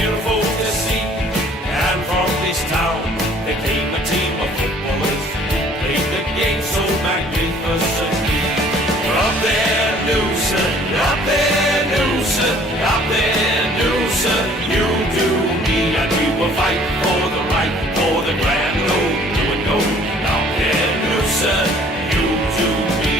beautiful to see. And from this town there came a team of footballers who played the game so magnificently. Up there, Noosa, up there, Noosa, up there, Noosa, you do me, and we will fight for the right, for the grand old blue and gold. Up there, Noosa, you do me.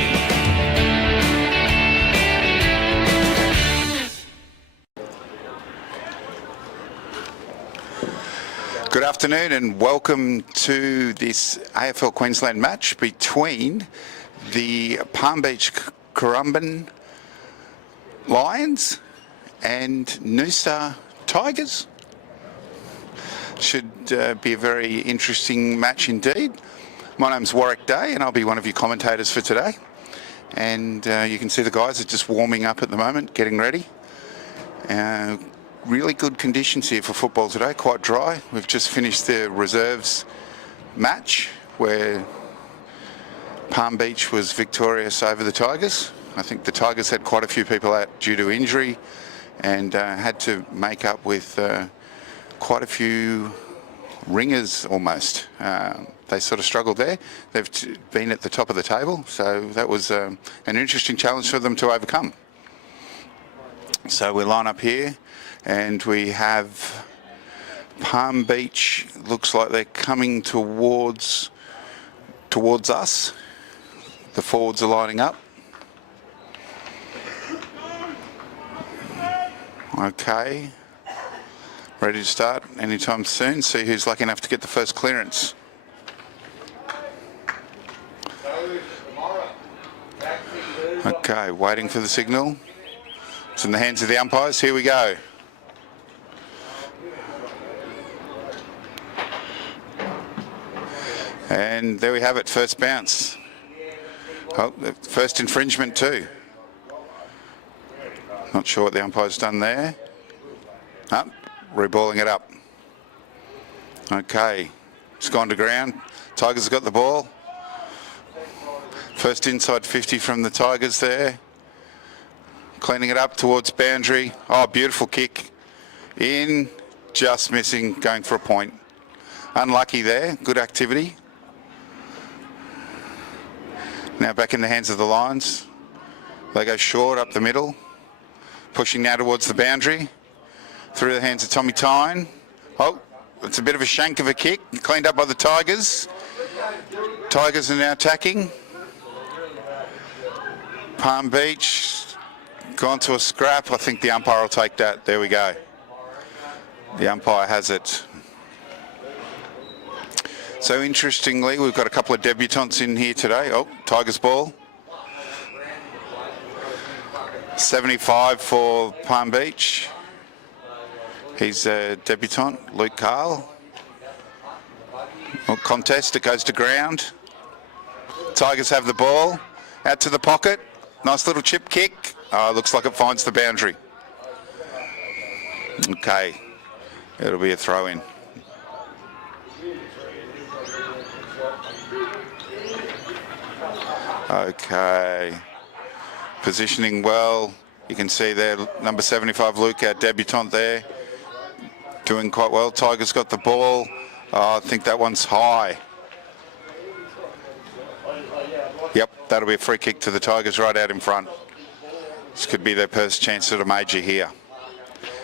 Good afternoon and welcome to this AFL Queensland match between the Palm Beach Currumbin Lions and Noosa Tigers. Should be a very interesting match indeed. My name's Warwick Day and I'll be one of your commentators for today. And you can see the guys are just warming up at the moment, getting ready. Really good conditions here for football today, quite dry. We've just finished the reserves match where Palm Beach was victorious over the Tigers. I think the Tigers had quite a few people out due to injury and had to make up with quite a few ringers almost. They sort of struggled there. They've been at the top of the table, so that was an interesting challenge for them to overcome. So we line up here and we have Palm Beach. Looks like they're coming towards us. The forwards are lining up. Okay, ready to start anytime soon. See who's lucky enough to get the first clearance. Okay, waiting for the signal. It's in the hands of the umpires. Here we go. And there we have it, first bounce. Oh, first infringement too. Not sure what the umpire's done there. Oh, reballing it up. Okay, it's gone to ground. Tigers have got the ball. First inside 50 from the Tigers there. Cleaning it up towards boundary. Oh, beautiful kick. In, just missing, going for a point. Unlucky there, good activity. Now back in the hands of the Lions. They go short up the middle. Pushing now towards the boundary. Through the hands of Tommy Tyne. Oh, it's a bit of a shank of a kick. Cleaned up by the Tigers. Tigers are now attacking. Palm Beach gone to a scrap. I think the umpire will take that. There we go. The umpire has it. So interestingly, we've got a couple of debutants in here today. Oh, Tigers ball. 75 for Palm Beach. He's a debutant, Luke Carl. Well, contest, it goes to ground. Tigers have the ball. Out to the pocket. Nice little chip kick. Looks like it finds the boundary. Okay, it'll be a throw-in. Okay, positioning well. You can see there, number 75, Luke, our debutant there, doing quite well. Tigers got the ball. I think that one's high. Yep, that'll be a free kick to the Tigers right out in front. This could be their first chance at a major here.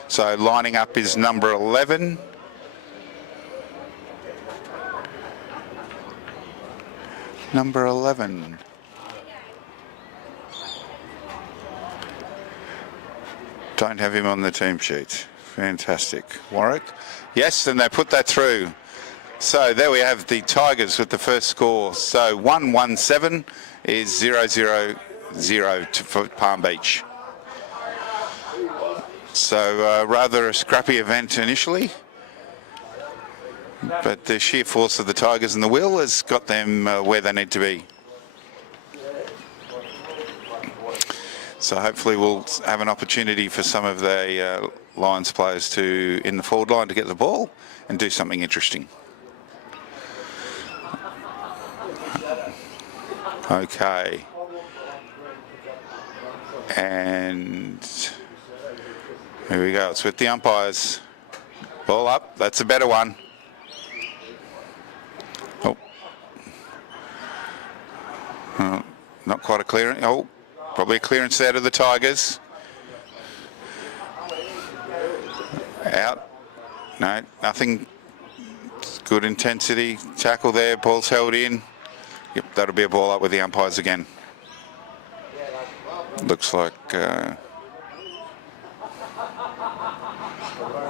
So lining up is number 11. Number 11. Don't have him on the team sheet. Fantastic. Warwick? Yes, and they put that through. So there we have the Tigers with the first score. So 1-1-7 is 0-0-0 for Palm Beach. So rather a scrappy event initially, but the sheer force of the Tigers and the will has got them where they need to be. So hopefully we'll have an opportunity for some of the Lions players to, in the forward line, to get the ball and do something interesting. Okay. And here we go. It's with the umpires. Ball up. That's a better one. Oh. Not quite a clearance. Oh, probably a clearance out of the Tigers. Out. No, nothing. Good intensity. Tackle there. Ball's held in. Yep, that'll be a ball up with the umpires again. Looks like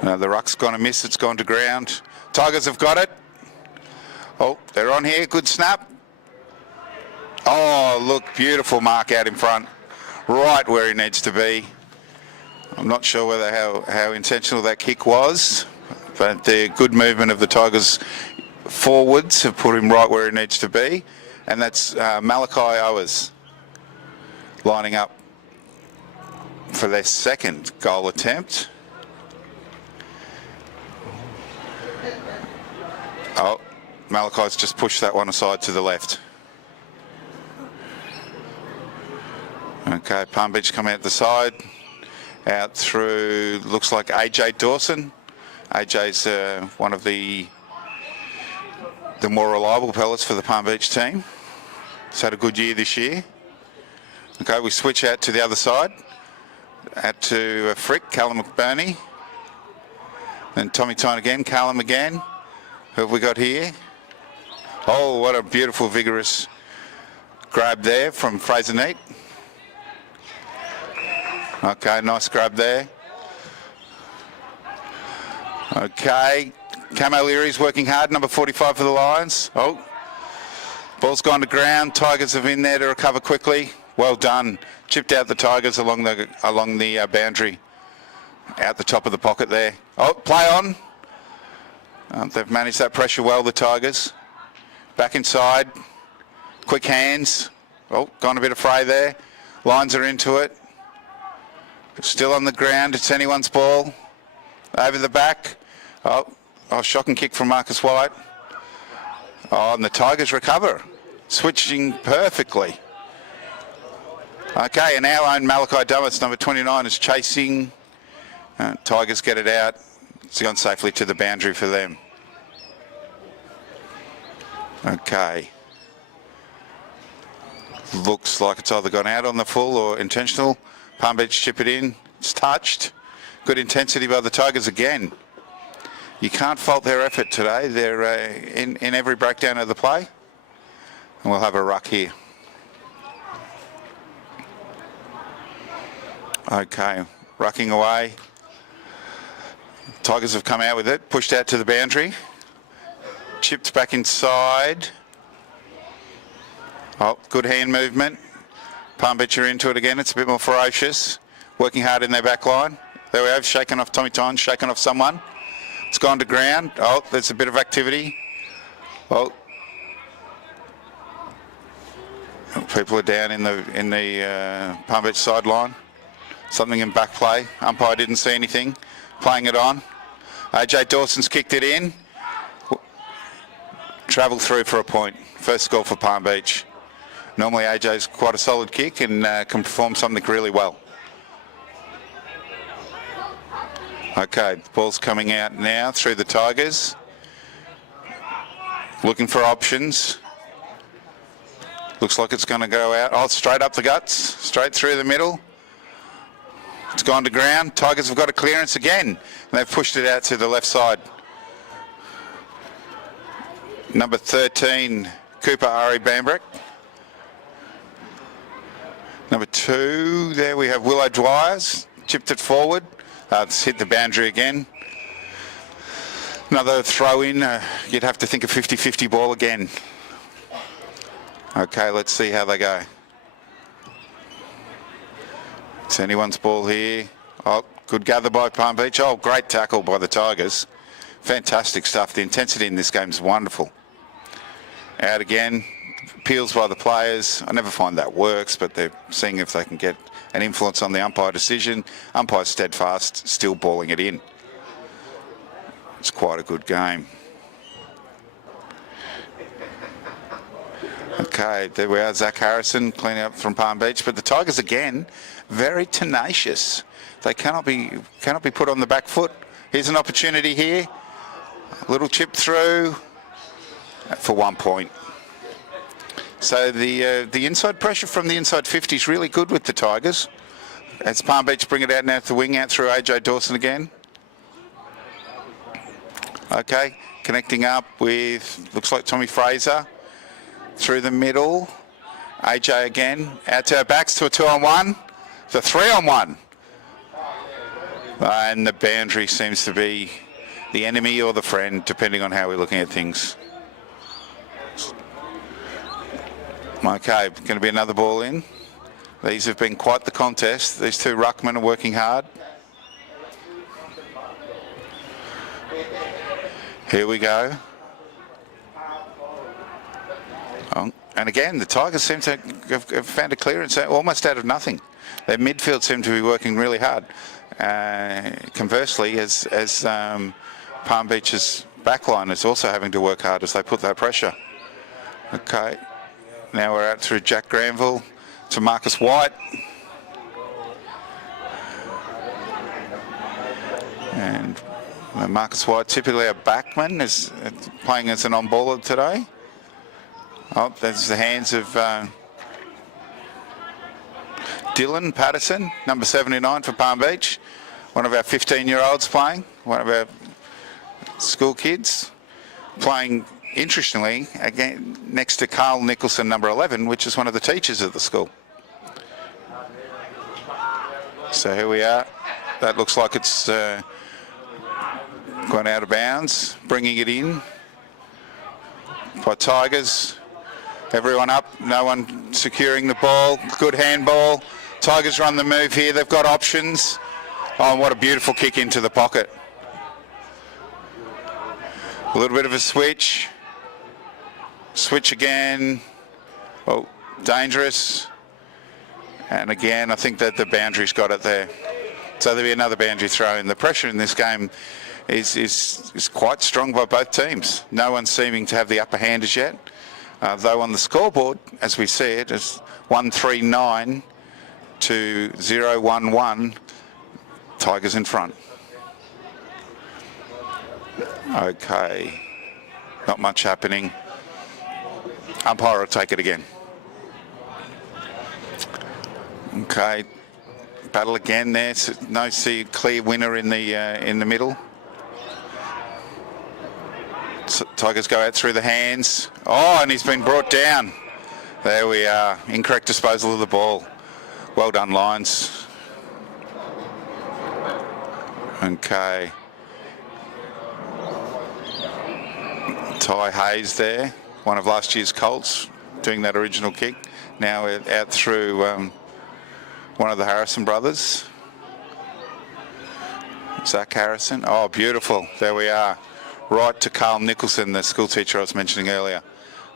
no, the ruck's gone to miss. It's gone to ground. Tigers have got it. Oh, they're on here. Good snap. Oh, look, beautiful mark out in front. Right where he needs to be. I'm not sure whether how intentional that kick was, but the good movement of the Tigers forwards have put him right where he needs to be. And that's Malachi Owers lining up for their second goal attempt. Oh, Malachi's just pushed that one aside to the left. Okay, Palm Beach coming out the side. Out through, looks like AJ Dawson. AJ's one of the more reliable pellets for the Palm Beach team. He's had a good year this year. Okay, we switch out to the other side. Out to Frick, Callum McBurney. Then Tommy Tyne again, Callum again. Who have we got here? Oh, what a beautiful, vigorous grab there from Fraser Neat. Okay, nice grab there. Okay, Camo Leary's working hard, number 45 for the Lions. Oh, ball's gone to ground. Tigers have in there to recover quickly. Well done. Chipped out the Tigers along the boundary, out the top of the pocket there. Oh, play on. They've managed that pressure well, the Tigers. Back inside. Quick hands. Oh, gone a bit of fray there. Lions are into it. Still on the ground. It's anyone's ball. Over the back. Oh, shocking kick from Marcus White. Oh, and the Tigers recover. Switching perfectly. Okay, and our own Malachi Dummets, number 29, is chasing. Tigers get it out. It's gone safely to the boundary for them. Okay. Looks like it's either gone out on the full or intentional. Palm Beach chip it in. It's touched. Good intensity by the Tigers again. You can't fault their effort today. They're in every breakdown of the play. And we'll have a ruck here. Okay, rucking away. Tigers have come out with it, pushed out to the boundary. Chipped back inside. Oh, good hand movement. Palm Beach are into it again. It's a bit more ferocious. Working hard in their back line. There we have, shaken off Tommy Tyne, shaken off someone. It's gone to ground. Oh, there's a bit of activity. Oh. People are down in the Palm Beach sideline. Something in back play. Umpire didn't see anything. Playing it on. AJ Dawson's kicked it in. Travel through for a point. First goal for Palm Beach. Normally AJ's quite a solid kick and can perform something really well. Okay, the ball's coming out now through the Tigers. Looking for options. Looks like it's going to go out. Oh, straight up the guts. Straight through the middle. It's gone to ground. Tigers have got a clearance again. And they've pushed it out to the left side. Number 13, Cooper Ari Bambrick. Number 2, there we have Willow Dwyers. Chipped it forward. It's hit the boundary again. Another throw in. You'd have to think a 50-50 ball again. Okay, let's see how they go. It's anyone's ball here. Oh, good gather by Palm Beach. Oh, great tackle by the Tigers. Fantastic stuff. The intensity in this game is wonderful. Out again. Appeals by the players. I never find that works, but they're seeing if they can get an influence on the umpire decision. Umpire steadfast, still balling it in. It's quite a good game. Okay, there we are. Zach Harrison cleaning up from Palm Beach, but the Tigers again, very tenacious. They cannot be put on the back foot Here's an opportunity here. A little chip through for 1 point. So the inside pressure from the inside 50 is really good with the Tigers. As Palm Beach bring it out now to the wing, out through AJ Dawson again. Okay, connecting up with, looks like Tommy Fraser. Through the middle. AJ again, out to our backs to a 2-on-1. It's a 3-on-1. And the boundary seems to be the enemy or the friend, depending on how we're looking at things. Okay, going to be another ball in. These have been quite the contest. These two ruckmen are working hard. Here we go. And again, the Tigers seem to have found a clearance almost out of nothing. Their midfield seem to be working really hard. Conversely, as Palm Beach's backline is also having to work hard as they put that pressure. Okay, now we're out through Jack Granville to Marcus White. And Marcus White, typically a backman, is playing as an on-baller today. Oh, there's the hands of Dylan Patterson, number 79 for Palm Beach. One of our 15-year-olds playing, one of our school kids playing, interestingly, again next to Carl Nicholson, number 11, which is one of the teachers of the school. So here we are. That looks like it's gone out of bounds, bringing it in by Tigers. Everyone up, no one securing the ball. Good handball. Tigers run the move here. They've got options. Oh, what a beautiful kick into the pocket. A little bit of a switch. Switch again. Oh, dangerous. And again, I think that the boundary's got it there. So there'll be another boundary throw in. The pressure in this game is quite strong by both teams. No one's seeming to have the upper hand as yet. Though on the scoreboard, as we see it, it's 139 to 0-1-1. Tigers in front. Okay, not much happening. Umpire will take it again. Okay, battle again there. So no clear winner in the middle. So Tigers go out through the hands. Oh, and he's been brought down. There we are. Incorrect disposal of the ball. Well done, Lions. Okay. Ty Hayes there, one of last year's Colts, doing that original kick. Now out through one of the Harrison brothers. Zach Harrison. Oh, beautiful. There we are. Right to Carl Nicholson, the school teacher I was mentioning earlier.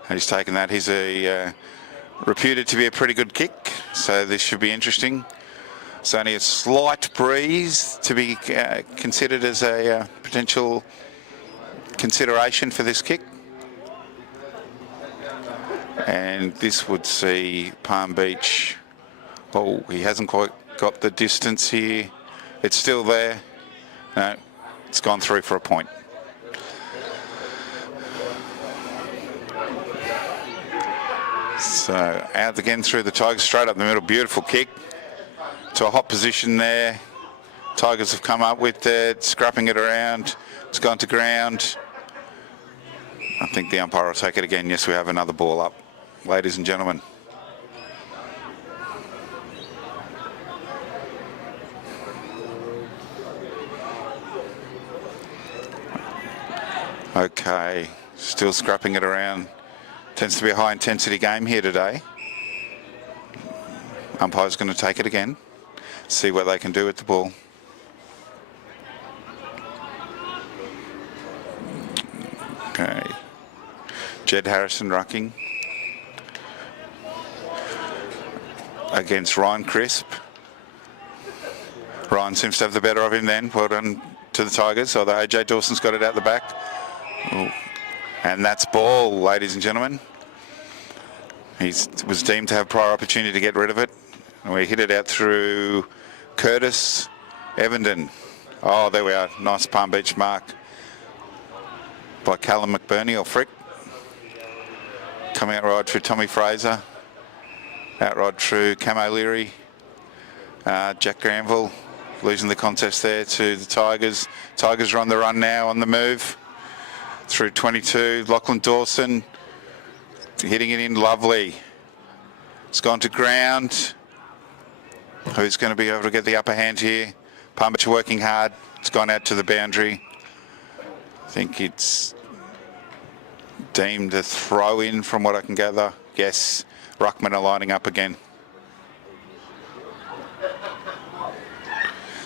And he's taken that. He's reputed to be a pretty good kick, so this should be interesting. It's only a slight breeze to be considered as a potential consideration for this kick. And this would see Palm Beach. Oh, he hasn't quite got the distance here. It's still there. No, it's gone through for a point. So out again through the Tigers, straight up the middle. Beautiful kick to a hot position there. Tigers have come up with it, scrapping it around. It's gone to ground. I think the umpire will take it again. Yes, we have another ball up, ladies and gentlemen. Okay, still scrapping it around. Tends to be a high intensity game here today. Umpire's going to take it again. See what they can do with the ball. Okay. Jed Harrison rucking against Ryan Crisp. Ryan seems to have the better of him then. Well done to the Tigers. Although AJ Dawson's got it out the back. Ooh. And that's ball, ladies and gentlemen. He was deemed to have prior opportunity to get rid of it. And we hit it out through Curtis Evenden. Oh, there we are. Nice Palm Beach mark by Callum McBurney or Frick. Coming out right through Tommy Fraser. Out right through Cam O'Leary. Jack Granville losing the contest there to the Tigers. Tigers are on the run now, on the move. Through 22, Lachlan Dawson hitting it in lovely. It's gone to ground. Who's going to be able to get the upper hand here? Palm Beach working hard. It's gone out to the boundary. I think it's deemed a throw in from what I can gather. Yes, Ruckman are lining up again.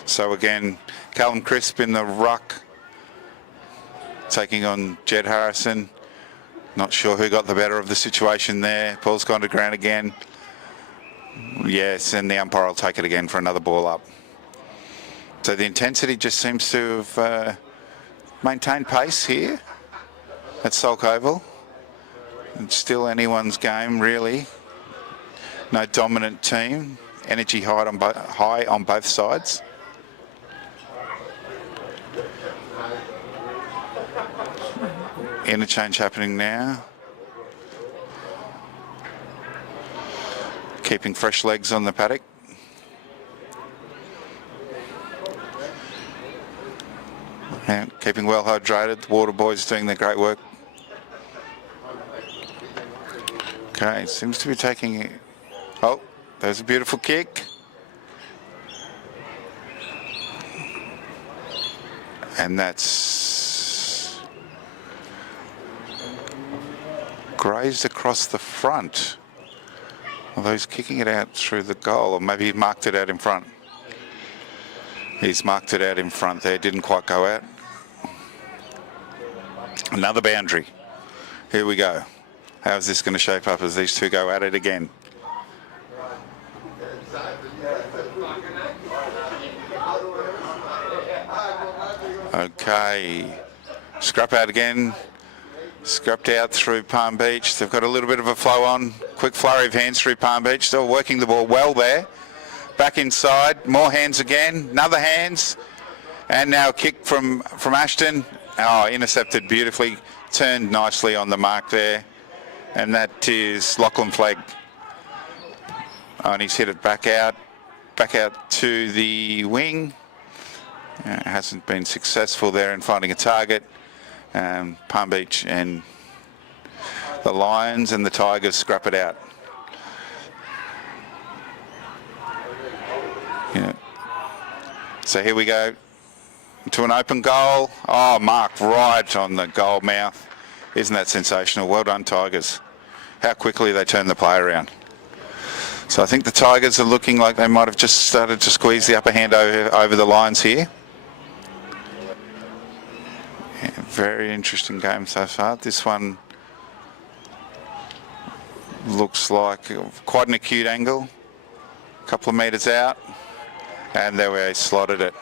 So again, Callum Crisp in the ruck, taking on Jed Harrison. Not sure who got the better of the situation there. Paul's gone to ground again. Yes, and the umpire will take it again for another ball up. So the intensity just seems to have maintained pace here at Sulk Oval. It's still anyone's game, really. No dominant team. Energy high on both sides. Interchange happening now. Keeping fresh legs on the paddock. And keeping well hydrated. The water boys doing their great work. Okay, seems to be taking it. Oh, there's a beautiful kick. And that's grazed across the front. Although he's kicking it out through the goal, or maybe he marked it out in front. He's marked it out in front there, didn't quite go out. Another boundary. Here we go. How's this going to shape up as these two go at it again? Okay. Scrap out again. Scrapped out through Palm Beach. They've got a little bit of a flow on. Quick flurry of hands through Palm Beach. Still working the ball well there. Back inside. More hands again. Another hands. And now a kick from Ashton. Oh, intercepted beautifully. Turned nicely on the mark there. And that is Lachlan Flegg. Oh, and he's hit it back out to the wing. Hasn't been successful there in finding a target. Palm Beach and the Lions and the Tigers scrap it out. Yeah. So here we go to an open goal. Oh, marked right on the goal mouth. Isn't that sensational? Well done, Tigers. How quickly they turn the play around. So I think the Tigers are looking like they might have just started to squeeze the upper hand over the Lions here. Yeah, very interesting game so far. This one looks like quite an acute angle. A couple of metres out. And there we slotted it.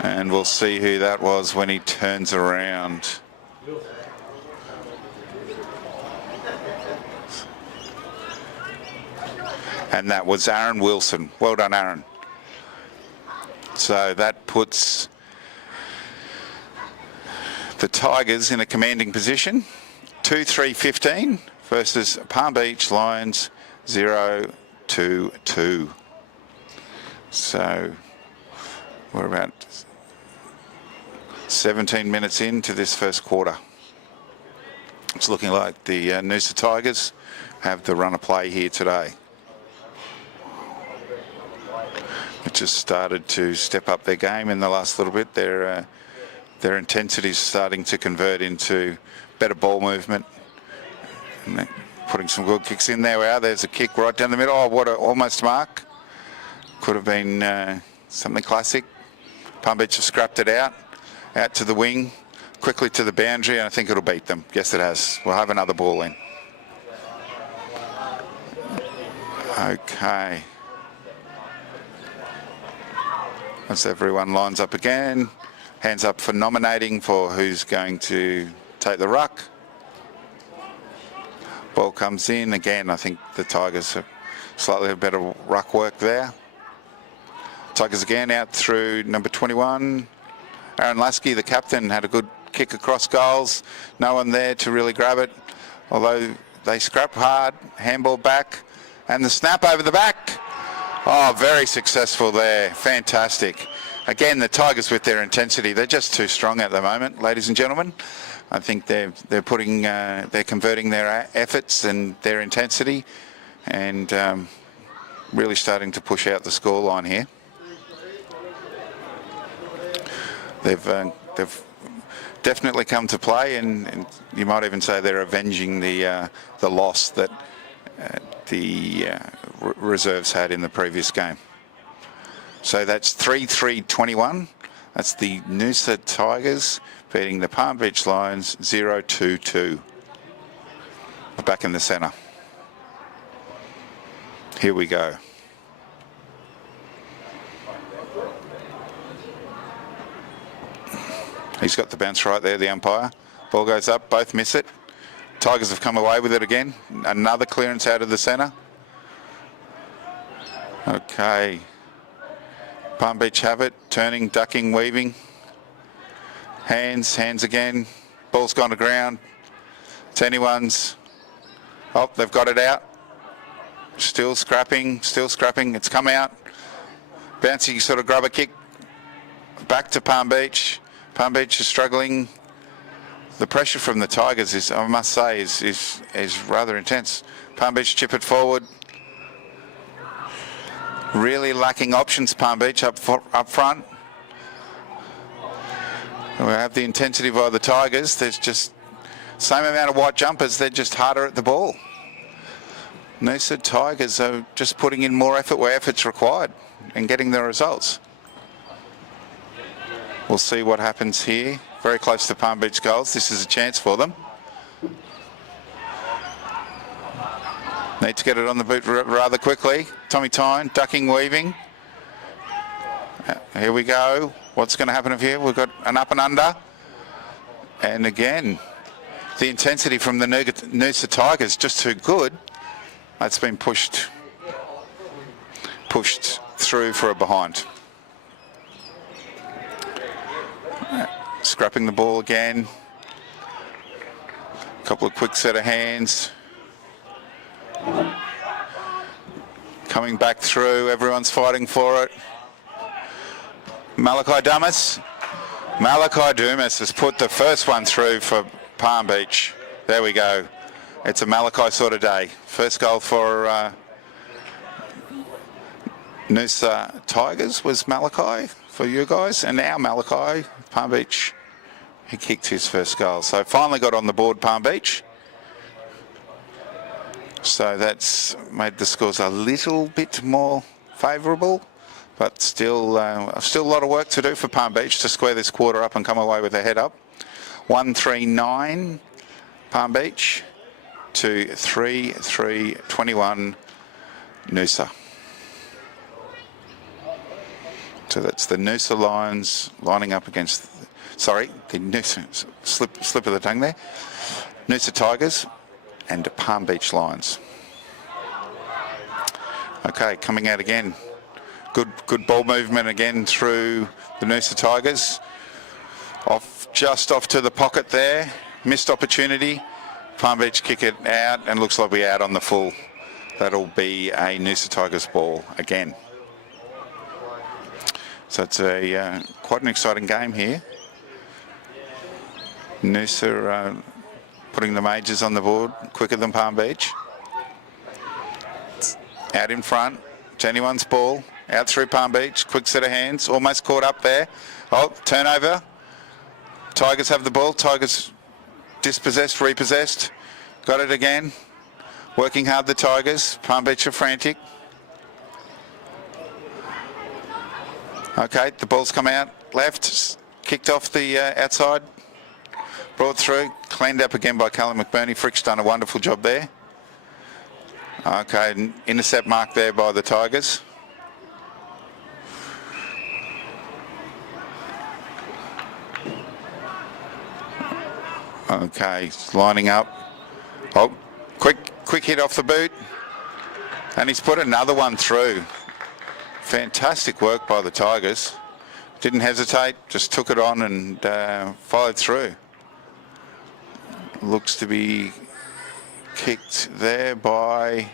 And we'll see who that was when he turns around. And that was Aaron Wilson. Well done, Aaron. So that puts the Tigers in a commanding position. 2-3-15 versus Palm Beach Lions 0-2-2. So we're about 17 minutes into this first quarter. It's looking like the Noosa Tigers have the run of play here today. It just started to step up their game in the last little bit. Their intensity is starting to convert into better ball movement. And they're putting some good kicks in there. Wow, there's a kick right down the middle. Oh, what an almost mark. Could have been something classic. Palm Beach have scrapped it out to the wing, quickly to the boundary, and I think it'll beat them. Yes, it has. We'll have another ball in. Okay. As everyone lines up again, hands up for nominating for who's going to take the ruck. Ball comes in again. I think the Tigers have slightly better ruck work there. Tigers again out through number 21. Aaron Lasky, the captain, had a good kick across goals. No one there to really grab it, although they scrap hard. Handball back, and the snap over the back. Oh, very successful there. Fantastic. Again, the Tigers with their intensity, they're just too strong at the moment, ladies and gentlemen. I think they're converting their efforts and their intensity, and really starting to push out the scoreline here. They've definitely come to play, and you might even say they're avenging the loss that the reserves had in the previous game. So that's 3-3-21. That's the Noosa Tigers beating the Palm Beach Lions 0-2-2. We're back in the centre. Here we go. He's got the bounce right there, the umpire. Ball goes up, both miss it. Tigers have come away with it again. Another clearance out of the centre. Okay. Palm Beach have it. Turning, ducking, weaving. Hands again. Ball's gone to ground. It's anyone's. Oh, they've got it out. Still scrapping. It's come out. Bouncy sort of grubber kick. Back to Palm Beach. Palm Beach is struggling. The pressure from the Tigers is, I must say, is rather intense. Palm Beach chip it forward. Really lacking options, Palm Beach up front. We have the intensity by the Tigers. There's just same amount of white jumpers. They're just harder at the ball. Noosa Tigers are just putting in more effort where effort's required and getting the results. We'll see what happens here. Very close to Palm Beach goals. This is a chance for them. Need to get it on the boot rather quickly. Tommy Tyne, ducking, weaving. Here we go. What's going to happen here? We've got an up and under. And again, the intensity from the Noosa Tigers just too good. That's been pushed through for a behind. Scrapping the ball again. A couple of quick set of hands. Coming back through, everyone's fighting for it. Malachi Dumas has put the first one through for Palm Beach. There we go. It's a Malachi sort of day. First goal for Noosa Tigers was Malachi for you guys, and now Malachi, Palm Beach, he kicked his first goal. So finally got on the board, Palm Beach. So that's made the scores a little bit more favourable, but still a lot of work to do for Palm Beach to square this quarter up and come away with a head up. 1-3-9 Palm Beach to 3-3-21 Noosa. So that's the Noosa Lions lining up against, the Noosa, slip of the tongue there. Noosa Tigers and Palm Beach Lions. Okay, coming out again. Good ball movement again through the Noosa Tigers. Just off to the pocket there. Missed opportunity. Palm Beach kick it out, and looks like we're out on the full. That'll be a Noosa Tigers ball again. So it's quite an exciting game here. Noosa putting the majors on the board quicker than Palm Beach. Out in front, it's anyone's ball. Out through Palm Beach, quick set of hands, almost caught up there. Oh, turnover. Tigers have the ball. Tigers dispossessed, repossessed. Got it again. Working hard, the Tigers. Palm Beach are frantic. Okay, the ball's come out. Left, kicked off the outside. Brought through, cleaned up again by Callum McBurney. Frick's done a wonderful job there. Okay, intercept mark there by the Tigers. Okay, lining up. Oh, quick hit off the boot. And he's put another one through. fantastic work by the Tigers. Didn't hesitate, just took it on and followed through. Looks to be kicked there by...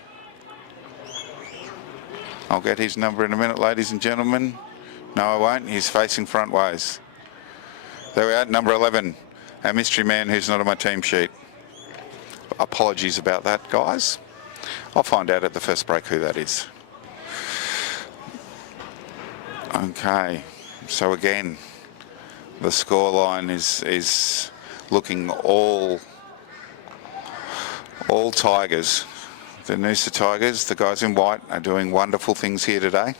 I'll get his number in a minute, ladies and gentlemen. No, I won't. He's facing front ways. There we are, number 11, our mystery man who's not on my team sheet. Apologies about that, guys. I'll find out at the first break who that is. Okay, so again, the scoreline is looking all Tigers. The Noosa Tigers, the guys in white, are doing wonderful things here today.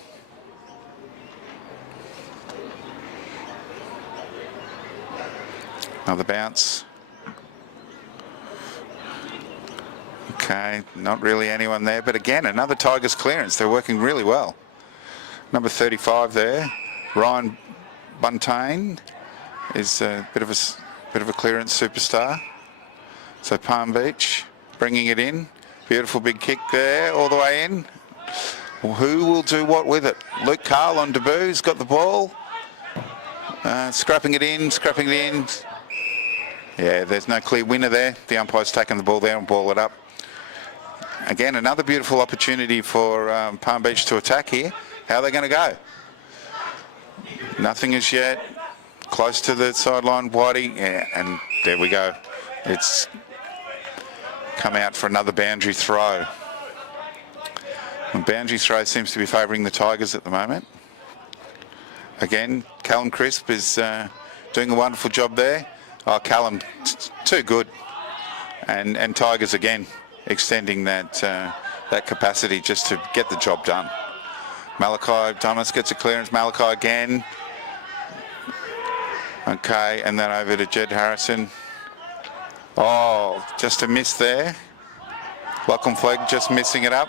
Another bounce. Okay, not really anyone there, but again, another Tigers clearance. They're working really well. Number 35 there, Ryan Buntain, is a bit of a clearance superstar. So Palm Beach bringing it in. Beautiful big kick there, all the way in. Who will do what with it? Luke Carl on debut's got the ball. Scrapping it in. Yeah, there's no clear winner there. The umpire's taken the ball there and ball it up. Again, another beautiful opportunity for Palm Beach to attack here. How are they going to go? Nothing as yet. Close to the sideline, Whitey. Yeah, and there we go. It's come out for another boundary throw. And boundary throw seems to be favouring the Tigers at the moment. Again, Callum Crisp is doing a wonderful job there. Oh, Callum, too good. And Tigers again extending that capacity just to get the job done. Malachi Thomas gets a clearance. Malachi again. Okay, and then over to Jed Harrison. Oh, just a miss there. Lachlan Flegg just missing it up.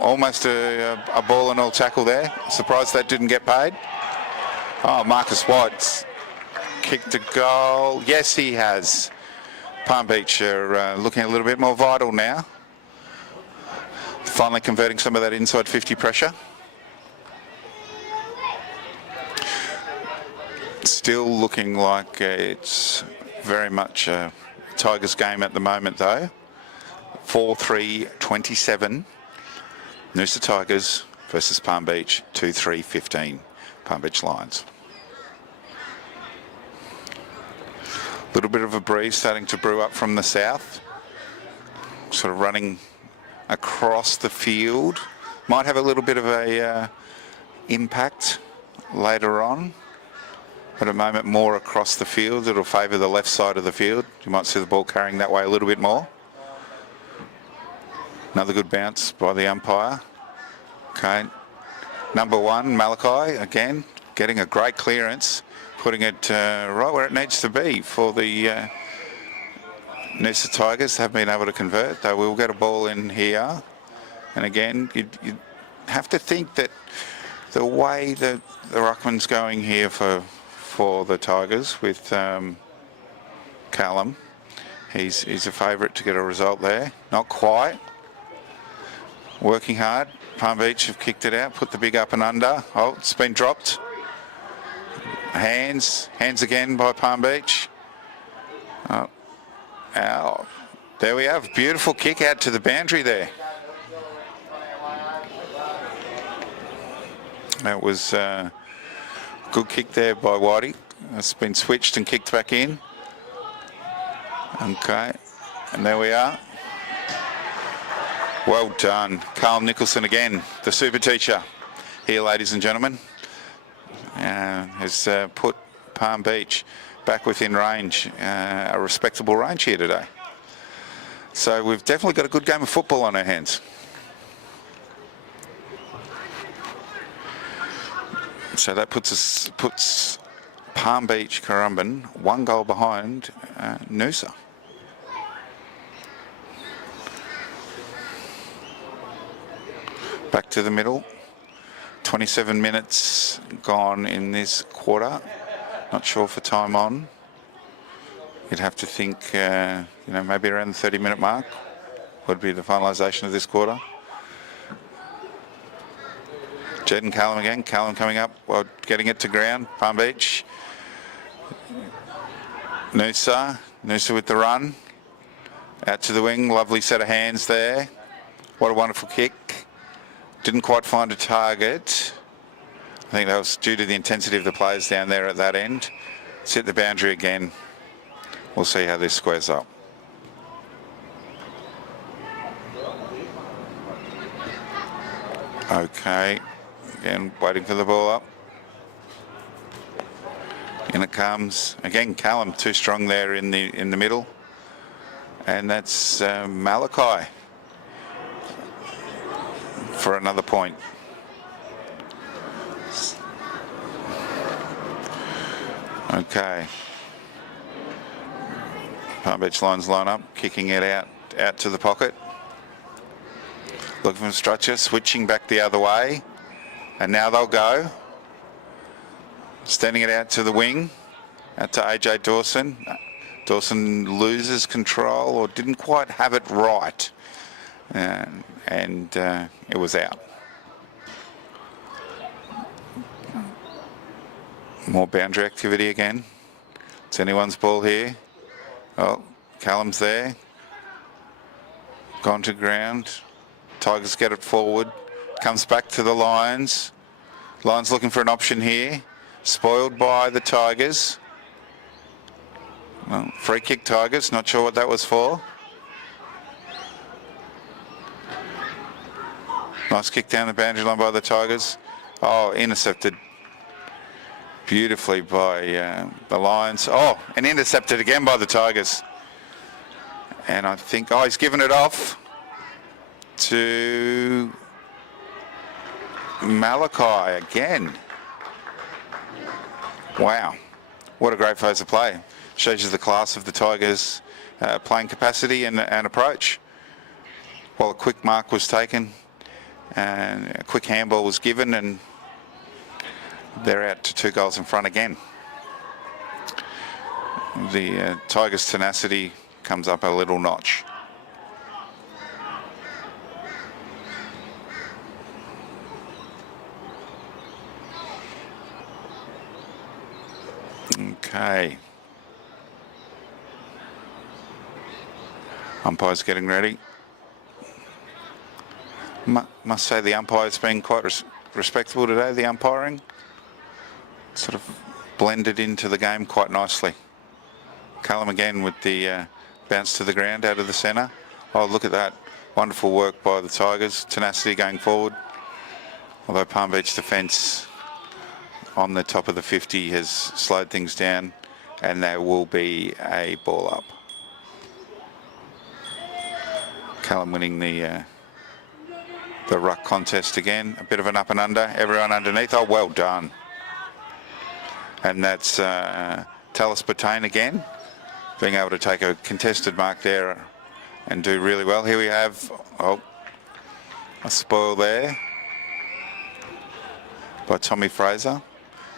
Almost a ball and all tackle there. Surprised that didn't get paid. Oh, Marcus White's kicked a goal. Yes, he has. Palm Beach are looking a little bit more vital now. Finally converting some of that inside 50 pressure. Still looking like it's very much a Tigers game at the moment though. 4-3-27. Noosa Tigers versus Palm Beach 2-3-15. Palm Beach Lions. A little bit of a breeze starting to brew up from the south. Sort of running across the field. Might have a little bit of a impact later on. But at the moment more across the field. It'll favour the left side of the field. You might see the ball carrying that way a little bit more. Another good bounce by the umpire. Okay. Number 1, Malachi, again, getting a great clearance. Putting it right where it needs to be for the Noosa Tigers. Have been able to convert. They will get a ball in here. And again, you have to think that the way that the ruckman's going here for the Tigers with Callum, he's a favourite to get a result there. Not quite. Working hard. Palm Beach have kicked it out, put the big up and under. Oh, it's been dropped. Hands again by Palm Beach. Oh, ow. There we have, beautiful kick out to the boundary there. That was a good kick there by Whitey. It's been switched and kicked back in. Okay, and there we are. Well done. Carl Nicholson again, the super teacher here, ladies and gentlemen. Has put Palm Beach back within range, a respectable range here today. So we've definitely got a good game of football on our hands. So that puts Palm Beach Currumbin 1 goal behind Noosa. Back to the middle. 27 minutes gone in this quarter. Not sure for time on. You'd have to think, maybe around the 30-minute mark would be the finalisation of this quarter. Jed and Callum again. Callum coming up while getting it to ground. Palm Beach. Noosa with the run. Out to the wing. Lovely set of hands there. What a wonderful kick. Didn't quite find a target. I think that was due to the intensity of the players down there at that end. It's hit the boundary again. We'll see how this squares up. Okay. Again, waiting for the ball up. In it comes. Again, Callum too strong there in the middle. And that's Malachi for another point. Okay. Palm Beach Lions line up, kicking it out to the pocket. Looking for a structure, switching back the other way. And now they'll go. Standing it out to the wing, out to AJ Dawson. Dawson loses control or didn't quite have it right. And it was out. More boundary activity again. It's anyone's ball here. Oh, Callum's there. Gone to ground. Tigers get it forward. Comes back to the Lions. Lions looking for an option here. Spoiled by the Tigers. Well, free kick Tigers. Not sure what that was for. Nice kick down the boundary line by the Tigers. Oh, intercepted beautifully by the Lions. Oh, and intercepted again by the Tigers. And I think, oh, he's given it off to Malachi again. Wow, what a great phase of play. Shows you the class of the Tigers' playing capacity and approach. While a quick mark was taken and a quick handball was given, and they're out to 2 goals in front again. The Tigers' tenacity comes up a little notch. Okay. Umpire's getting ready. Must say the umpire's been quite respectable today, the umpiring. Sort of blended into the game quite nicely. Callum again with the bounce to the ground out of the centre. Oh, look at that. Wonderful work by the Tigers. Tenacity going forward. Although Palm Beach defence on the top of the 50 has slowed things down, and there will be a ball up. Callum winning the ruck contest again. A bit of an up and under. Everyone underneath. Oh, well done. And that's Talis Botane again, being able to take a contested mark there and do really well. Here we have, oh, a spoil there by Tommy Fraser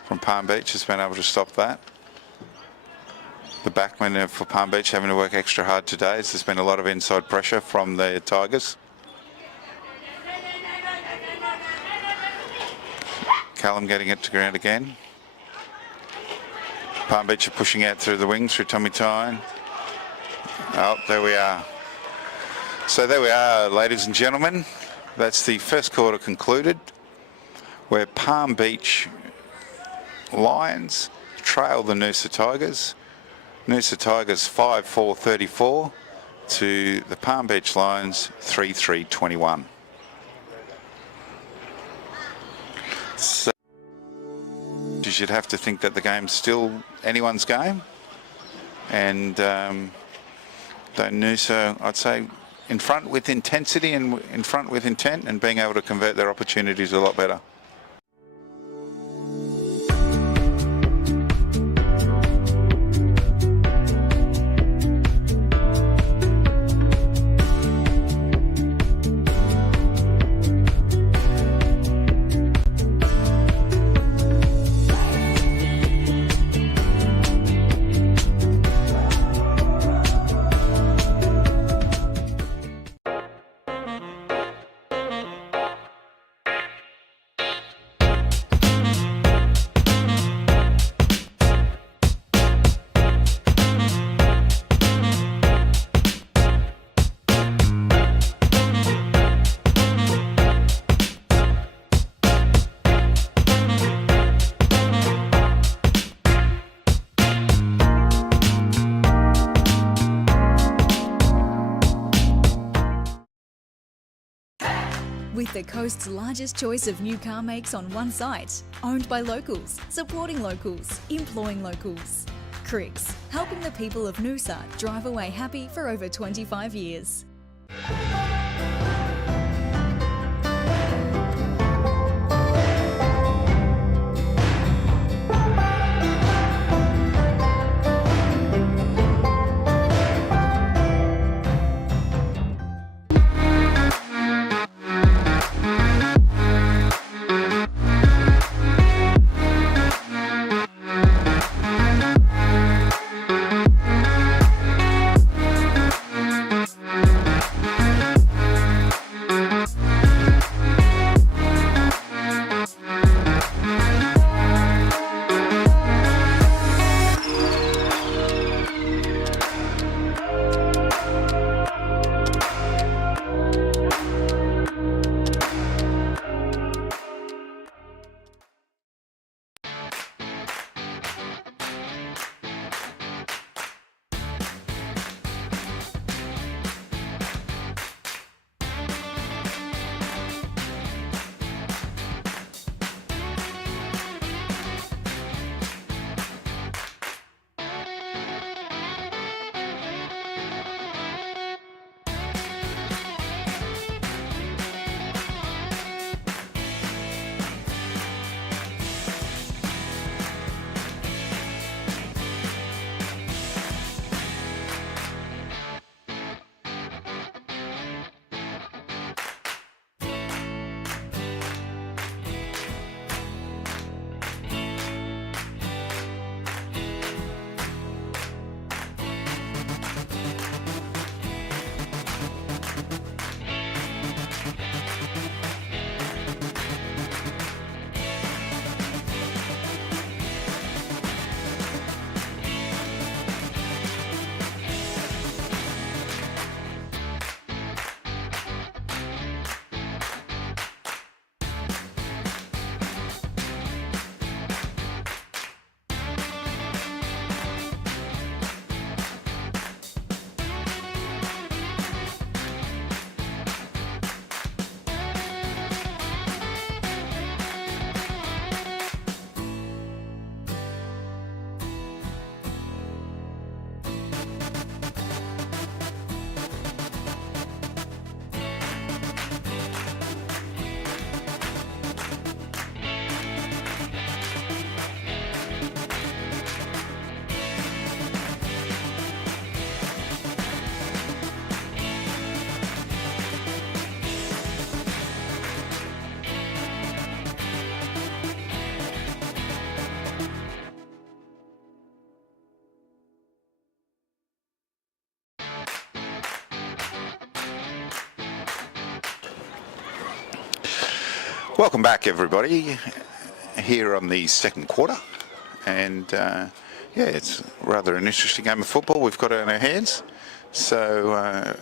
from Palm Beach. Has been able to stop that. The backmen for Palm Beach having to work extra hard today, as there's been a lot of inside pressure from the Tigers. Callum getting it to ground again. Palm Beach are pushing out through the wings through Tommy Tyne. Oh, there we are. So there we are, ladies and gentlemen. That's the first quarter concluded, where Palm Beach Lions trail the Noosa Tigers. Noosa Tigers 5-4-34 to the Palm Beach Lions 3-3-21. So you should have to think that the game's still anyone's game, and though Noosa, I'd say, in front with intensity and in front with intent, and being able to convert their opportunities a lot better. With the coast's largest choice of new car makes on one site, owned by locals, supporting locals, employing locals. Cricks, helping the people of Noosa drive away happy for over 25 years. Welcome back, everybody, here on the second quarter. And yeah, it's rather an interesting game of football we've got on our hands. So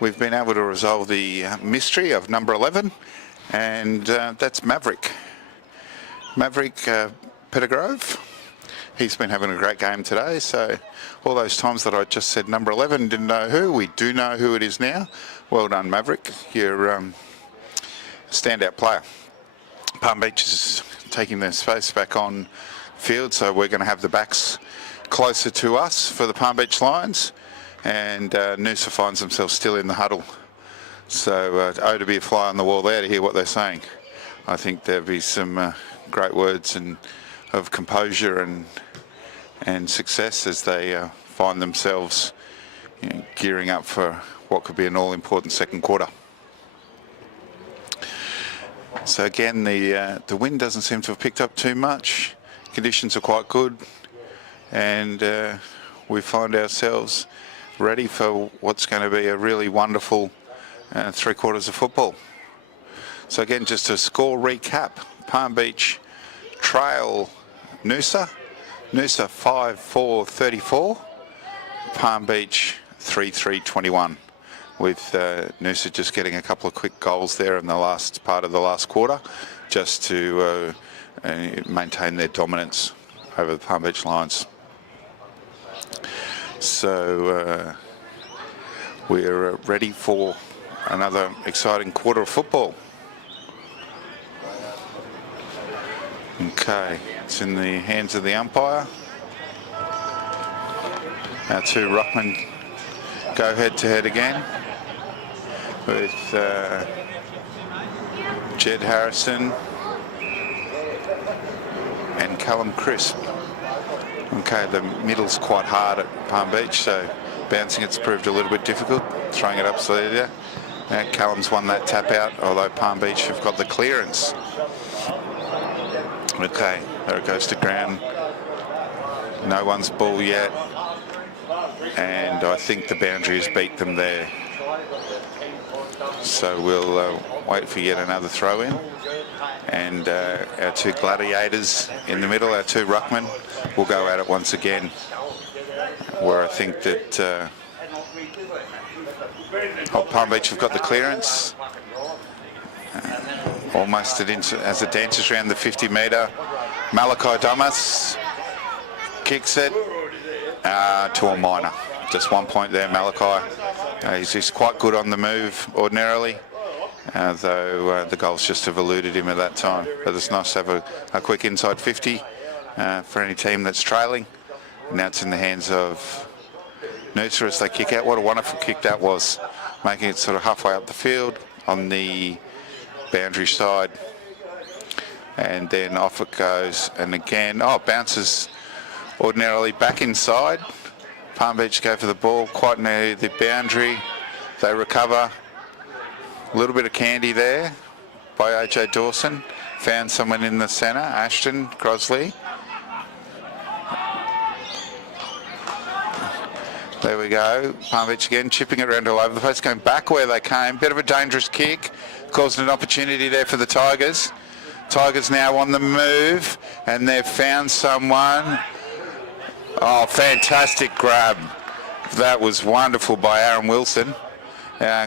we've been able to resolve the mystery of number 11, and that's Maverick. Maverick Pettigrove. He's been having a great game today. So all those times that I just said number 11, didn't know who, we do know who it is now. Well done, Maverick. You're a standout player. Palm Beach is taking their space back on field, so we're going to have the backs closer to us for the Palm Beach Lions, and Noosa finds themselves still in the huddle. So to be a fly on the wall there to hear what they're saying. I think there'll be some great words and of composure and success as they find themselves gearing up for what could be an all-important second quarter. So again, the wind doesn't seem to have picked up too much. Conditions are quite good, and we find ourselves ready for what's going to be a really wonderful 3 quarters of football. So again, just a score recap. Palm Beach trail Noosa. Noosa 5-4-34. Palm Beach 3-3-21. With Noosa just getting a couple of quick goals there in the last part of the last quarter, just to maintain their dominance over the Palm Beach Lions. So we're ready for another exciting quarter of football. Okay, it's in the hands of the umpire. Our two ruckmen go head to head again with Jed Harrison and Callum Crisp. Okay, the middle's quite hard at Palm Beach, so bouncing it's proved a little bit difficult. Throwing it up there. Callum's won that tap out, although Palm Beach have got the clearance. Okay, there it goes to ground. No one's ball yet. And I think the boundary has beat them there. So we'll wait for yet another throw in. And our two gladiators in the middle, our two ruckmen, will go at it once again. Where I think that Palm Beach have got the clearance. Almost as it dances around the 50 metre. Malachi Damas kicks it to a minor. Just 1 point there, Malachi. He's quite good on the move ordinarily, though the goals just have eluded him at that time. But it's nice to have a quick inside 50 for any team that's trailing. Now it's in the hands of Noosa as they kick out. What a wonderful kick that was, making it sort of halfway up the field on the boundary side. And then off it goes. And again, bounces ordinarily back inside. Palm Beach go for the ball quite near the boundary. They recover. A little bit of candy there by AJ Dawson. Found someone in the centre, Ashton Crosley. There we go. Palm Beach again, chipping it around all over the place, going back where they came. Bit of a dangerous kick, causing an opportunity there for the Tigers. Tigers now on the move, and they've found someone. Oh, fantastic grab. That was wonderful by Aaron Wilson.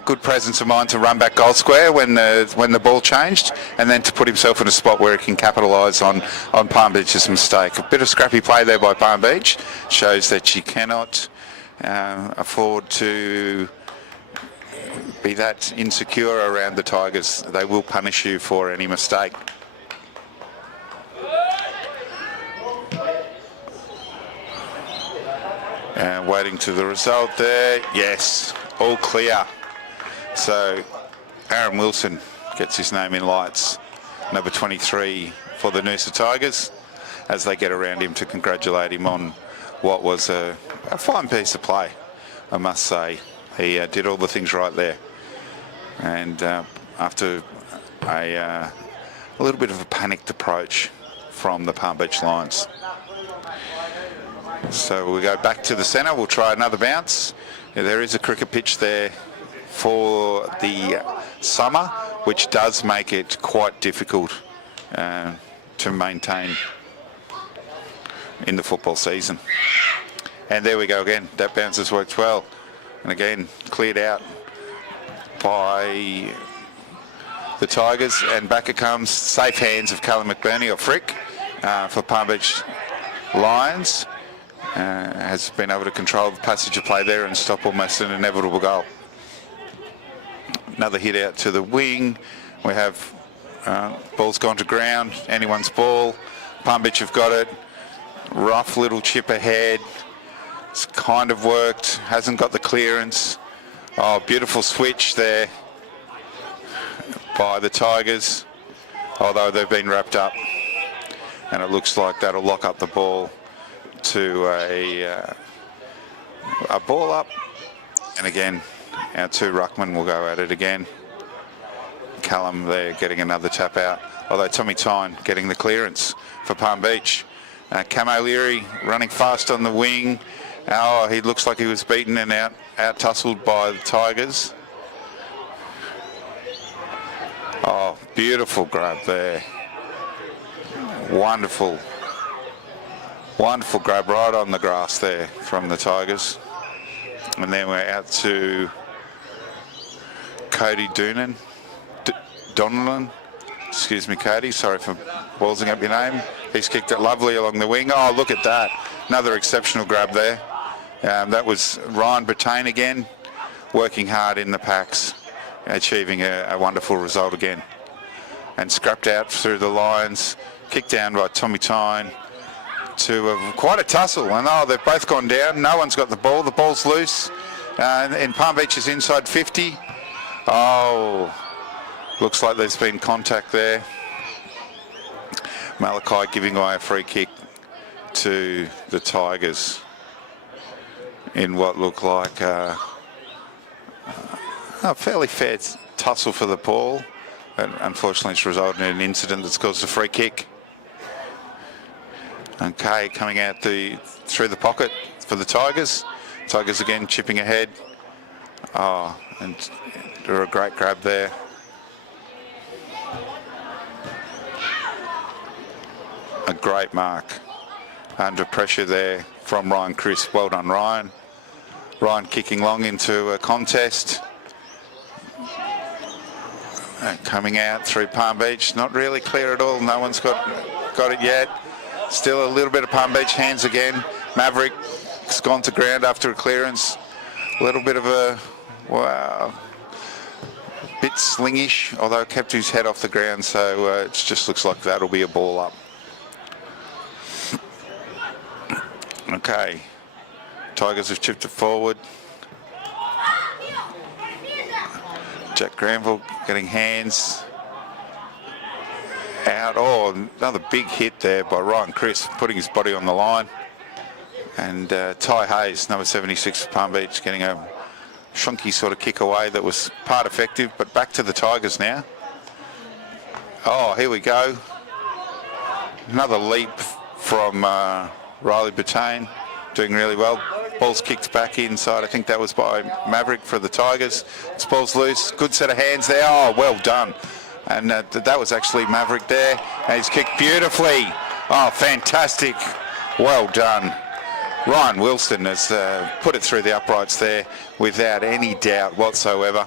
Good presence of mind to run back goal square when the ball changed, and then to put himself in a spot where he can capitalise on Palm Beach's mistake. A bit of scrappy play there by Palm Beach. Shows that you cannot afford to be that insecure around the Tigers. They will punish you for any mistake. And waiting to the result there. Yes, all clear. So Aaron Wilson gets his name in lights, number 23 for the Noosa Tigers, as they get around him to congratulate him on what was a fine piece of play, I must say. He did all the things right there. And after a little bit of a panicked approach from the Palm Beach Lions. So we go back to the centre. We'll try another bounce. There is a cricket pitch there for the summer, which does make it quite difficult to maintain in the football season. And there we go again. That bounce has worked well. And again, cleared out by the Tigers. And back it comes. Safe hands of Callum McBurney or Frick for Palm Beach Lions. Has been able to control the passage of play there and stop almost an inevitable goal. Another hit out to the wing. We have ball's gone to ground. Anyone's ball. Palm Beach have got it. Rough little chip ahead. It's kind of worked. Hasn't got the clearance. Oh, beautiful switch there by the Tigers. Although they've been wrapped up. And it looks like that'll lock up the ball to a ball up. And again, our two ruckmen will go at it again. Callum there getting another tap out, although Tommy Tyne getting the clearance for Palm Beach. Cam O'Leary running fast on the wing. Oh, he looks like he was beaten and out-tussled by the Tigers. Oh, beautiful grab there. Wonderful grab right on the grass there from the Tigers. And then we're out to Cody Donnellan. Excuse me, Cody. Sorry for ballsing up your name. He's kicked it lovely along the wing. Oh, look at that. Another exceptional grab there. That was Ryan Brattain again, working hard in the packs, achieving a wonderful result again. And scrapped out through the lines. Kicked down by Tommy Tyne to quite a tussle. And they've both gone down. No one's got the ball. The ball's loose. In Palm Beach's inside 50. Oh, looks like there's been contact there. Malachi giving away a free kick to the Tigers in what looked like a fairly fair tussle for the ball. And unfortunately, it's resulted in an incident that's caused a free kick. Okay, coming out through the pocket for the Tigers. Tigers again chipping ahead. Oh, and a great grab there. A great mark. Under pressure there from Ryan Chris. Well done, Ryan. Ryan kicking long into a contest. Coming out through Palm Beach. Not really clear at all. No one's got it yet. Still a little bit of Palm Beach hands again. Maverick's gone to ground after a clearance. A little bit of a, wow, bit slingish, although kept his head off the ground, so it just looks like that'll be a ball up. Okay, Tigers have chipped it forward. Jack Granville getting hands out. Oh, another big hit there by Ryan Chris, putting his body on the line. And Ty Hayes, number 76 for Palm Beach, getting a shunky sort of kick away that was part effective, but back to the Tigers now. Oh, here we go. Another leap from Riley Butane, doing really well. Ball's kicked back inside. I think that was by Maverick for the Tigers. This ball's loose. Good set of hands there. Oh, well done. And that was actually Maverick there. And he's kicked beautifully. Oh, fantastic. Well done. Ryan Wilson has put it through the uprights there without any doubt whatsoever.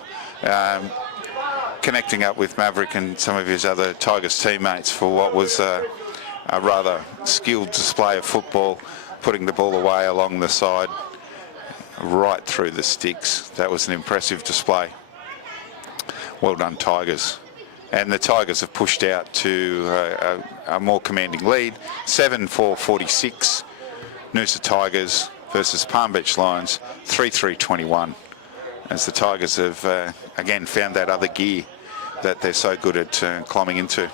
Connecting up with Maverick and some of his other Tigers teammates for what was a rather skilled display of football, putting the ball away along the side, right through the sticks. That was an impressive display. Well done, Tigers. And the Tigers have pushed out to a more commanding lead, 7-4-46. Noosa Tigers versus Palm Beach Lions, 3-3-21. As the Tigers have, again, found that other gear that they're so good at climbing into.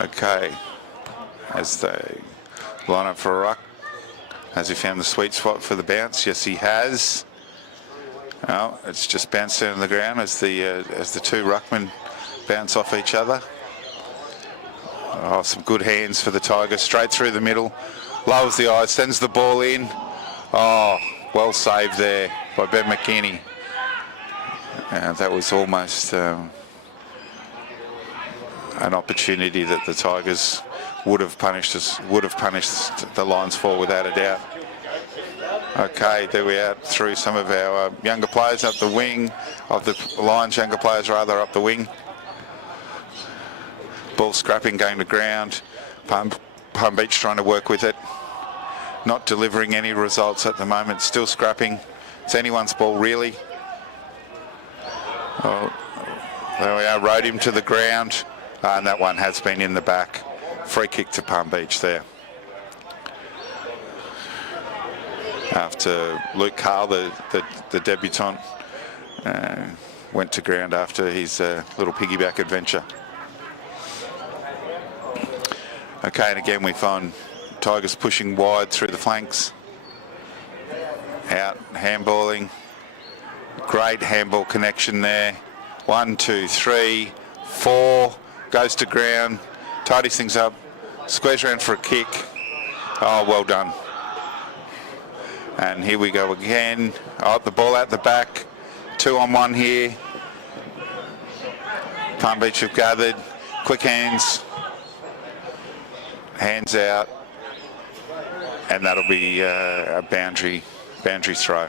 Okay, as they line up for a ruck. Has he found the sweet spot for the bounce? Yes, he has. Oh, it's just bounced down on the ground as the two ruckmen bounce off each other. Oh, some good hands for the Tigers, straight through the middle. Lowers the eyes, sends the ball in. Oh, well saved there by Ben McKinney. That was almost an opportunity that the Tigers would have punished the Lions for without a doubt. Okay, there we are through some of our younger players up the wing, of the Lions younger players rather, up the wing. Ball scrapping, going to ground. Palm Beach trying to work with it. Not delivering any results at the moment, still scrapping. It's anyone's ball really. Oh, there we are, rode him to the ground. And that one has been in the back. Free kick to Palm Beach there. After Luke Carl, the debutant, went to ground after his little piggyback adventure. Okay, and again we find Tigers pushing wide through the flanks. Out, handballing. Great handball connection there. 1, 2, 3, 4. Goes to ground, tidies things up, squares around for a kick. Oh, well done. And here we go again. Oh, the ball out the back. 2-on-1 here. Palm Beach have gathered. Quick hands. Hands out. And that'll be a boundary throw.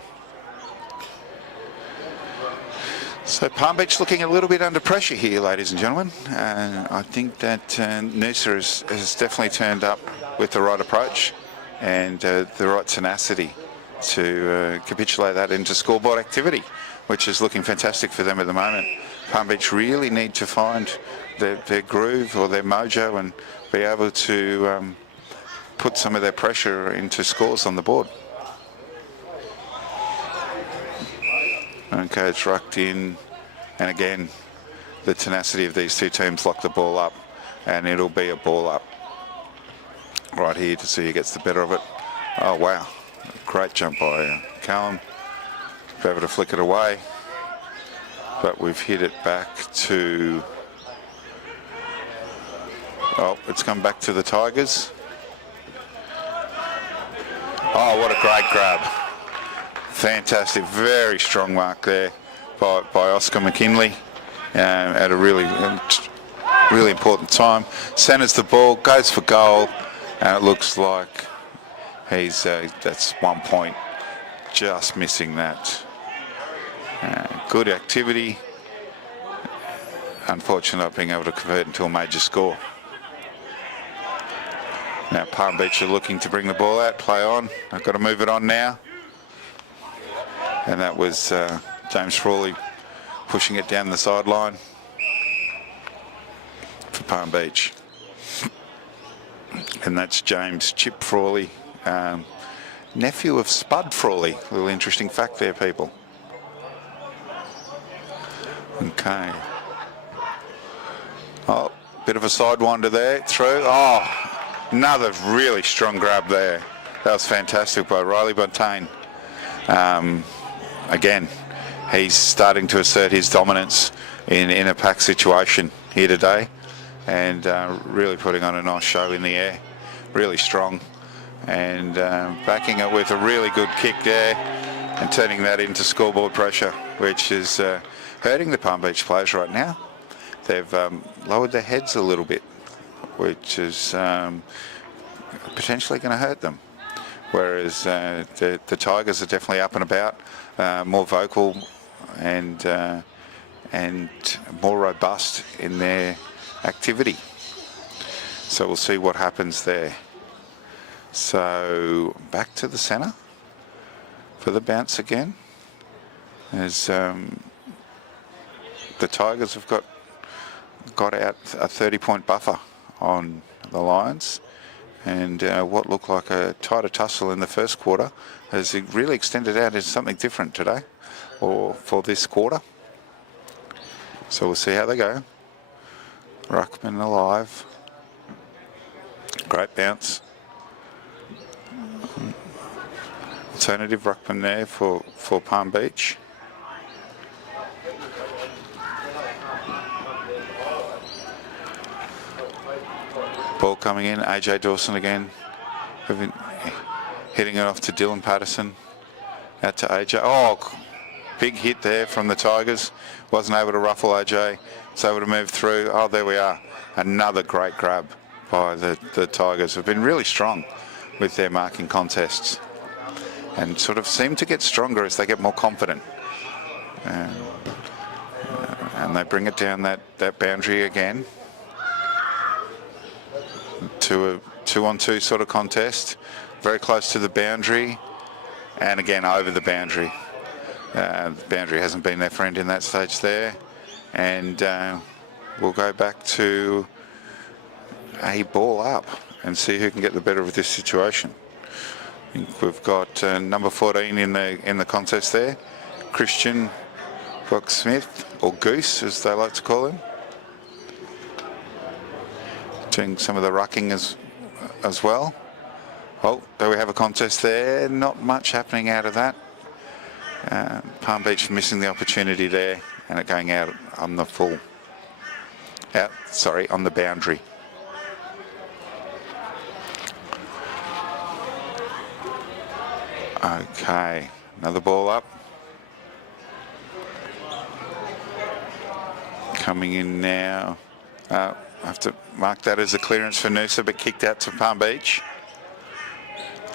So Palm Beach looking a little bit under pressure here, ladies and gentlemen. I think that Noosa has definitely turned up with the right approach and the right tenacity to capitulate that into scoreboard activity, which is looking fantastic for them at the moment. Palm Beach really need to find their groove or their mojo and be able to put some of their pressure into scores on the board. Okay, it's rucked in, and again, the tenacity of these two teams lock the ball up, and it'll be a ball up right here to see who gets the better of it. Oh wow, great jump by Callum. Be able to flick it away, but we've hit it back to, oh, it's come back to the Tigers. Oh, what a great grab. Fantastic, very strong mark there by Oscar McKinley at a really important time. Centers the ball, goes for goal, and it looks like he's that's 1 point, just missing that. Good activity. Unfortunately, not being able to convert into a major score. Now Palm Beach are looking to bring the ball out, play on. I've got to move it on now. And that was James Frawley pushing it down the sideline for Palm Beach. And that's James Chip Frawley, nephew of Spud Frawley. A little interesting fact there, people. Okay. Oh, bit of a sidewinder there, through. Oh, another really strong grab there. That was fantastic by Riley Bontain. Again, he's starting to assert his dominance in a pack situation here today, and really putting on a nice show in the air. Really strong, and backing it with a really good kick there and turning that into scoreboard pressure, which is hurting the Palm Beach players right now. They've lowered their heads a little bit, which is potentially going to hurt them. Whereas the Tigers are definitely up and about, more vocal and more robust in their activity. So we'll see what happens there. So back to the centre for the bounce again, as the Tigers have got out a 30-point buffer on the Lions, and what looked like a tighter tussle in the first quarter has really extended out into something different today, or for this quarter. So we'll see how they go. Ruckman alive. Great bounce. Alternative ruckman there for Palm Beach. Ball coming in, AJ Dawson again, hitting it off to Dylan Patterson, out to AJ. Oh, big hit there from the Tigers. Wasn't able to ruffle AJ, was able to move through. Oh, there we are. Another great grab by the Tigers. Have been really strong with their marking contests, and sort of seem to get stronger as they get more confident. And they bring it down that boundary again to a 2-on-2 sort of contest, very close to the boundary, and again over the boundary. The boundary hasn't been their friend in that stage there, and we'll go back to a ball up and see who can get the better of this situation. I think we've got number 14 in the contest there, Christian Fox-Smith, or Goose as they like to call him, doing some of the rucking as well. Oh, do we have a contest there? Not much happening out of that. Palm Beach missing the opportunity there, and it going out on the on the boundary. Okay, another ball up. Coming in now. I have to mark that as a clearance for Noosa, but kicked out to Palm Beach.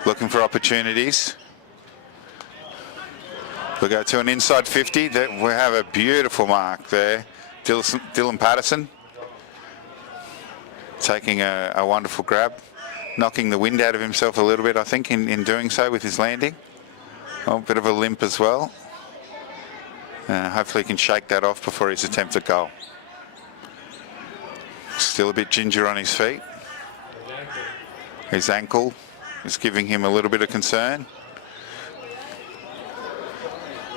Looking for opportunities. We'll go to an inside 50. We have a beautiful mark there. Dylan Patterson taking a wonderful grab, knocking the wind out of himself a little bit, I think, in doing so with his landing. Oh, a bit of a limp as well. Hopefully he can shake that off before his attempt at goal. Still a bit ginger on his feet. His ankle is giving him a little bit of concern.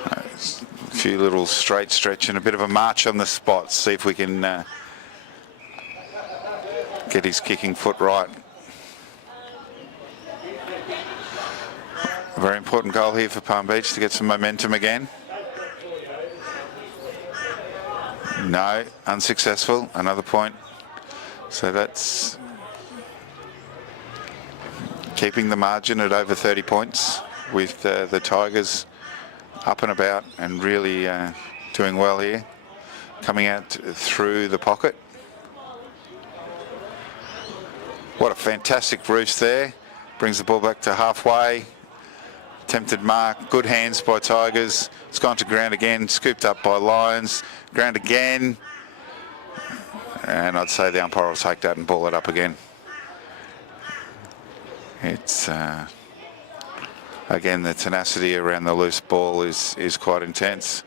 A few little straight stretch and a bit of a march on the spot. See if we can get his kicking foot right. A very important goal here for Palm Beach to get some momentum again. No, unsuccessful. Another point. So that's keeping the margin at over 30 points with the Tigers up and about and really doing well here. Coming out through the pocket. What a fantastic roost there. Brings the ball back to halfway. Attempted mark. Good hands by Tigers. It's gone to ground again. Scooped up by Lions. Ground again. And I'd say the umpire will take that and ball it up again. It's again, the tenacity around the loose ball is quite intense.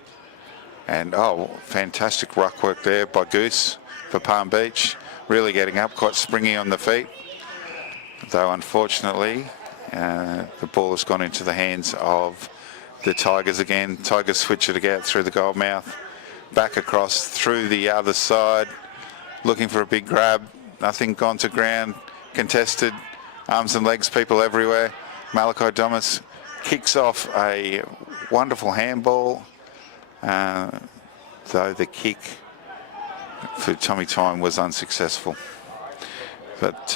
And oh, fantastic ruck work there by Goose for Palm Beach. Really getting up, quite springy on the feet. Though unfortunately, the ball has gone into the hands of the Tigers again. Tigers switch it out through the goal mouth, back across through the other side, looking for a big grab. Nothing, gone to ground, contested, arms and legs, people everywhere. Malachi Thomas kicks off a wonderful handball, though the kick for Tommy Time was unsuccessful. But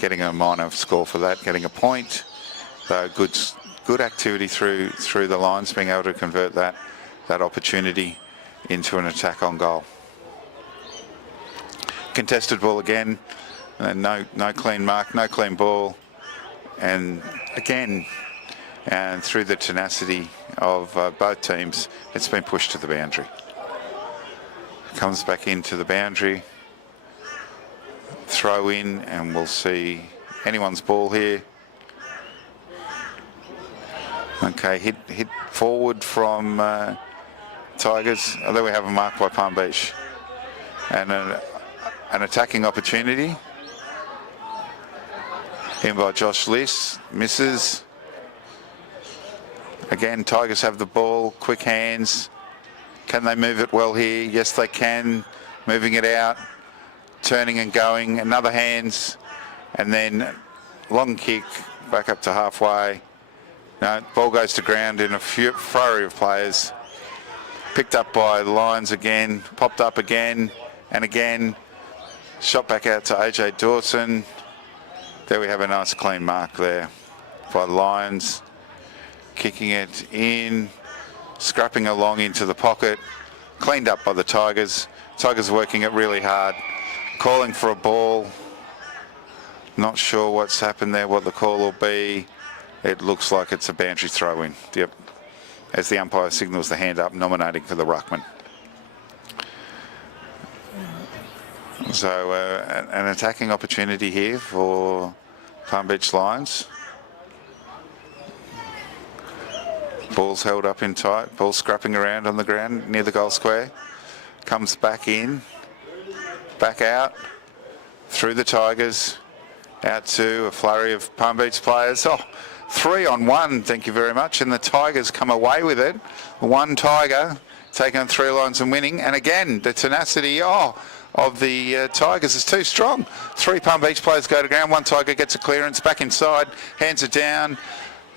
getting a minor score for that, getting a point. Though good activity through the lines, being able to convert that opportunity into an attack on goal. Contested ball again, and no clean mark, no clean ball, and again, and through the tenacity of both teams, it's been pushed to the boundary. Comes back into the boundary, throw in, and we'll see anyone's ball here. Okay, hit forward from Tigers. Although we have a mark by Palm Beach, and an attacking opportunity. In by Josh Liss, misses. Again, Tigers have the ball, quick hands. Can they move it well here? Yes, they can. Moving it out, turning and going. Another hands, and then long kick back up to halfway. No, ball goes to ground in a flurry of players. Picked up by the Lions again, popped up again and again. Shot back out to AJ Dawson. There we have a nice clean mark there by the Lions. Kicking it in, scrapping along into the pocket. Cleaned up by the Tigers. Tigers working it really hard. Calling for a ball. Not sure what's happened there, what the call will be. It looks like it's a boundary throw-in. Yep. As the umpire signals the hand up, nominating for the ruckman. So an attacking opportunity here for Palm Beach Lions. Ball's held up in tight. Ball scrapping around on the ground near the goal square. Comes back in, back out, through the Tigers, out to a flurry of Palm Beach players. Oh, 3-on-1, thank you very much. And the Tigers come away with it. One Tiger taking on 3 lines and winning. And again, the tenacity of the Tigers is too strong. 3 Palm Beach players go to ground. 1 Tiger gets a clearance, back inside, hands it down.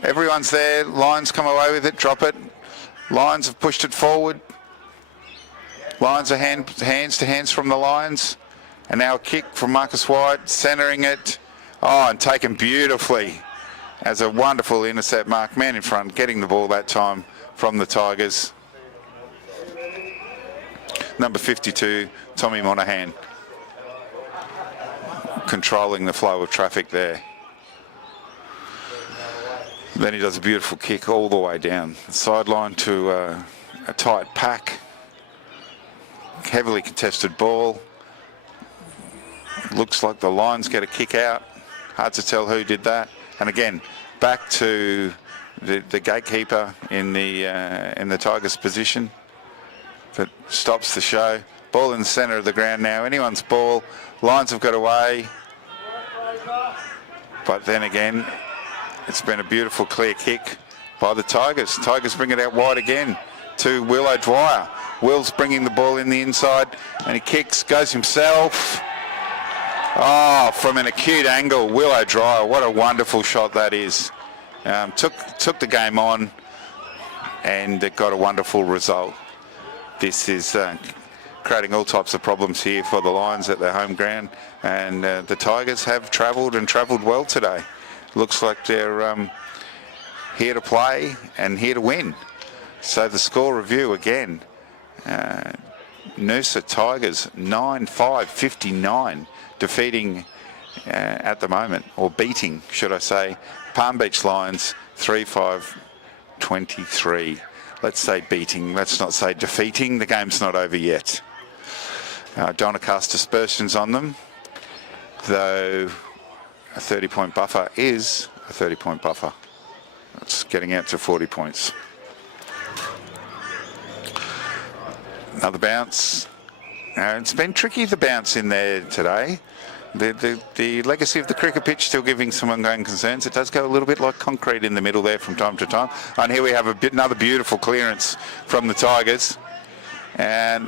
Everyone's there. Lions come away with it, drop it. Lions have pushed it forward. Lions are hands to hands from the Lions. And now a kick from Marcus White, centering it. Oh, and taken beautifully as a wonderful intercept mark. Man in front, getting the ball that time from the Tigers. Number 52, Tommy Monahan, controlling the flow of traffic there. Then he does a beautiful kick all the way down the sideline to a tight pack. Heavily contested ball. Looks like the Lions get a kick out. Hard to tell who did that. And again, back to the gatekeeper in the Tigers position. That stops the show. Ball in the centre of the ground now. Anyone's ball. Lions have got away. But then again, it's been a beautiful clear kick by the Tigers. Tigers bring it out wide again to Will O'Dwyer. Will's bringing the ball in the inside and he kicks, goes himself. Oh, from an acute angle, Will O'Dwyer. What a wonderful shot that is. Took the game on and it got a wonderful result. This is creating all types of problems here for the Lions at their home ground, and the Tigers have travelled and travelled well today. Looks like they're here to play and here to win. So the score review again, Noosa Tigers 9-5-59, defeating at the moment, or beating should I say, Palm Beach Lions 3-5-23. Let's say beating, let's not say defeating. The game's not over yet. Don't want to cast dispersions on them, though a 30-point buffer is a 30-point buffer. It's getting out to 40 points. Another bounce. It's been tricky, the bounce in there today. The legacy of the cricket pitch still giving some ongoing concerns. It does go a little bit like concrete in the middle there from time to time. And here we have another beautiful clearance from the Tigers. And,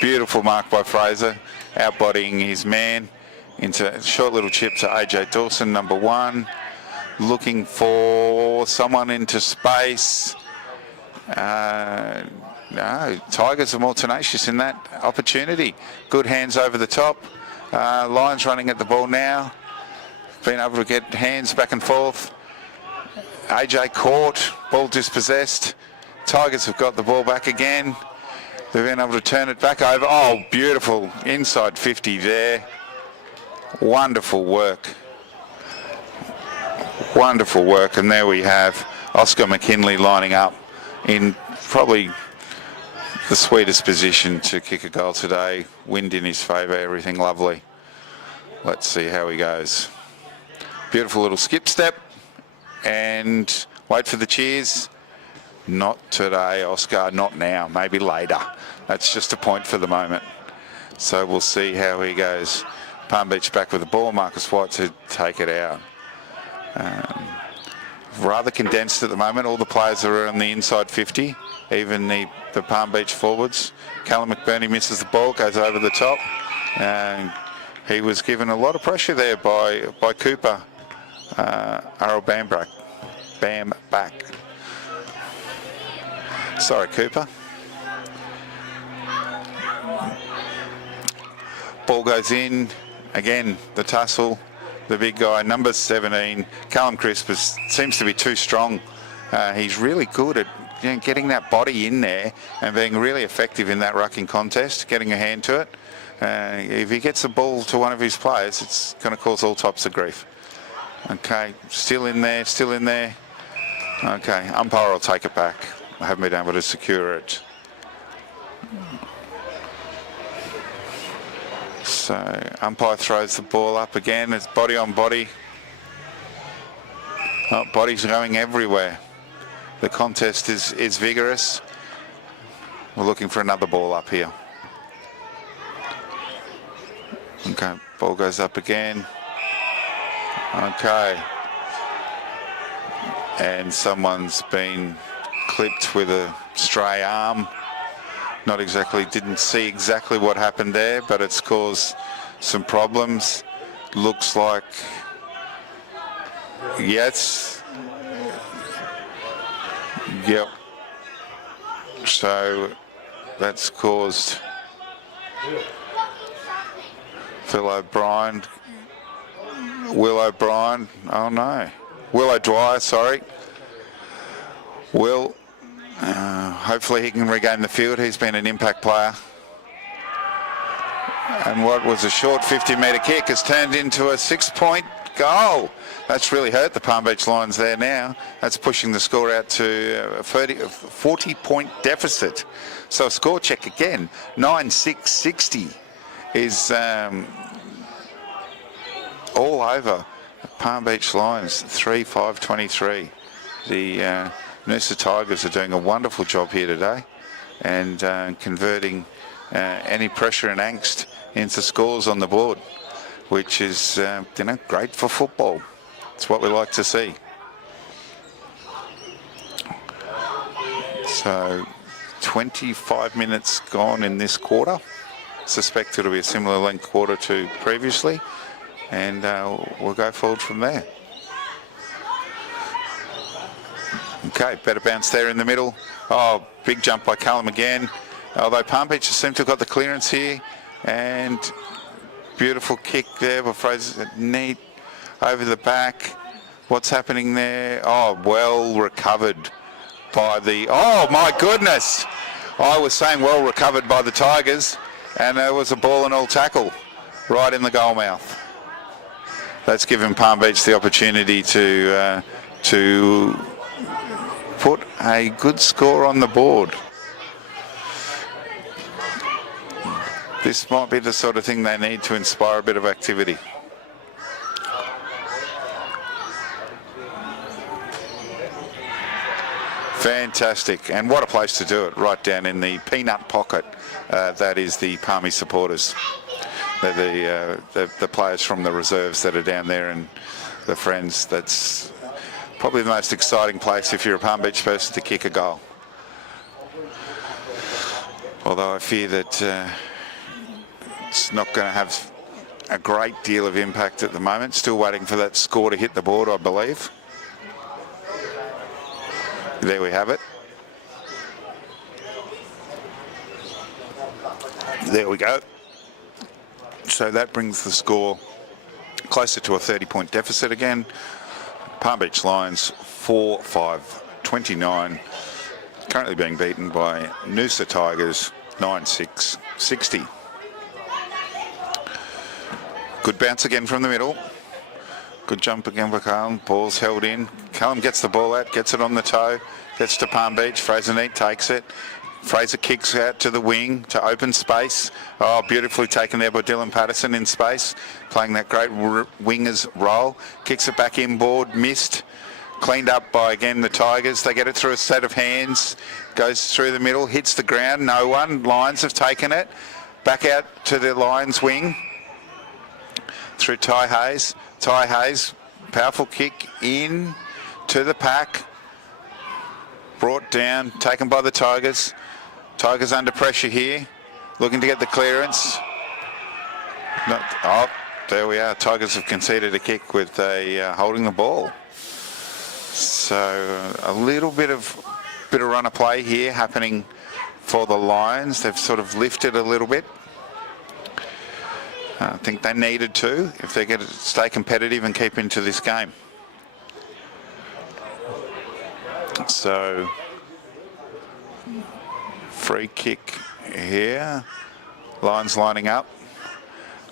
beautiful mark by Fraser, outbodying his man into a short little chip to AJ Dawson, number 1. Looking for someone into space. No, Tigers are more tenacious in that opportunity. Good hands over the top. Lions running at the ball now. Been able to get hands back and forth. AJ caught, ball dispossessed. Tigers have got the ball back again. They've been able to turn it back over. Oh, beautiful. Inside 50 there. Wonderful work. Wonderful work. And there we have Oscar McKinley lining up in probably the sweetest position to kick a goal today. Wind in his favour, everything lovely. Let's see how he goes. Beautiful little skip step. And wait for the cheers. Not today, Oscar, not now, maybe later. That's just a point for the moment. So we'll see how he goes. Palm Beach back with the ball, Marcus White to take it out. Rather condensed at the moment. All the players are on the inside 50, even the Palm Beach forwards. Callum McBurney misses the ball, goes over the top. He was given a lot of pressure there by Cooper. Arrow Bamback. Sorry, Cooper. Ball goes in. Again, the tussle. The big guy, number 17, Callum Crisp, seems to be too strong. He's really good at getting that body in there and being really effective in that rucking contest, getting a hand to it. If he gets the ball to one of his players, it's going to cause all types of grief. Okay, still in there, still in there. Okay, umpire will take it back. I haven't been able to secure it. So umpire throws the ball up again. It's body on body. Oh, body's going everywhere. The contest is vigorous. We're looking for another ball up here. Okay, ball goes up again. Okay. And someone's been clipped with a stray arm. Not exactly, didn't see exactly what happened there, but it's caused some problems. Looks like, yes. Yep. So that's caused Will O'Brien, oh no. Will O'Dwyer, sorry. Will. Hopefully he can regain the field. He's been an impact player. And what was a short 50-metre kick has turned into a 6-point goal. That's really hurt the Palm Beach Lions there now. That's pushing the score out to a 40-point deficit. So a score check again. 9-6-60 is all over. Palm Beach Lions 3-5-23. The Noosa Tigers are doing a wonderful job here today and converting any pressure and angst into scores on the board, which is great for football. It's what we like to see. So 25 minutes gone in this quarter. Suspect it'll be a similar length quarter to previously, and we'll go forward from there. Okay, better bounce there in the middle. Oh, big jump by Callum again. Although Palm Beach seem to have got the clearance here, and beautiful kick there by Fraser. Neat over the back. What's happening there? Oh, well recovered by the... Oh, my goodness! I was saying well recovered by the Tigers, and there was a ball and all tackle right in the goal mouth. That's given Palm Beach the opportunity to put a good score on the board. This might be the sort of thing they need to inspire a bit of activity. Fantastic, and what a place to do it, right down in the peanut pocket. That is the Palmy supporters. They're the players from the reserves that are down there, and the friends. That's probably the most exciting place if you're a Palm Beach person to kick a goal. Although I fear that it's not going to have a great deal of impact at the moment. Still waiting for that score to hit the board, I believe. There we have it. There we go. So that brings the score closer to a 30-point deficit again. Palm Beach Lions 4-5-29. Currently being beaten by Noosa Tigers 9-6-60. Good bounce again from the middle. Good jump again by Callum. Ball's held in. Callum gets the ball out, gets it on the toe, gets to Palm Beach. Fraser Neat takes it. Fraser kicks out to the wing to open space. Oh, beautifully taken there by Dylan Patterson in space, playing that great winger's role. Kicks it back inboard, missed. Cleaned up by, again, the Tigers. They get it through a set of hands. Goes through the middle, hits the ground. No one. Lions have taken it. Back out to the Lions wing. Through Ty Hayes. Ty Hayes, powerful kick in to the pack. Brought down, taken by the Tigers. Tigers under pressure here, looking to get the clearance. Oh, there we are. Tigers have conceded a kick with a holding the ball. So a little bit of run of play here happening for the Lions. They've sort of lifted a little bit. I think they needed to if they're going to stay competitive and keep into this game. So, free kick here. Lions lining up.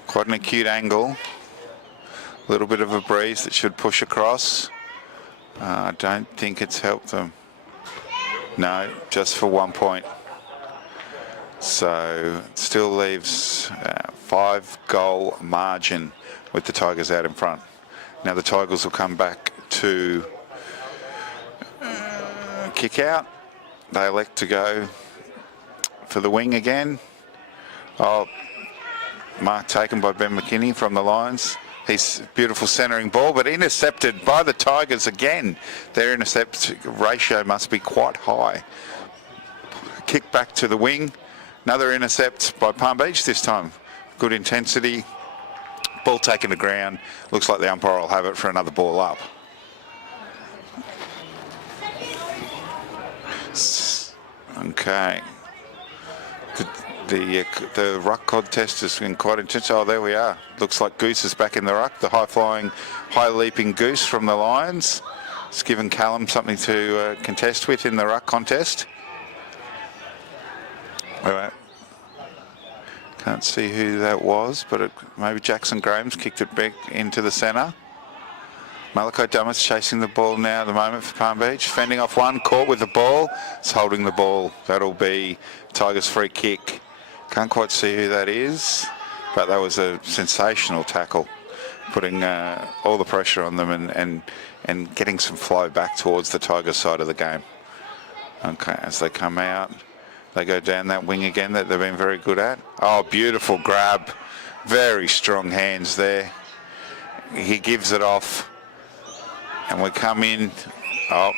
Quite an acute angle. A little bit of a breeze that should push across. I don't think it's helped them. No, just for 1 point. So it still leaves 5-goal margin with the Tigers out in front. Now the Tigers will come back to kick out. They elect to go for the wing again. Oh, mark taken by Ben McKinney from the Lions. He's beautiful centering ball, but intercepted by the Tigers again. Their intercept ratio must be quite high. Kick back to the wing. Another intercept by Palm Beach this time. Good intensity. Ball taken to ground. Looks like the umpire will have it for another ball up. Okay. The ruck contest has been quite intense. Oh, there we are. Looks like Goose is back in the ruck. The high-flying, high-leaping Goose from the Lions. It's given Callum something to contest with in the ruck contest. All right. Can't see who that was, but maybe Jackson Graham's kicked it back into the centre. Malachi Dummett chasing the ball now at the moment for Palm Beach. Fending off one, caught with the ball. It's holding the ball. That'll be Tigers' free kick. Can't quite see who that is, but that was a sensational tackle, putting all the pressure on them and getting some flow back towards the Tigers' side of the game. Okay, as they come out, They go down that wing again that they've been very good at. Oh, beautiful grab. Very strong hands there. He gives it off. And we come in. Oh,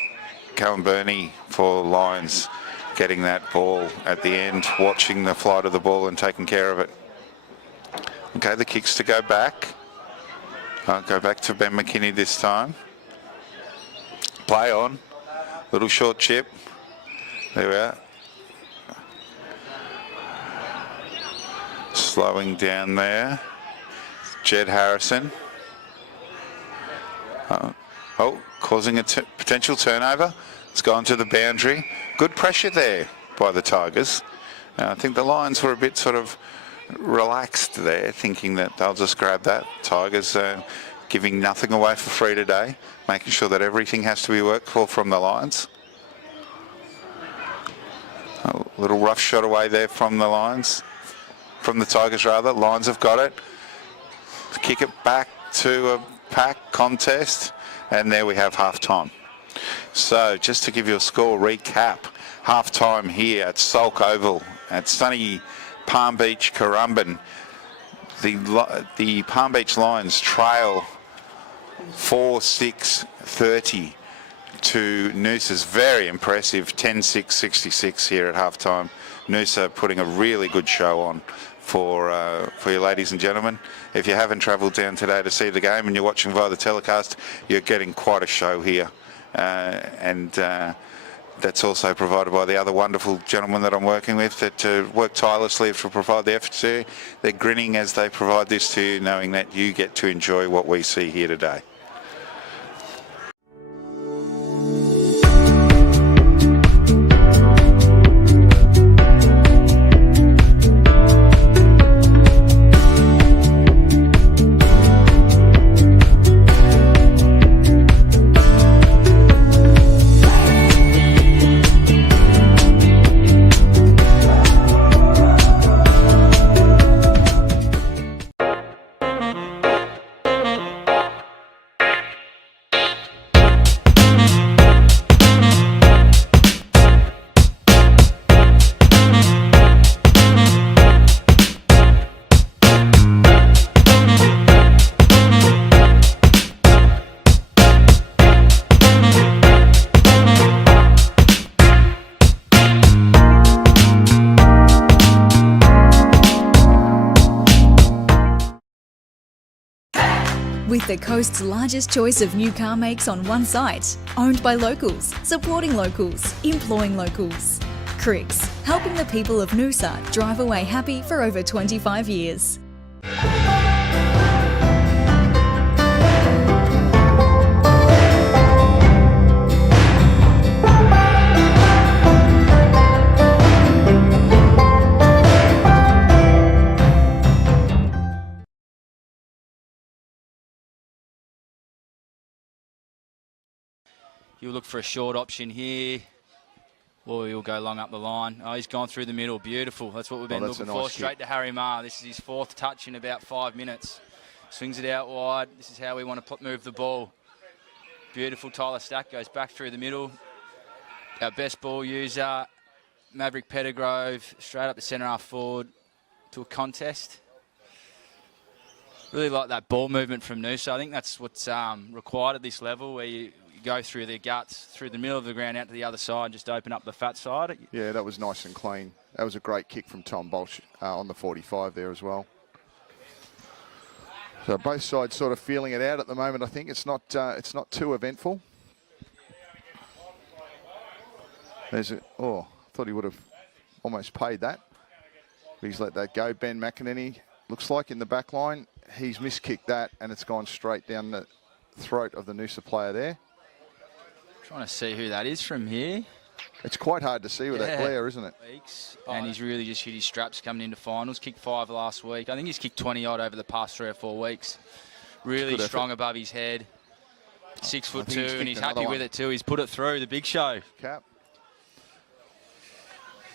Callum Burney for Lions getting that ball at the end, watching the flight of the ball and taking care of it. Okay, the kicks to go back. Go back to Ben McKinney this time. Play on. Little short chip. There we are. Slowing down there. Jed Harrison. Causing a potential turnover. It's gone to the boundary. Good pressure there by the Tigers. I think the Lions were a bit sort of relaxed there, thinking that they'll just grab that. Tigers giving nothing away for free today, making sure that everything has to be worked for from the Lions. A little rough shot away there from the Lions. From the Tigers rather. Lions have got it. Kick it back to a pack contest, and there we have half time. So just to give you a score recap, half time here at Sulk Oval at sunny Palm Beach, Currumbin. The Palm Beach Lions trail 4-6-30 to Noosa's very impressive 10-6-66 here at half time. Noosa putting a really good show on for you ladies and gentlemen. If you haven't travelled down today to see the game and you're watching via the telecast, you're getting quite a show here. That's also provided by the other wonderful gentlemen that I'm working with that work tirelessly to provide the efforts to you. They're grinning as they provide this to you, knowing that you get to enjoy what we see here today. With the coast's largest choice of new car makes on one site, owned by locals, supporting locals, employing locals. Cricks, helping the people of Noosa drive away happy for over 25 years. He'll look for a short option here, or he'll go long up the line. Oh, he's gone through the middle. Beautiful. That's what we've been looking for. Straight to Harry Marr. This is his fourth touch in about 5 minutes. Swings it out wide. This is how we want to move the ball. Beautiful. Tyler Stack goes back through the middle. Our best ball user, Maverick Pettigrove, straight up the centre half forward to a contest. Really like that ball movement from Noosa. I think that's what's required at this level, where you go through their guts, through the middle of the ground, out to the other side, and just open up the fat side. Yeah, that was nice and clean. That was a great kick from Tom Bolch on the 45 there as well. So both sides sort of feeling it out at the moment. I think it's not too eventful. There's I thought he would have almost paid that. But he's let that go. Ben McInerney looks like in the back line. He's miskicked that, and it's gone straight down the throat of the Noosa player there. Trying to see who that is from here. It's quite hard to see with that glare, isn't it? And he's really just hit his straps coming into finals. Kicked 5 last week. I think he's kicked 20 odd over the past 3 or 4 weeks. Really strong above his head. 6'2", and he's happy with it too. He's put it through the big show. Cap.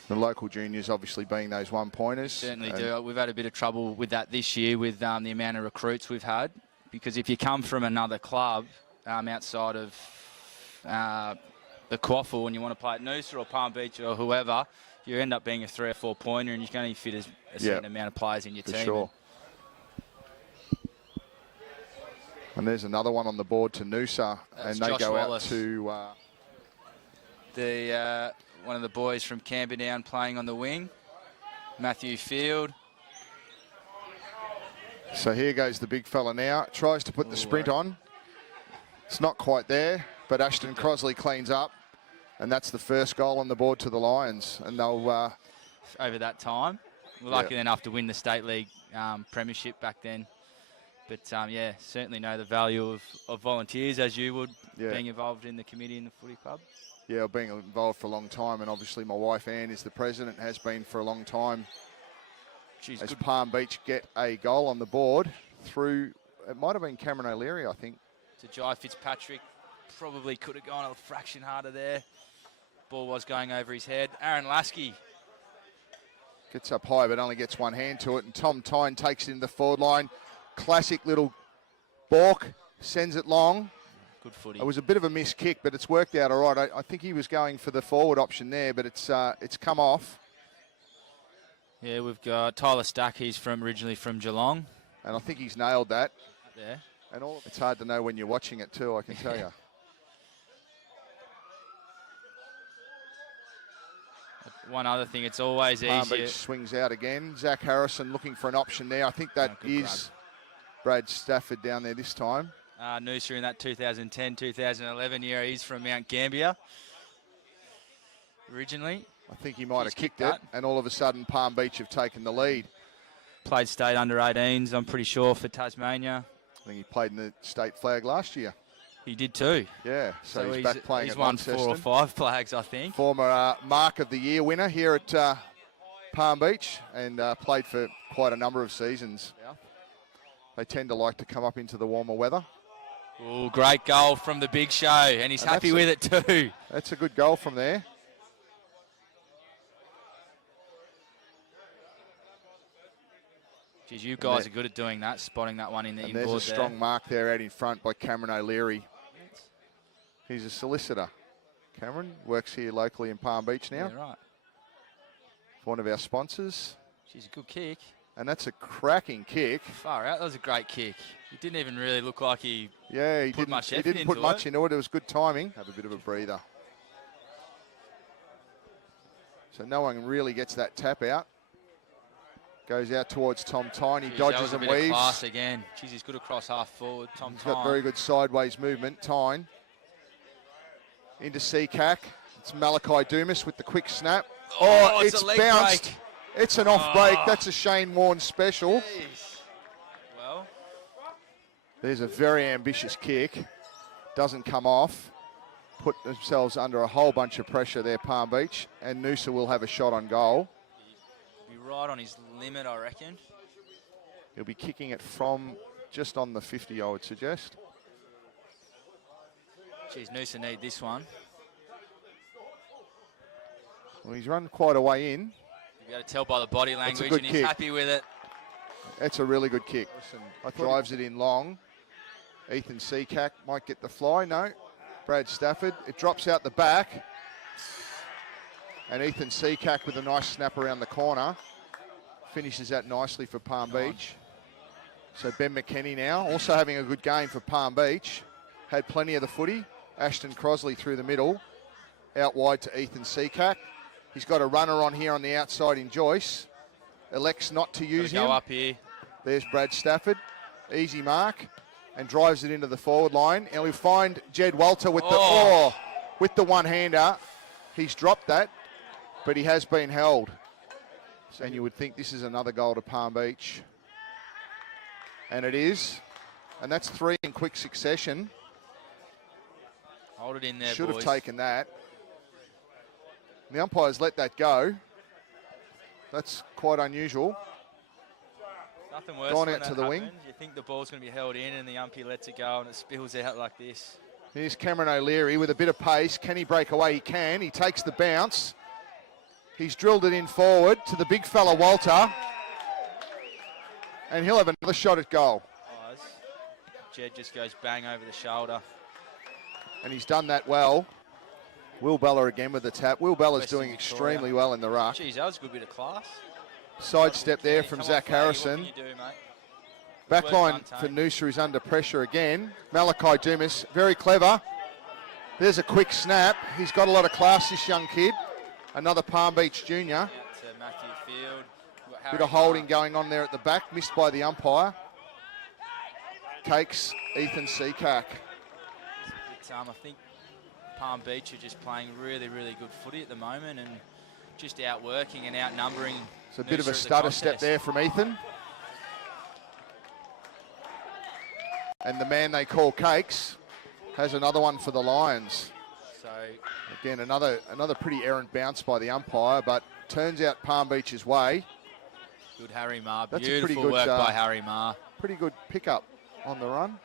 The local juniors obviously being those one-pointers. Certainly do. We've had a bit of trouble with that this year with the amount of recruits we've had. Because if you come from another club outside of the QAFL and you want to play at Noosa or Palm Beach or whoever, you end up being a 3 or 4 pointer and you can only fit a certain amount of players in your team. Sure. And there's another one on the board to Noosa, and they Josh go Wallace. out to one of the boys from Camberdown playing on the wing, Matthew Field. So here goes the big fella now. Tries to put the sprint on. It's not quite there, but Ashton Crosley cleans up, and that's the first goal on the board to the Lions. And they'll over that time, we're lucky enough to win the State League premiership back then. But yeah, certainly know the value of volunteers, as you would, being involved in the committee in the footy club. Yeah, being involved for a long time, and obviously my wife Anne is the president, has been for a long time. She's as good. Palm Beach get a goal on the board through, it might have been Cameron O'Leary, I think. To Jai Fitzpatrick, probably could have gone a fraction harder there. Ball was going over his head. Aaron Lasky. Gets up high, but only gets one hand to it, and Tom Tyne takes it in the forward line. Classic little balk, sends it long. Good footy. It was a bit of a missed kick, but it's worked out all right. I think he was going for the forward option there, but it's come off. Yeah, we've got Tyler Stack. He's originally from Geelong. And I think he's nailed that. Yeah. And it's hard to know when you're watching it too, I can tell you. One other thing, it's always Palm easier. Beach swings out again. Zach Harrison looking for an option there. I think that is Brad Stafford down there this time. Noosa in that 2010-2011 year. He's from Mount Gambier originally. I think he might have kicked it, and all of a sudden Palm Beach have taken the lead. Played state under 18s, I'm pretty sure, for Tasmania. I think he played in the state flag last year. He did too. Yeah, so he's back playing at Launceston. He's won 4 or 5 flags, I think. Former Mark of the Year winner here at Palm Beach, and played for quite a number of seasons. They tend to like to come up into the warmer weather. Oh, great goal from the big show, and he's happy with it too. That's a good goal from there. Geez, you guys are good at doing that, spotting that one in the inboard there. And there's a strong mark there out in front by Cameron O'Leary. He's a solicitor. Cameron works here locally in Palm Beach now. Yeah, right. One of our sponsors. She's a good kick. And that's a cracking kick. Far out, that was a great kick. He didn't even really look like he he put didn't, much he effort didn't put into much into it. It was good timing. Have a bit of a breather. So no one really gets that tap out. Goes out towards Tom Tyne. He dodges and weaves. Class again. Jeez, he's good across half forward. Tom He's Tyne. got very good sideways movement. Tyne into Seacack. It's Malachi Dumas with the quick snap. Oh, it's bounced. Break. It's an off break. That's a Shane Warne special. Jeez. Well, there's a very ambitious kick. Doesn't come off. Put themselves under a whole bunch of pressure there, Palm Beach. And Noosa will have a shot on goal. Be right on his limit, I reckon. He'll be kicking it from just on the 50, I would suggest. Geez, Noosa need this one. Well, he's run quite a way in. You got to tell by the body language, good and he's kick. happy with it. That's a really good kick. Drives it in long. Ethan Seacack might get the fly. No. Brad Stafford. It drops out the back. And Ethan Seacack with a nice snap around the corner. Finishes that nicely for Palm Beach. So Ben McKenny now, also having a good game for Palm Beach. Had plenty of the footy. Ashton Crosley through the middle. Out wide to Ethan Seacack. He's got a runner on here on the outside in Joyce. Elects not to use him. Go up here. There's Brad Stafford. Easy mark. And drives it into the forward line. And we'll find Jed Walter with with the one-hander. He's dropped that, but he has been held. And you would think this is another goal to Palm Beach. And it is. And that's 3 in quick succession. Hold it in there, Should boys. have taken that. The umpires let that go. That's quite unusual. Nothing worse Gone when out that to the wing. happens. You think the ball's going to be held in and the umpire lets it go and it spills out like this. Here's Cameron O'Leary with a bit of pace. Can he break away? He can. He takes the bounce. He's drilled it in forward to the big fella, Walter. And he'll have another shot at goal. Jed just goes bang over the shoulder. And he's done that well. Will Bella again with the tap. Will Bella's Western doing Victoria. extremely well in the ruck. Geez, that was a good bit of class. Sidestep there Come from on, Zach Flaggy, Harrison. What can you do, mate? Back Good work line done, for Tane. Noosa is under pressure again. Malachi Dumas, very clever. There's a quick snap. He's got a lot of class, this young kid. Another Palm Beach junior. Out to Matthew Field. We've got Bit Harry of holding Mark. going on there at the back, missed by the umpire. Takes Ethan Seacack. I think Palm Beach are just playing really, really good footy at the moment and just outworking and outnumbering. It's a bit of Noosa a at the stutter step contest. there from Ethan. And the man they call Cakes has another one for the Lions. So Again, another pretty errant bounce by the umpire, but turns out Palm Beach's way. good Harry Marr. That's a Beautiful pretty good, work by Harry Marr. Pretty good pickup on the run.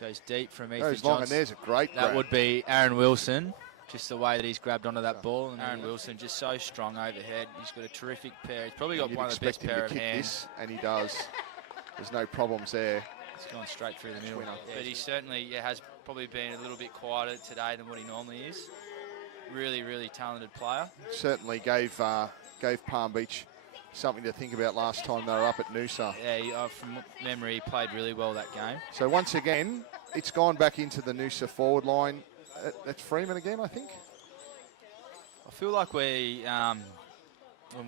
Goes deep from Ethan Goes long, and Johnson. there's a great That grab. would be Aaron Wilson. Just the way that he's grabbed onto that ball. And Aaron Wilson just so strong overhead. He's got a terrific pair. He's probably got You'd one of the best expect him pair to of kick hands. this, and he does. There's no problems there. He's gone straight through the middle. Winner. But he certainly has probably been a little bit quieter today than what he normally is. Really, really talented player. Certainly gave Palm Beach something to think about last time they were up at Noosa. Yeah, from memory, he played really well that game. So once again, it's gone back into the Noosa forward line. That's Freeman again, I think. I feel like when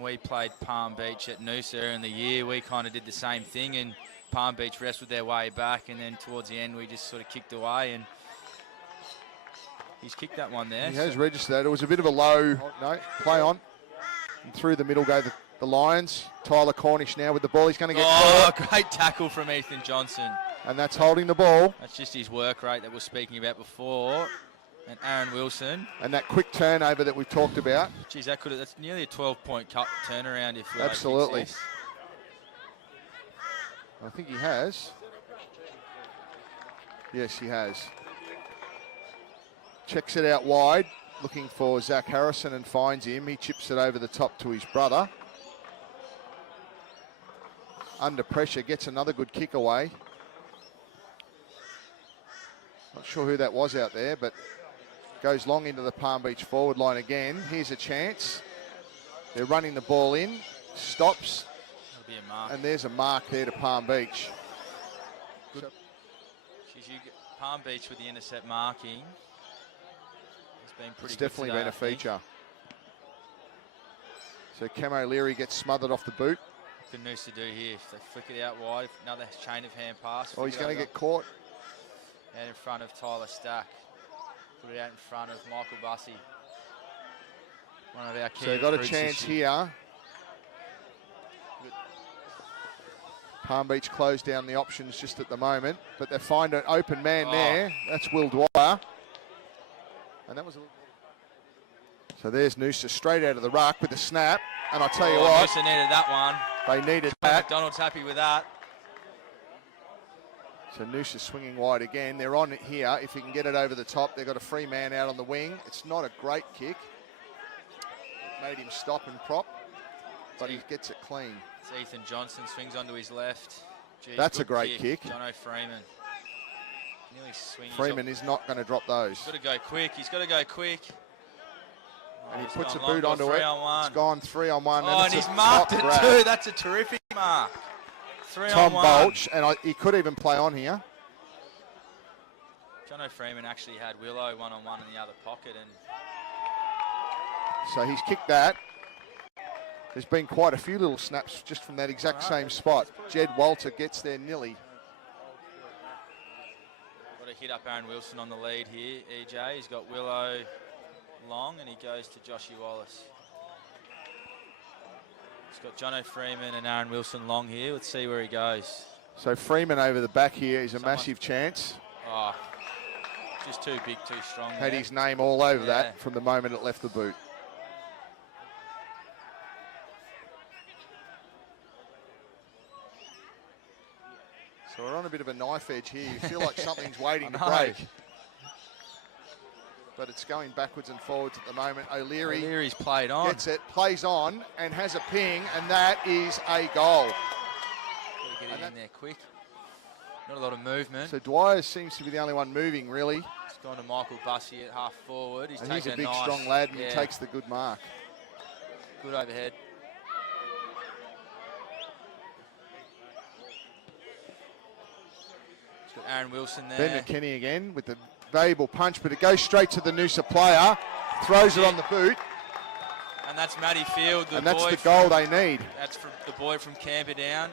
we played Palm Beach at Noosa in the year, we kind of did the same thing, and Palm Beach wrestled their way back, and then towards the end, we just sort of kicked away, and he's kicked that one there. He has registered that. It was a bit of a low, no, play on. And through the middle go the Lions. Tyler Cornish now with the ball. He's going to get caught, Great tackle from Ethan Johnson. and that's holding the ball. That's just his work rate that we were speaking about before. And Aaron Wilson. And that quick turnover that we've talked about. Geez, that's nearly a 12-point cut turnaround if you Absolutely. I think he has. Yes, he has. Checks it out wide, looking for Zach Harrison and finds him. He chips it over the top to his brother. Under pressure, gets another good kick away. Not sure who that was out there, but goes long into the Palm Beach forward line again. Here's a chance. They're running the ball in. Stops. That'll be a mark. And there's a mark there to Palm Beach. Geez, Palm Beach with the intercept marking. It's been pretty It's good definitely today, been a I think. feature. So Camo Leary gets smothered off the boot. What can Noosa do here? If they flick it out wide, another chain of hand pass. Oh, he's flick it going to over. get caught. Out in front of Tyler Stack. Put it out in front of Michael Bussey. One of our key So they've got a recruits chance this year. here. Palm Beach closed down the options just at the moment, but they find an open man there. That's Will Dwyer. And that was a... So there's Noosa straight out of the ruck with a snap. And I'll tell you what, Noosa needed that one. they needed that. McDonald's happy with that. So Noosa swinging wide again. They're on it here. If he can get it over the top, they've got a free man out on the wing. It's not a great kick. It made him stop and prop, but he gets it clean. It's Ethan Johnson, swings onto his left. Gee, That's good a great kick. Jono Freeman. Nearly swinging. Freeman is not going to drop those. He's got to go quick. He's got to go quick. And he He's puts a gone long, boot got onto 3 it. on 1. It's gone 3 on 1. Oh, and it's he's a marked top it grab. too. That's a terrific mark. 3 Tom on 1. Bolch, and he could even play on here. Jono Freeman actually had Willow 1 on 1 in the other pocket, and So he's kicked that. There's been quite a few little snaps just from that exact same spot. Jed Walter gets there nearly. got to hit up Aaron Wilson on the lead here. EJ, he's got Willow long, and he goes to Joshy Wallace. He's got Jono Freeman and Aaron Wilson long here. Let's see where he goes. So Freeman over the back here is a massive chance. Oh, just too big, too strong. Had there. his name all over Yeah. that from the moment it left the boot. So we're on a bit of a knife edge here. You feel like something's waiting to I know. break. But it's going backwards and forwards at the moment. O'Leary O'Leary's played on. gets it, plays on, and has a ping, and that is a goal. Got to get it in there quick. Not a lot of movement. So Dwyer seems to be the only one moving, really. It's gone to Michael Bussey at half forward. He's He's a big, nice, strong lad, and he takes the good mark. Good overhead. It's got Aaron Wilson there. Ben McKinney again with the valuable punch, but it goes straight to the Noosa player. Throws it on the boot. And that's Matty Field, and that's the goal they need. That's from the boy from Camperdown.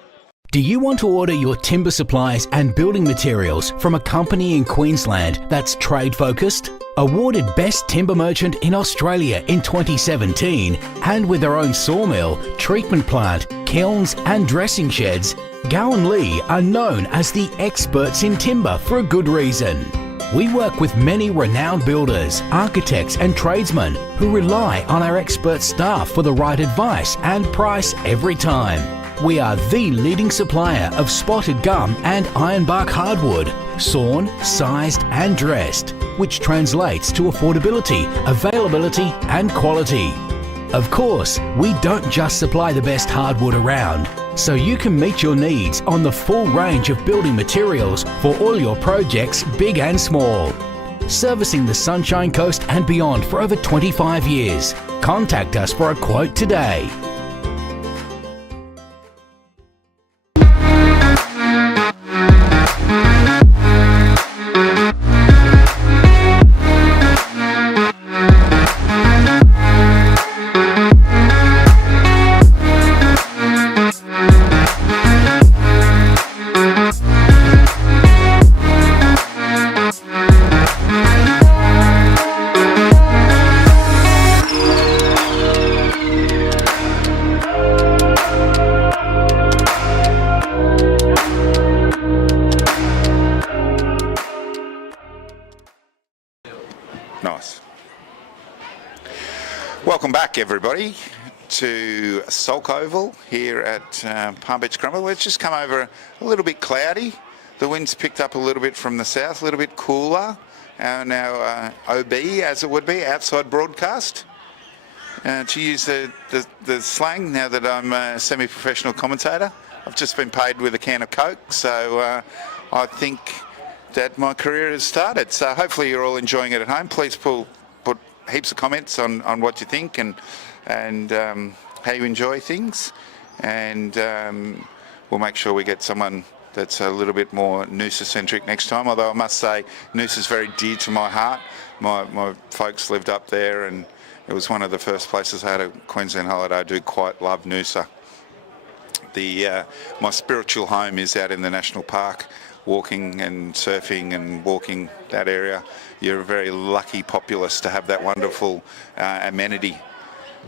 Do you want to order your timber supplies and building materials from a company in Queensland that's trade focused? Awarded Best Timber Merchant in Australia in 2017, and with their own sawmill, treatment plant, kilns and dressing sheds, Gowan Lee are known as the experts in timber for a good reason. We work with many renowned builders, architects and tradesmen who rely on our expert staff for the right advice and price every time. We are the leading supplier of spotted gum and ironbark hardwood, sawn, sized and dressed, which translates to affordability, availability and quality. Of course, we don't just supply the best hardwood around, so you can meet your needs on the full range of building materials for all your projects, big and small. Servicing the Sunshine Coast and beyond for over 25 years. Contact us for a quote today. Nice. Welcome back, everybody, to Sulk Oval here at Palm Beach Crumble. It's just come over a little bit cloudy. The wind's picked up a little bit from the south, a little bit cooler. Now OB, as it would be, outside broadcast. To use the slang, now that I'm a semi-professional commentator, I've just been paid with a can of Coke, so I think that my career has started. So hopefully you're all enjoying it at home. Please put heaps of comments on what you think and how you enjoy things, and we'll make sure we get someone that's a little bit more Noosa-centric next time. Although I must say, Noosa's very dear to my heart. My folks lived up there, and it was one of the first places I had a Queensland holiday. I do quite love Noosa. My spiritual home is out in the national park, walking and surfing and walking that area. You're a very lucky populace to have that wonderful amenity.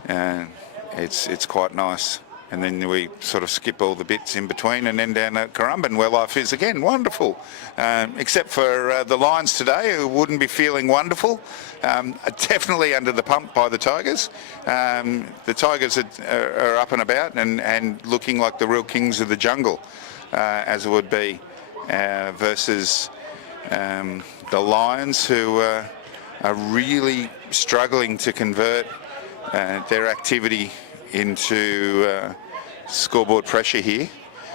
It's quite nice. And then we sort of skip all the bits in between and then down at Currumbin, where life is again wonderful. Except for the Lions today, who wouldn't be feeling wonderful. Definitely under the pump by the Tigers. The Tigers are up and about and looking like the real kings of the jungle, as it would be, versus the Lions, who are really struggling to convert their activity into scoreboard pressure here.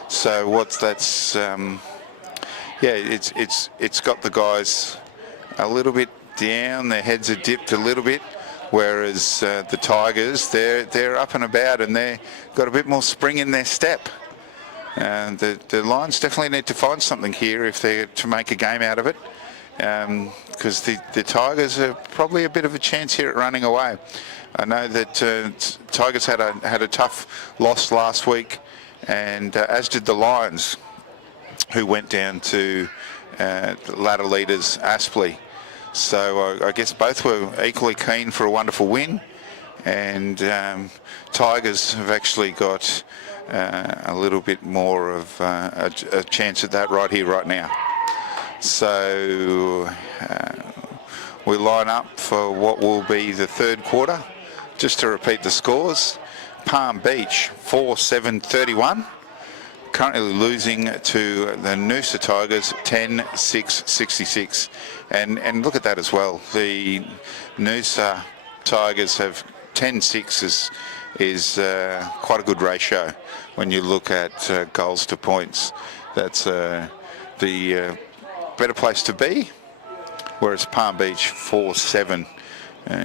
So it's got the guys a little bit down. Their heads are dipped a little bit, whereas the Tigers, they're up and about and they've got a bit more spring in their step. And the Lions definitely need to find something here if they're to make a game out of it, because the Tigers are probably a bit of a chance here at running away. I know that Tigers had a tough loss last week, and as did the Lions, who went down to the ladder leaders Aspley. So I guess both were equally keen for a wonderful win, and Tigers have actually got a little bit more of a chance at that right here, right now. So we line up for what will be the third quarter. Just to repeat the scores: Palm Beach 4-7-31, currently losing to the Noosa Tigers 10-6-66. And look at that as well. The Noosa Tigers have 10-6 is quite a good ratio when you look at goals to points. That's the better place to be, whereas Palm Beach 4-7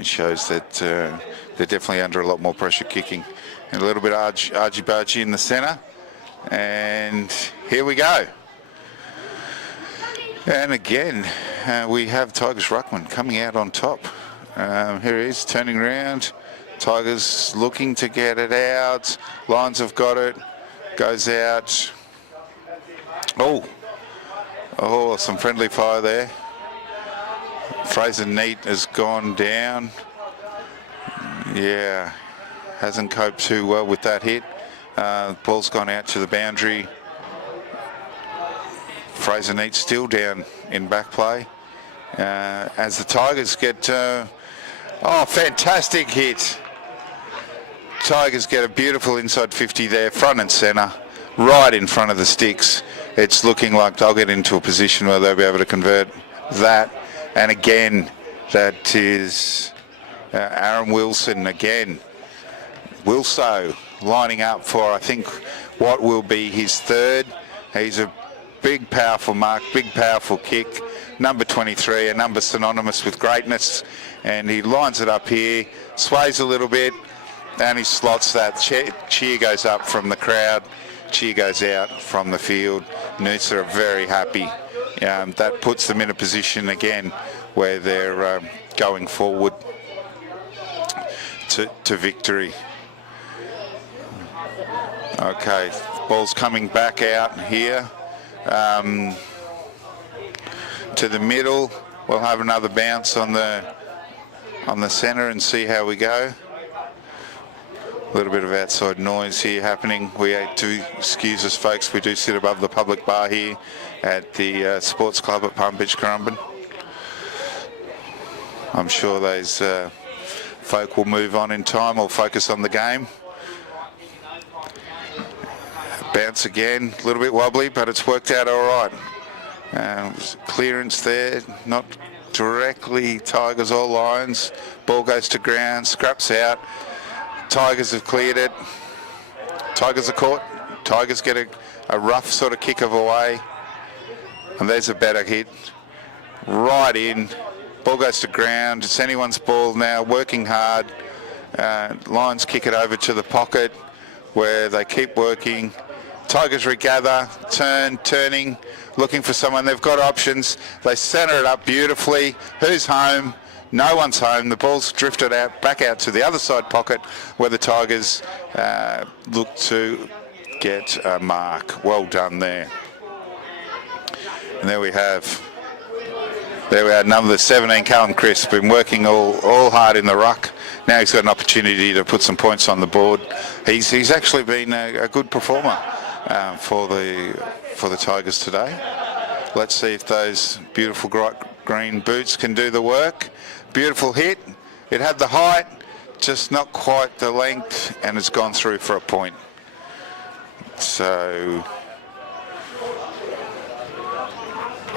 shows that they're definitely under a lot more pressure kicking. And a little bit argy-bargy in the centre. And here we go. And again, we have Tigers Ruckman coming out on top. Here he is, turning around. Tigers looking to get it out. Lions have got it. Goes out. Oh, some friendly fire there. Fraser Neat has gone down. Yeah, hasn't coped too well with that hit. Ball's gone out to the boundary. Fraser Neat still down in back play. As the Tigers get... fantastic hit. Tigers get a beautiful inside 50 there, front and centre, right in front of the sticks. It's looking like they'll get into a position where they'll be able to convert that. And again, that is Aaron Wilson again. Wilso lining up for, I think, what will be his third. He's a big, powerful mark, big, powerful kick. Number 23, a number synonymous with greatness. And he lines it up here, sways a little bit, and he slots that. Cheer goes up from the crowd. Cheer goes out from the field. Noosa are very happy. That puts them in a position again where they're going forward to victory. Okay, ball's coming back out here to the middle. We'll have another bounce on the centre and see how we go. A little bit of outside noise here happening. We do, excuse us folks, we do sit above the public bar here at the Sports Club at Palm Beach, Currumbin. I'm sure those folk will move on in time or focus on the game. Bounce again, a little bit wobbly, but it's worked out all right. Clearance there, not directly Tigers or Lions. Ball goes to ground, scraps out. Tigers have cleared it. Tigers are caught. Tigers get a rough sort of kick of away. And there's a better hit. Right in. Ball goes to ground. It's anyone's ball now, working hard. Lions kick it over to the pocket where they keep working. Tigers regather, turning, looking for someone. They've got options. They centre it up beautifully. Who's home? No one's home. The ball's drifted out, back out to the other side pocket where the Tigers look to get a mark. Well done there. And there we have number 17, Callum Crisp, been working all hard in the ruck. Now he's got an opportunity to put some points on the board. He's actually been a good performer for the Tigers today. Let's see if those beautiful green boots can do the work. Beautiful hit. It had the height, just not quite the length, and it's gone through for a point. So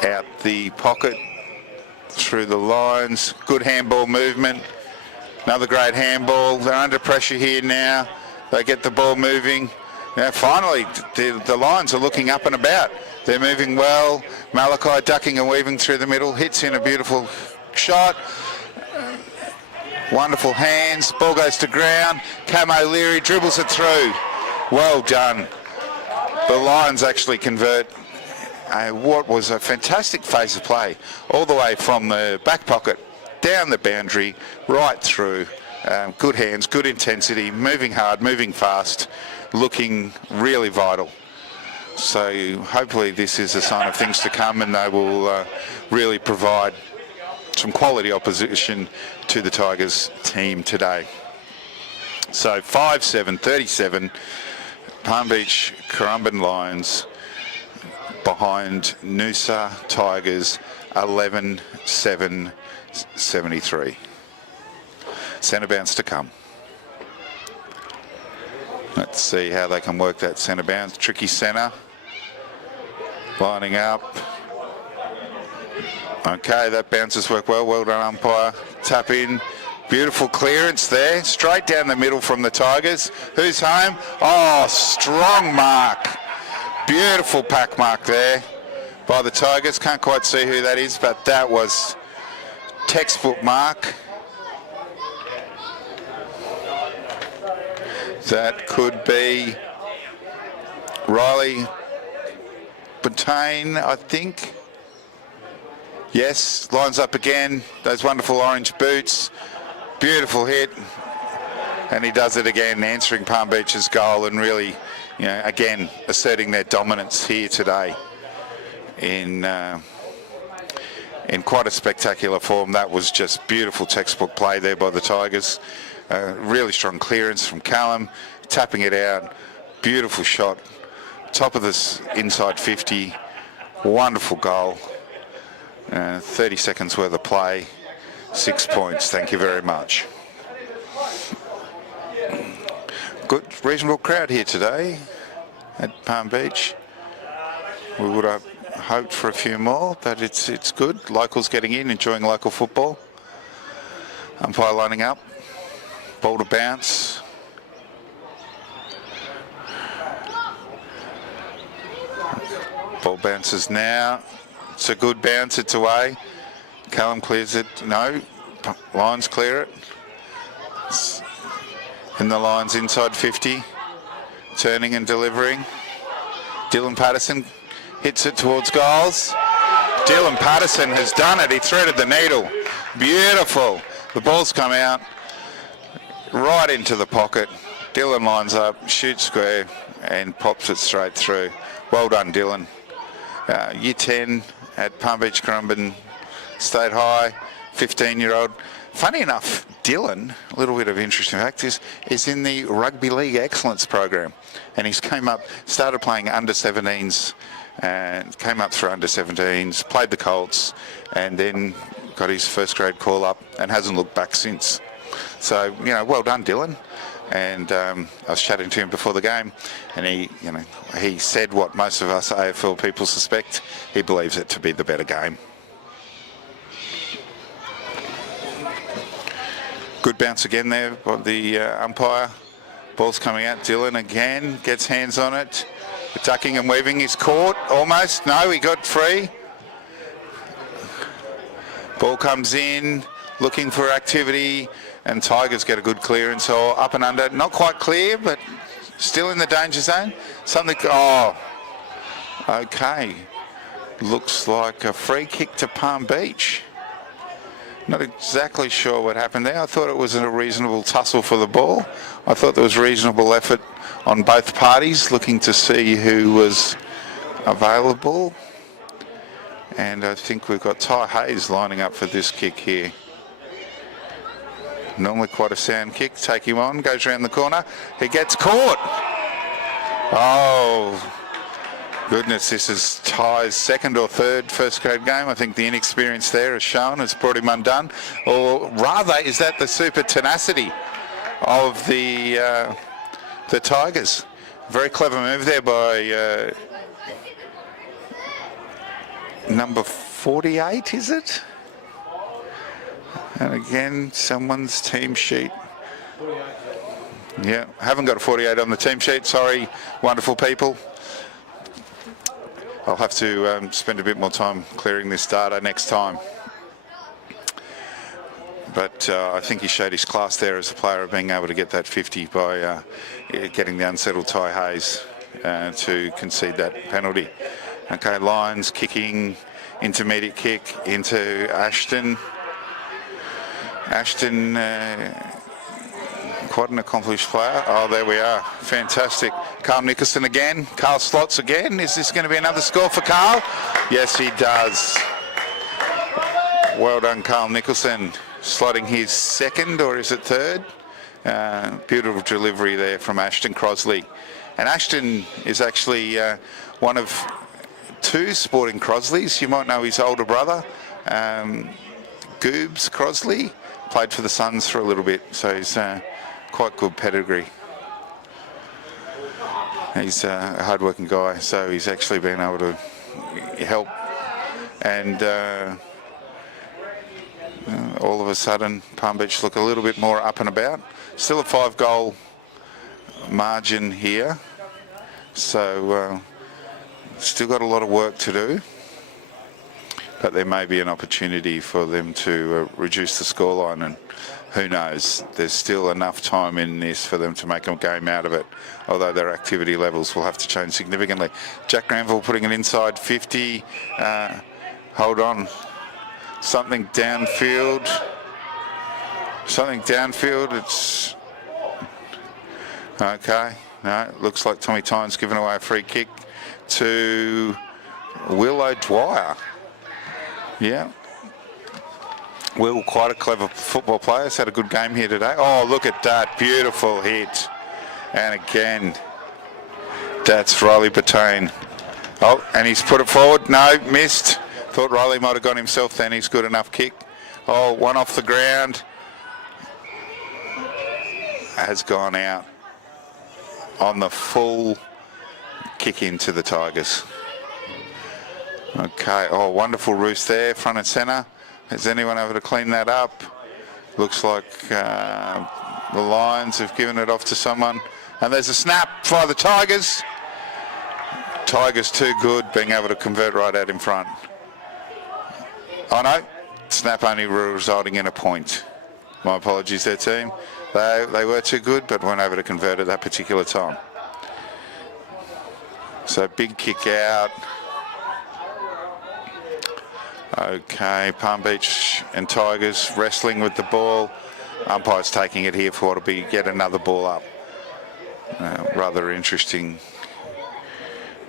out the pocket, through the lines. Good handball movement. Another great handball. They're under pressure here now. They get the ball moving. Now finally, the Lions are looking up and about. They're moving well. Malachi ducking and weaving through the middle. Hits in a beautiful shot. Wonderful hands. Ball goes to ground. Cam O'Leary dribbles it through. Well done. The Lions actually convert. What was a fantastic phase of play. All the way from the back pocket, down the boundary, right through. Good hands, good intensity, moving hard, moving fast, looking really vital. So hopefully this is a sign of things to come, and they will really provide some quality opposition to the Tigers team today. So 5-7, 37, Palm Beach Currumbin Lions behind Noosa Tigers 11-7, 73. Centre bounce to come. Let's see how they can work that centre bounce. Tricky centre. Lining up. Okay, that bounces work well. Well done, umpire. Tap in. Beautiful clearance there. Straight down the middle from the Tigers. Who's home? Oh, strong mark. Beautiful pack mark there by the Tigers. Can't quite see who that is, but that was textbook mark. That could be Riley Boutain, I think. Yes, lines up again. Those wonderful orange boots. Beautiful hit. And he does it again, answering Palm Beach's goal and really, again, asserting their dominance here today in quite a spectacular form. That was just beautiful textbook play there by the Tigers. Really strong clearance from Callum, tapping it out. Beautiful shot. Top of this inside 50. Wonderful goal. 30 seconds worth of play. 6 points. Thank you very much. Good, reasonable crowd here today at Palm Beach. We would have hoped for a few more, but it's good. Locals getting in, enjoying local football. Umpire lining up. Ball to bounce. Ball bounces now. It's a good bounce. It's away. Callum clears it. No. Lions clear it. It's in the lines inside 50. Turning and delivering. Dylan Patterson hits it towards goals. Dylan Patterson has done it. He threaded the needle. Beautiful. The ball's come out right into the pocket. Dylan lines up, shoots square and pops it straight through. Well done, Dylan. Year 10 at Palm Beach Currumbin State High, 15-year-old. Funny enough, Dylan, a little bit of interesting fact, is in the Rugby League Excellence program. And he's started playing under-17s, and came up through under-17s, played the Colts, and then got his first grade call-up and hasn't looked back since. So, well done, Dylan. And I was chatting to him before the game, and he said what most of us AFL people suspect. He believes it to be the better game. Good bounce again there by the umpire. Ball's coming out. Dylan again gets hands on it. Ducking and weaving. He's caught almost. No, he got free. Ball comes in, looking for activity, and Tigers get a good clearance. So up and under. Not quite clear, but still in the danger zone. Okay. Looks like a free kick to Palm Beach. Not exactly sure what happened there. I thought it was a reasonable tussle for the ball. I thought there was reasonable effort on both parties, looking to see who was available. And I think we've got Ty Hayes lining up for this kick here. Normally quite a sound kick. Take him on, goes around the corner. He gets caught. Oh, goodness, this is Ty's second or third first grade game. I think the inexperience there has shown, has brought him undone. Or rather, is that the super tenacity of the Tigers? Very clever move there by number 48, is it? And again, someone's team sheet. Yeah, haven't got a 48 on the team sheet. Sorry, wonderful people. I'll have to spend a bit more time clearing this data next time. But I think he showed his class there as a player of being able to get that 50 by getting the unsettled Ty Hayes to concede that penalty. Okay, Lions kicking, intermediate kick into Ashton. Ashton, quite an accomplished player. Oh, there we are. Fantastic. Carl Nicholson again. Carl slots again. Is this going to be another score for Carl? Yes, he does. Well done, Carl Nicholson. Slotting his second, or is it third? Beautiful delivery there from Ashton Crosley. And Ashton is actually one of two Sporting Crosleys. You might know his older brother, Goobs Crosley. Played for the Suns for a little bit, so he's quite good pedigree. He's a hard-working guy, so he's actually been able to help. And all of a sudden, Palm Beach look a little bit more up and about. Still a 5-goal margin here, so still got a lot of work to do. but there may be an opportunity for them to reduce the scoreline, and who knows, there's still enough time in this for them to make a game out of it, although their activity levels will have to change significantly. Jack Granville putting it inside 50. Hold on. Something downfield. It's okay. No, it looks like Tommy Tynes giving away a free kick to Will O'Dwyer. Yeah. Will, quite a clever football player. He's had a good game here today. Oh, look at that. Beautiful hit. And again, that's Riley Batain. Oh, and he's put it forward. No, missed. Thought Riley might have got himself then. He's good enough kick. Oh, one off the ground. Has gone out on the full kick into the Tigers. Okay, oh, wonderful roost there, front and centre. Is anyone able to clean that up? Looks like the Lions have given it off to someone. And there's a snap by the Tigers. Tigers too good, being able to convert right out in front. Oh no, snap only resulting in a point. My apologies there, team. They were too good, but weren't able to convert at that particular time. So big kick out. Okay, Palm Beach and Tigers wrestling with the ball. Umpire's taking it here for what will be yet another ball up. Rather interesting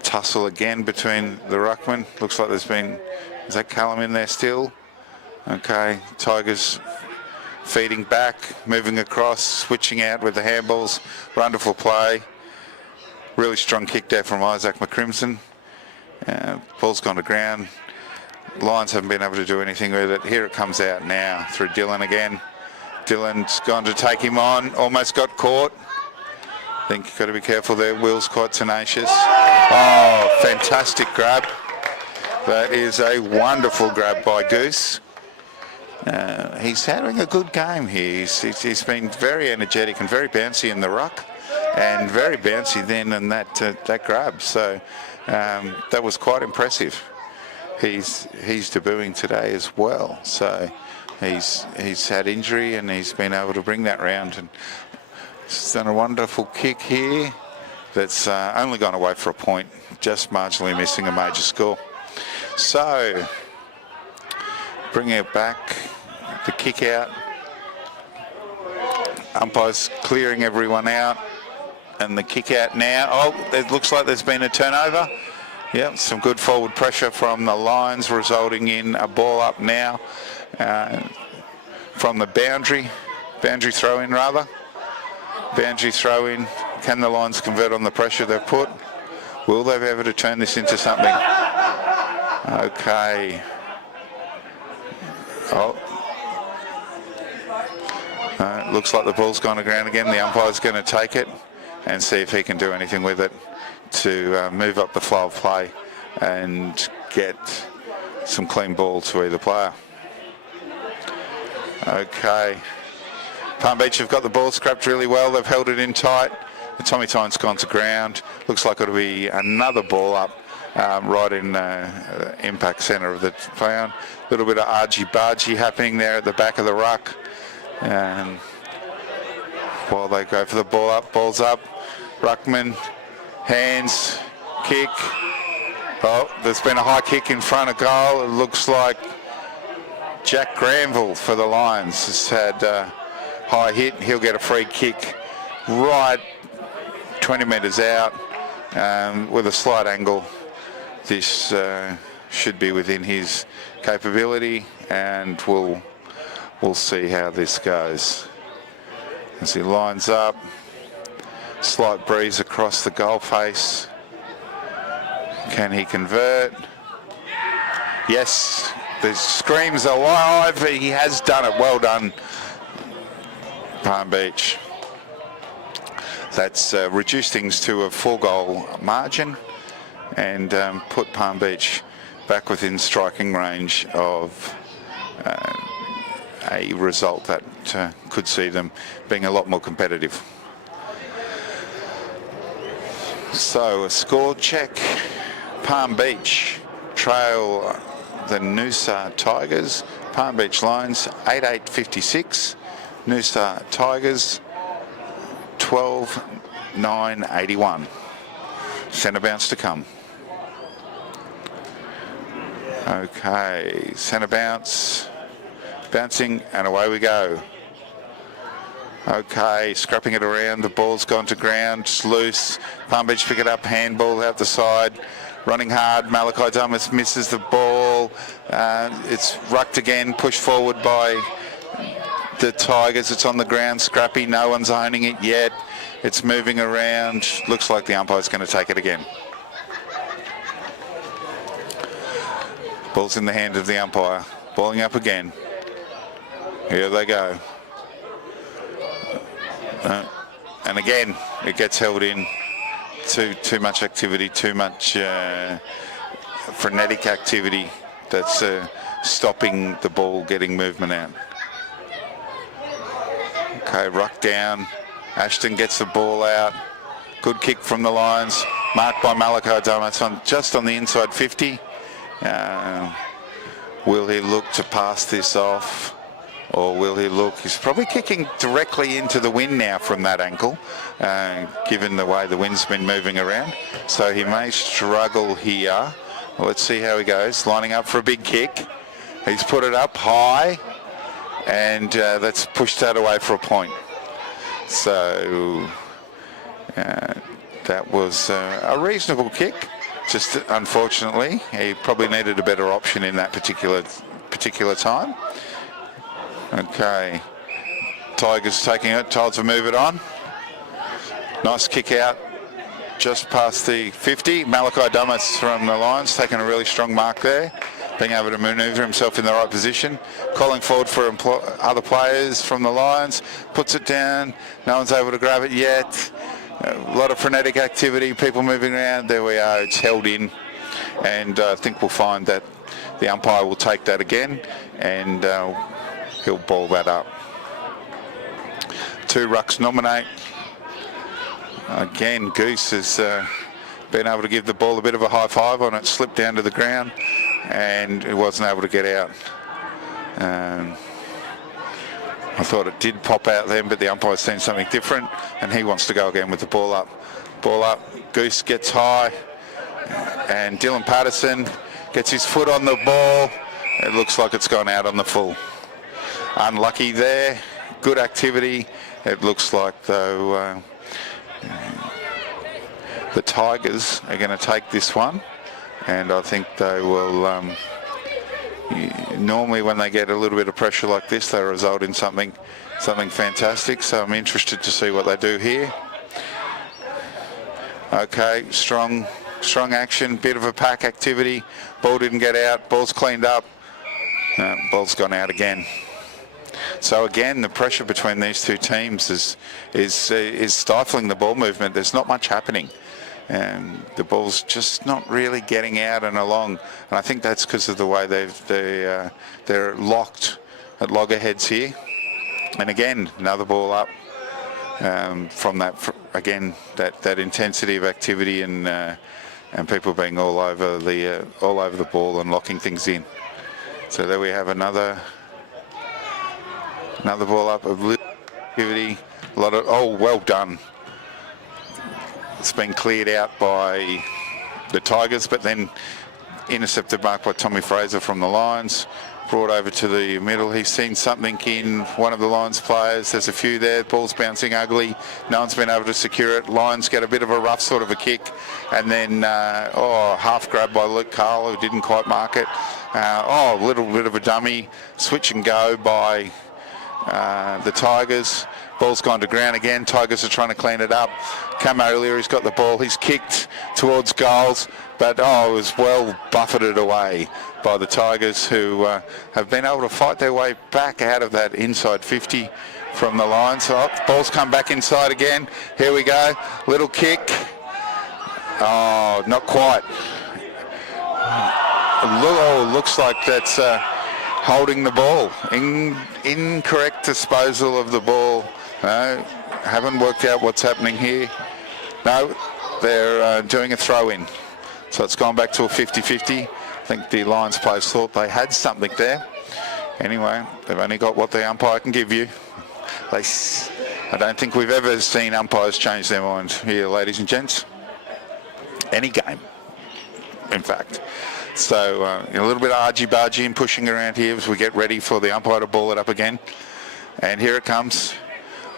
tussle again between the ruckman. Looks like there's been, is that Callum in there still? Okay, Tigers feeding back, moving across, switching out with the handballs. Wonderful play. Really strong kick there from Isaac McCrimson. Ball's gone to ground. Lions haven't been able to do anything with it. Here it comes out now through Dylan again. Dylan's gone to take him on, almost got caught. I think you've got to be careful there. Will's quite tenacious. Oh, fantastic grab. That is a wonderful grab by Goose. He's having a good game here. He's been very energetic and very bouncy in the ruck, and very bouncy then in that grab. So that was quite impressive. He's debuting today as well. So he's had injury and he's been able to bring that round, and he's done a wonderful kick here that's only gone away for a point, just marginally missing a major score. So bringing it back, the kick out. Umpire's clearing everyone out, and the kick out now. Oh, it looks like there's been a turnover. Yep, some good forward pressure from the Lions, resulting in a ball up now from the boundary throw in rather. Boundary throw in. Can the Lions convert on the pressure they've put? Will they be able to turn this into something? Okay. Oh. Looks like the ball's gone to ground again. The umpire's going to take it and see if he can do anything with it to move up the flow of play and get some clean ball to either player. Okay. Palm Beach have got the ball scrapped really well. They've held it in tight. The Tommy Tynes gone to ground. Looks like it'll be another ball up right in impact centre of the ground. A little bit of argy-bargy happening there at the back of the ruck. And while they go for the ball up, ball's up. Ruckman, hands, kick. Oh, there's been a high kick in front of goal. It looks like Jack Granville for the Lions has had a high hit. He'll get a free kick right 20 metres out with a slight angle. This should be within his capability, and we'll see how this goes. As he lines up, slight breeze across the goal face. Can he convert? Yes, the screams are live. He has done it. Well done, Palm Beach. That's reduced things to a 4-goal margin and put Palm Beach back within striking range of a result that could see them being a lot more competitive. So a score check. Palm Beach trail the Noosa Tigers. Palm Beach Lions 8-8-56. Noosa Tigers 12-9-81. Centre bounce to come. Okay, centre bounce, bouncing, and away we go. Okay, scrapping it around, the ball's gone to ground, it's loose. Palm Beach pick it up, handball out the side, running hard. Malachi Dumas misses the ball. It's rucked again, pushed forward by the Tigers. It's on the ground, scrappy, no one's owning it yet. It's moving around, looks like the umpire's going to take it again. Ball's in the hand of the umpire. Balling up again. Here they go. And again, it gets held in. Too much activity, too much frenetic activity that's stopping the ball getting movement out. Okay, ruck down. Ashton gets the ball out. Good kick from the Lions. Marked by Malachi Dumas just on the inside 50. Will he look to pass this off, or will he look? He's probably kicking directly into the wind now from that ankle, given the way the wind's been moving around. So he may struggle here. Well, let's see how he goes. Lining up for a big kick. He's put it up high, and that's pushed that away for a point. So that was a reasonable kick. Just unfortunately, he probably needed a better option in that particular time. Okay, Tigers taking it, told to move it on. Nice kick out, just past the 50. Malachi Dumas from the Lions taking a really strong mark there, being able to manoeuvre himself in the right position. Calling forward for other players from the Lions, puts it down. No one's able to grab it yet. A lot of frenetic activity, people moving around. There we are, it's held in, and I think we'll find that the umpire will take that again, and he'll ball that up. 2 rucks nominate. Again, Goose has been able to give the ball a bit of a high five on it, slipped down to the ground, and it wasn't able to get out. I thought it did pop out then, but the umpire's seen something different, and he wants to go again with the ball up. Ball up, Goose gets high, and Dylan Patterson gets his foot on the ball. It looks like it's gone out on the full. Unlucky there, good activity. It looks like, though, the Tigers are going to take this one, and I think they will... normally when they get a little bit of pressure like this, they result in something fantastic. So I'm interested to see what they do here. Okay, strong action, bit of a pack activity. Ball didn't get out, ball's cleaned up. Ball's gone out again. So again, the pressure between these two teams is stifling the ball movement. There's not much happening. And the ball's just not really getting out and along, and I think that's because of the way they're locked at loggerheads here. And again, another ball up from that that intensity of activity and people being all over the ball and locking things in. So there we have another ball up of activity. A lot of well done. It's been cleared out by the Tigers, but then intercepted mark by Tommy Fraser from the Lions. Brought over to the middle. He's seen something in one of the Lions players. There's a few there. Ball's bouncing ugly. No one's been able to secure it. Lions get a bit of a rough sort of a kick, and then half grab by Luke Carl, who didn't quite mark it. A little bit of a dummy. Switch and go by the Tigers. Ball's gone to ground again. Tigers are trying to clean it up. Camo O'Leary's got the ball. He's kicked towards goals, but it was well buffeted away by the Tigers, who have been able to fight their way back out of that inside 50 from the Lions. So ball's come back inside again. Here we go. Little kick. Oh, not quite. Looks like that's holding the ball. Incorrect disposal of the ball. No, haven't worked out what's happening here. No, they're doing a throw-in. So it's gone back to a 50-50. I think the Lions players thought they had something there. Anyway, they've only got what the umpire can give you. I don't think we've ever seen umpires change their mind here, ladies and gents. Any game, in fact. So a little bit of argy-bargy and pushing around here as we get ready for the umpire to ball it up again. And here it comes.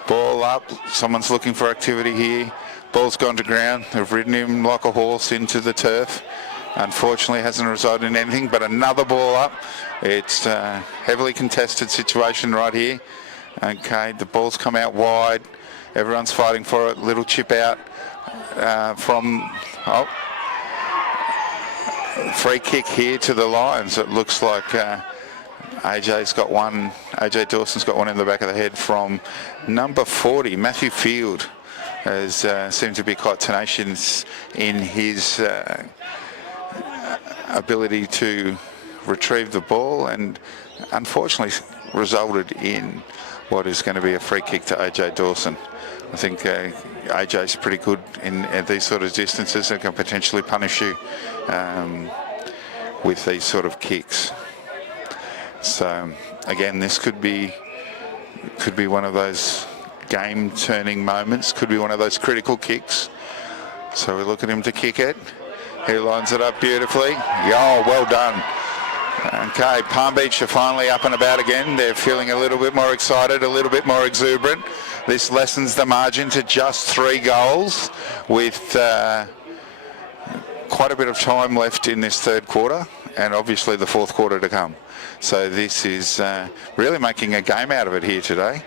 Ball up. Someone's looking for activity here. Ball's gone to ground. They've ridden him like a horse into the turf. Unfortunately, hasn't resulted in anything, but another ball up. It's a heavily contested situation right here. Okay, the ball's come out wide. Everyone's fighting for it. Little chip out from... free kick here to the Lions. It looks like AJ Dawson's got one in the back of the head from number 40, Matthew Field, has seemed to be quite tenacious in his ability to retrieve the ball, and unfortunately resulted in what is going to be a free kick to AJ Dawson. I think AJ's pretty good at these sort of distances and can potentially punish you with these sort of kicks. So again, this could be one of those game-turning moments. Could be one of those critical kicks. So we look at him to kick it. He lines it up beautifully. Oh, well done. Okay, Palm Beach are finally up and about again. They're feeling a little bit more excited, a little bit more exuberant. This lessens the margin to just 3 goals with quite a bit of time left in this third quarter, and obviously the fourth quarter to come. So this is really making a game out of it here today.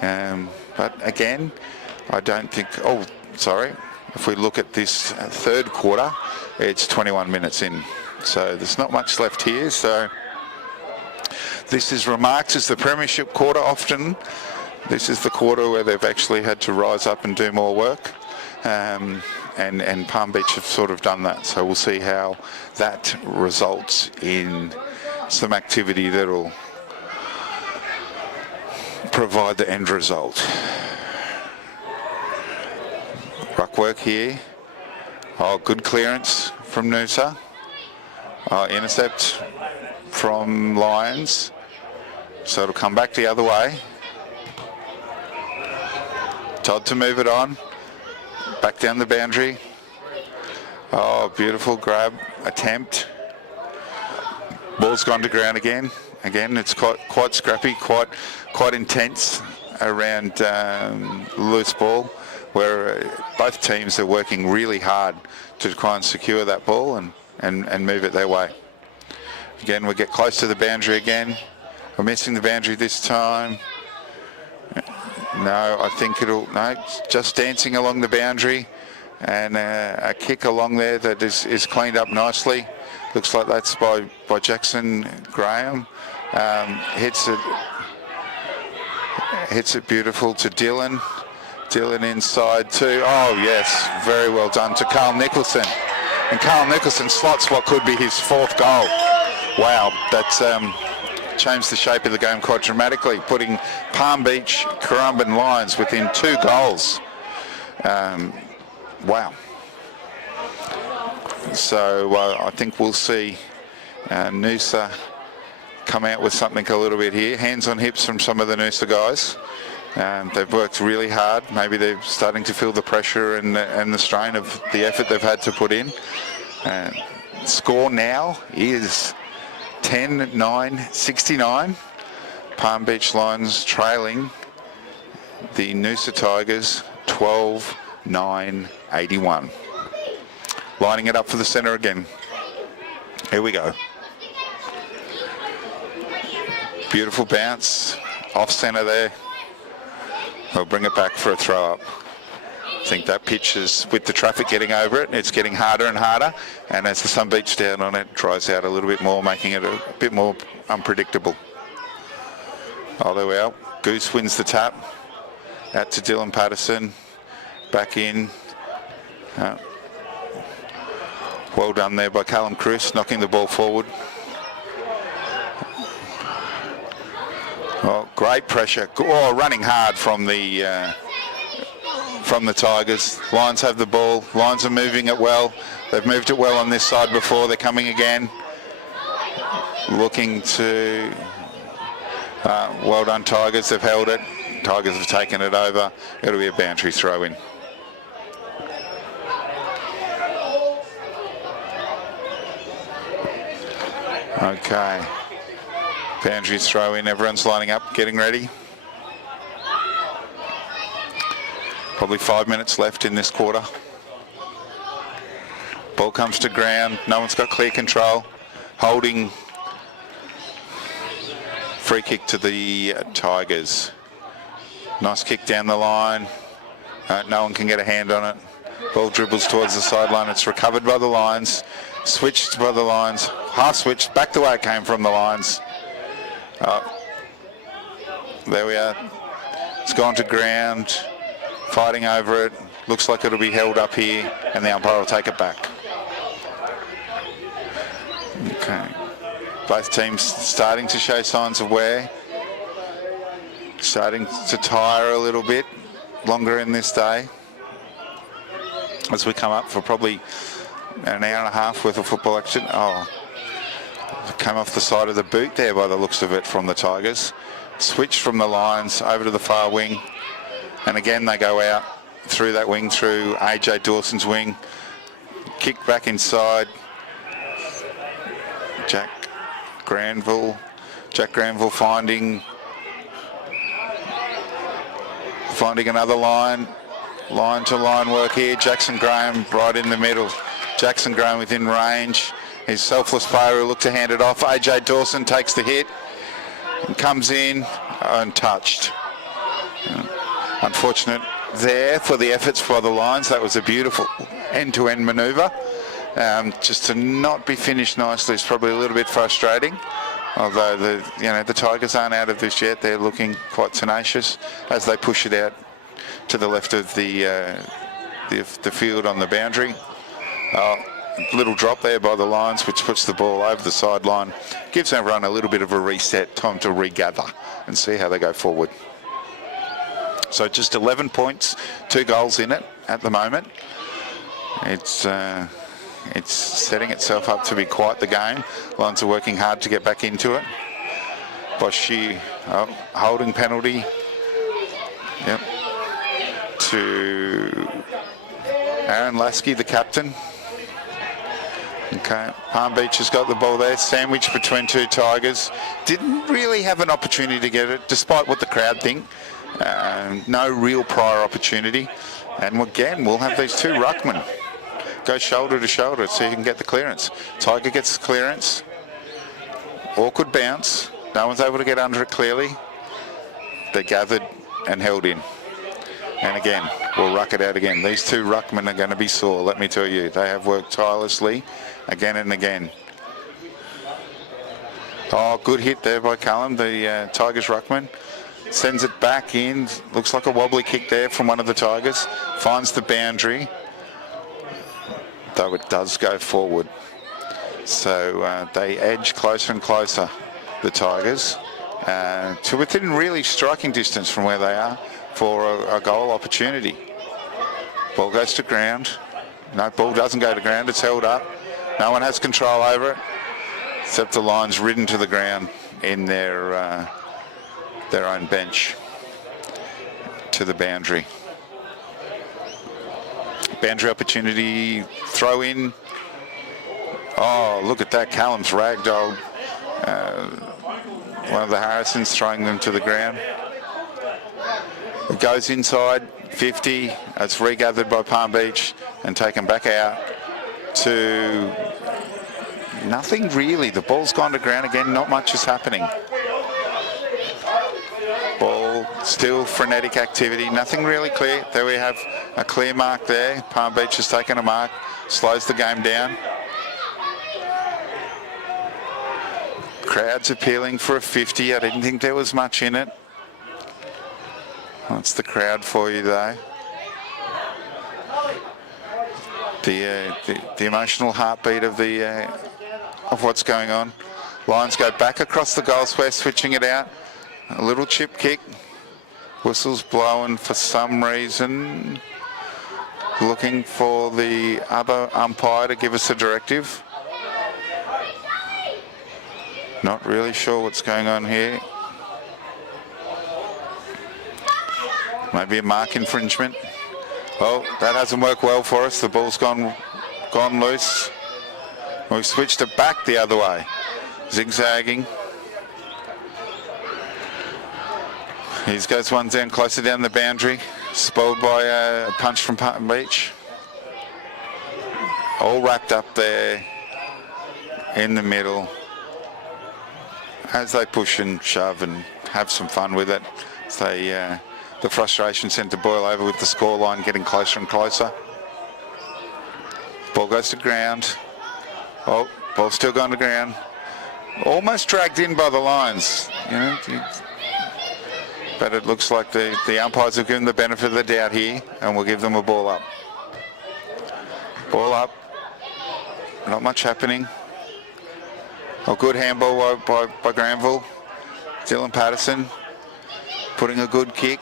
But again, I don't think... Oh, sorry. If we look at this third quarter, it's 21 minutes in. So there's not much left here. So this is remarked as the premiership quarter often. This is the quarter where they've actually had to rise up and do more work. And Palm Beach have sort of done that. So we'll see how that results in some activity that'll provide the end result. Ruck work here. Oh, good clearance from Noosa. Intercept from Lions. So it'll come back the other way. Todd to move it on. Back down the boundary. Oh, beautiful grab attempt. Ball's gone to ground again. Again, it's quite scrappy, quite intense around loose ball, where both teams are working really hard to try and secure that ball and move it their way. Again, we get close to the boundary again. We're missing the boundary this time. No, I think just dancing along the boundary, and a kick along there that is cleaned up nicely. Looks like that's by Jackson Graham. Hits it beautiful to Dylan. Dylan inside too. Oh yes, very well done to Carl Nicholson. And Carl Nicholson slots what could be his 4th goal. Wow, that's changed the shape of the game quite dramatically, putting Palm Beach Currumbin Lions within 2 goals. Wow. So I think we'll see Noosa come out with something a little bit here. Hands on hips from some of the Noosa guys. They've worked really hard. Maybe they're starting to feel the pressure and the strain of the effort they've had to put in. Score now is 10-9-69. Palm Beach Lions trailing the Noosa Tigers 12-9-81. Lining it up for the centre again. Here we go. Beautiful bounce off centre there. We'll bring it back for a throw up. I think that pitch is, with the traffic getting over it, it's getting harder and harder, and as the sun beats down on it, dries out a little bit more, making it a bit more unpredictable. Oh, there we are. Goose wins the tap. Out to Dylan Patterson. Back in. Well done there by Callum Cruz, knocking the ball forward. Oh, great pressure. Oh, running hard from the Tigers. Lions have the ball. Lions are moving it well. They've moved it well on this side before. They're coming again. looking to... well done, Tigers. They've held it. Tigers have taken it over. It'll be a boundary throw in. Okay. Boundary throw in. Everyone's lining up, getting ready. Probably 5 minutes left in this quarter. Ball comes to ground. No one's got clear control. Holding. Free kick to the Tigers. Nice kick down the line. No one can get a hand on it. Ball dribbles towards the sideline. It's recovered by the Lions. Switched by the Lions. Half switched back the way it came from the Lions. There we are. It's gone to ground. Fighting over it. Looks like it'll be held up here, and the umpire will take it back. Okay. Both teams starting to show signs of wear. Starting to tire a little bit longer in this day. As we come up for probably an hour and a half worth of football action. Oh, came off the side of the boot there by the looks of it from the Tigers. Switched from the Lions over to the far wing. And again, they go out through that wing, through AJ Dawson's wing. Kick back inside. Jack Granville finding another line to line work here. Jackson Graham right in the middle. Jackson Graham within range. He's selfless player who looked to hand it off. AJ Dawson takes the hit and comes in untouched. Unfortunate there for the efforts by the Lions. That was a beautiful end-to-end manoeuvre. Just to not be finished nicely is probably a little bit frustrating. Although the Tigers aren't out of this yet, they're looking quite tenacious as they push it out to the left of the field on the boundary. Little drop there by the Lions, which puts the ball over the sideline, gives everyone a little bit of a reset, time to regather and see how they go forward. So just 11 points, 2 goals in it at the moment. It's setting itself up to be quite the game. Lions are working hard to get back into it. Boshi, holding penalty. Yep. To Aaron Lasky, the captain. Okay, Palm Beach has got the ball there, sandwiched between 2 Tigers. Didn't really have an opportunity to get it, despite what the crowd think. No real prior opportunity. And again, we'll have these 2 ruckmen go shoulder to shoulder so you can get the clearance. Tiger gets the clearance. Awkward bounce. No one's able to get under it clearly. They're gathered and held in. And again, we'll ruck it out again. These 2 ruckmen are going to be sore, let me tell you. They have worked tirelessly again and again. Oh, good hit there by Callum, the Tigers ruckman. Sends it back in. Looks like a wobbly kick there from one of the Tigers. Finds the boundary, though it does go forward. So they edge closer and closer, the Tigers, to within really striking distance from where they are for a goal opportunity. Ball goes to ground. No, ball doesn't go to ground. It's held up. No one has control over it, except the Lions ridden to the ground in their own bench to the boundary. Boundary opportunity, throw in. Oh, look at that. Callum's ragdolled one of the Harrisons, throwing them to the ground. It goes inside 50. It's regathered by Palm Beach and taken back out to nothing really. The ball's gone to ground again. Not much is happening. Ball, still frenetic activity. Nothing really clear. There we have a clear mark there. Palm Beach has taken a mark. Slows the game down. Crowd's appealing for a 50. I didn't think there was much in it. That's the crowd for you, though. The emotional heartbeat of what's going on. Lions go back across the goal square, switching it out. A little chip kick. Whistle's blowing for some reason. Looking for the other umpire to give us a directive. Not really sure what's going on here. Maybe a mark infringement. Oh, that hasn't worked well for us. The ball's gone loose. We've switched it back the other way. Zigzagging. He goes one down, closer down the boundary. Spoiled by a punch from Palm Beach. All wrapped up there in the middle as they push and shove and have some fun with it. The frustration seemed to boil over with the scoreline getting closer and closer. Ball goes to ground. Oh, ball still going to ground. Almost dragged in by the Lions. You know, but it looks like the umpires have given the benefit of the doubt here, and we'll give them a ball up. Ball up. Not much happening. A good handball by Granville. Dylan Patterson putting a good kick.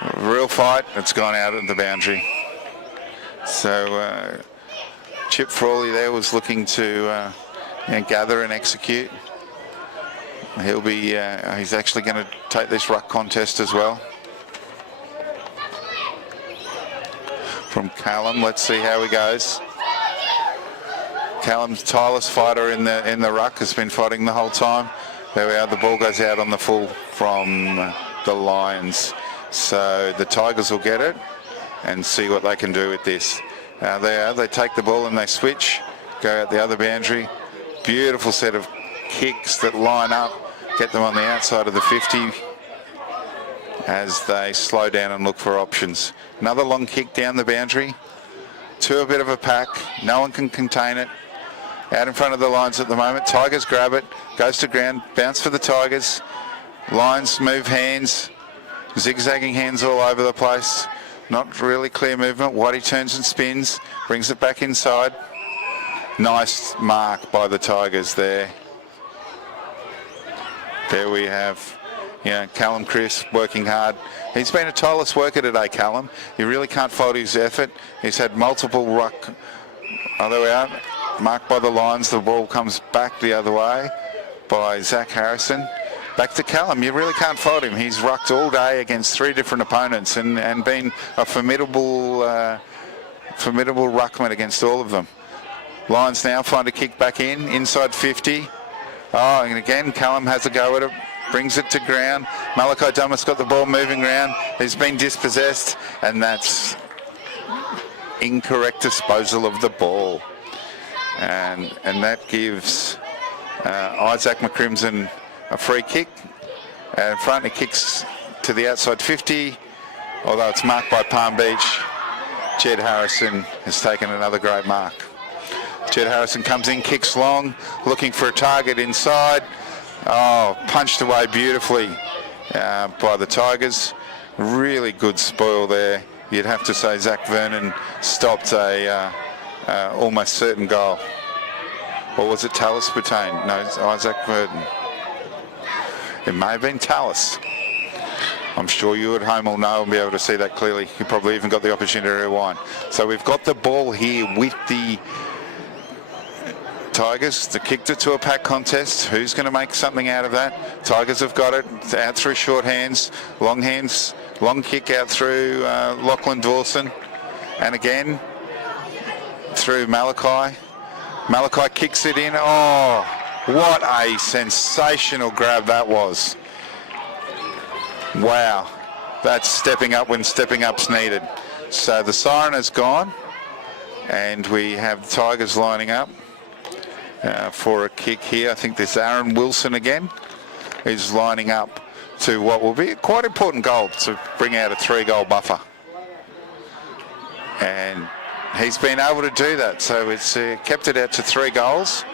A real fight. It's gone out of the boundary. So Chip Frawley there was looking to gather and execute. He'll be. He's actually going to take this ruck contest as well. From Callum, let's see how he goes. Callum's tireless fighter in the ruck, has been fighting the whole time. There we are. The ball goes out on the full from the Lions. So the Tigers will get it and see what they can do with this. They take the ball and they switch, go out the other boundary. Beautiful set of kicks that line up, get them on the outside of the 50 as they slow down and look for options. Another long kick down the boundary to a bit of a pack. No one can contain it. Out in front of the Lions at the moment. Tigers grab it, goes to ground, bounce for the Tigers. Lions move hands, zigzagging hands all over the place. Not really clear movement. Whitey turns and spins, brings it back inside. Nice mark by the Tigers there. There we have, Callum Chris working hard. He's been a tireless worker today, Callum. You really can't fault his effort. He's had multiple ruck. Oh, there we are. Marked by the Lions. The ball comes back the other way by Zach Harrison. Back to Callum. You really can't fault him. He's rucked all day against 3 different opponents and been a formidable ruckman against all of them. Lions now find a kick back inside 50. Oh, and again, Callum has a go at it, brings it to ground. Malachi Dumas got the ball moving around. He's been dispossessed, and that's incorrect disposal of the ball. And that gives Isaac McCrimson a free kick. In front, he kicks to the outside 50, although it's marked by Palm Beach. Jed Harrison has taken another great mark. Jed Harrison comes in, kicks long, looking for a target inside. Oh, punched away beautifully by the Tigers. Really good spoil there. You'd have to say Zach Vernon stopped a almost certain goal. Or was it Tallis Boutain? No, it's Isaac Vernon. It may have been Tallis. I'm sure you at home will know and be able to see that clearly. You probably even got the opportunity to rewind. So we've got the ball here with the Tigers. They kicked it to a pack contest. Who's going to make something out of that? Tigers have got it. It's out through short hands, long kick out through Lachlan Dawson. And again, through Malachi. Malachi kicks it in. Oh, what a sensational grab that was. Wow, that's stepping up when stepping up's needed. So the siren has gone, and we have the Tigers lining up for a kick here. I think this Aaron Wilson again is lining up to what will be a quite important goal to bring out a 3-goal buffer. And he's been able to do that, so it's kept it out to 3 goals.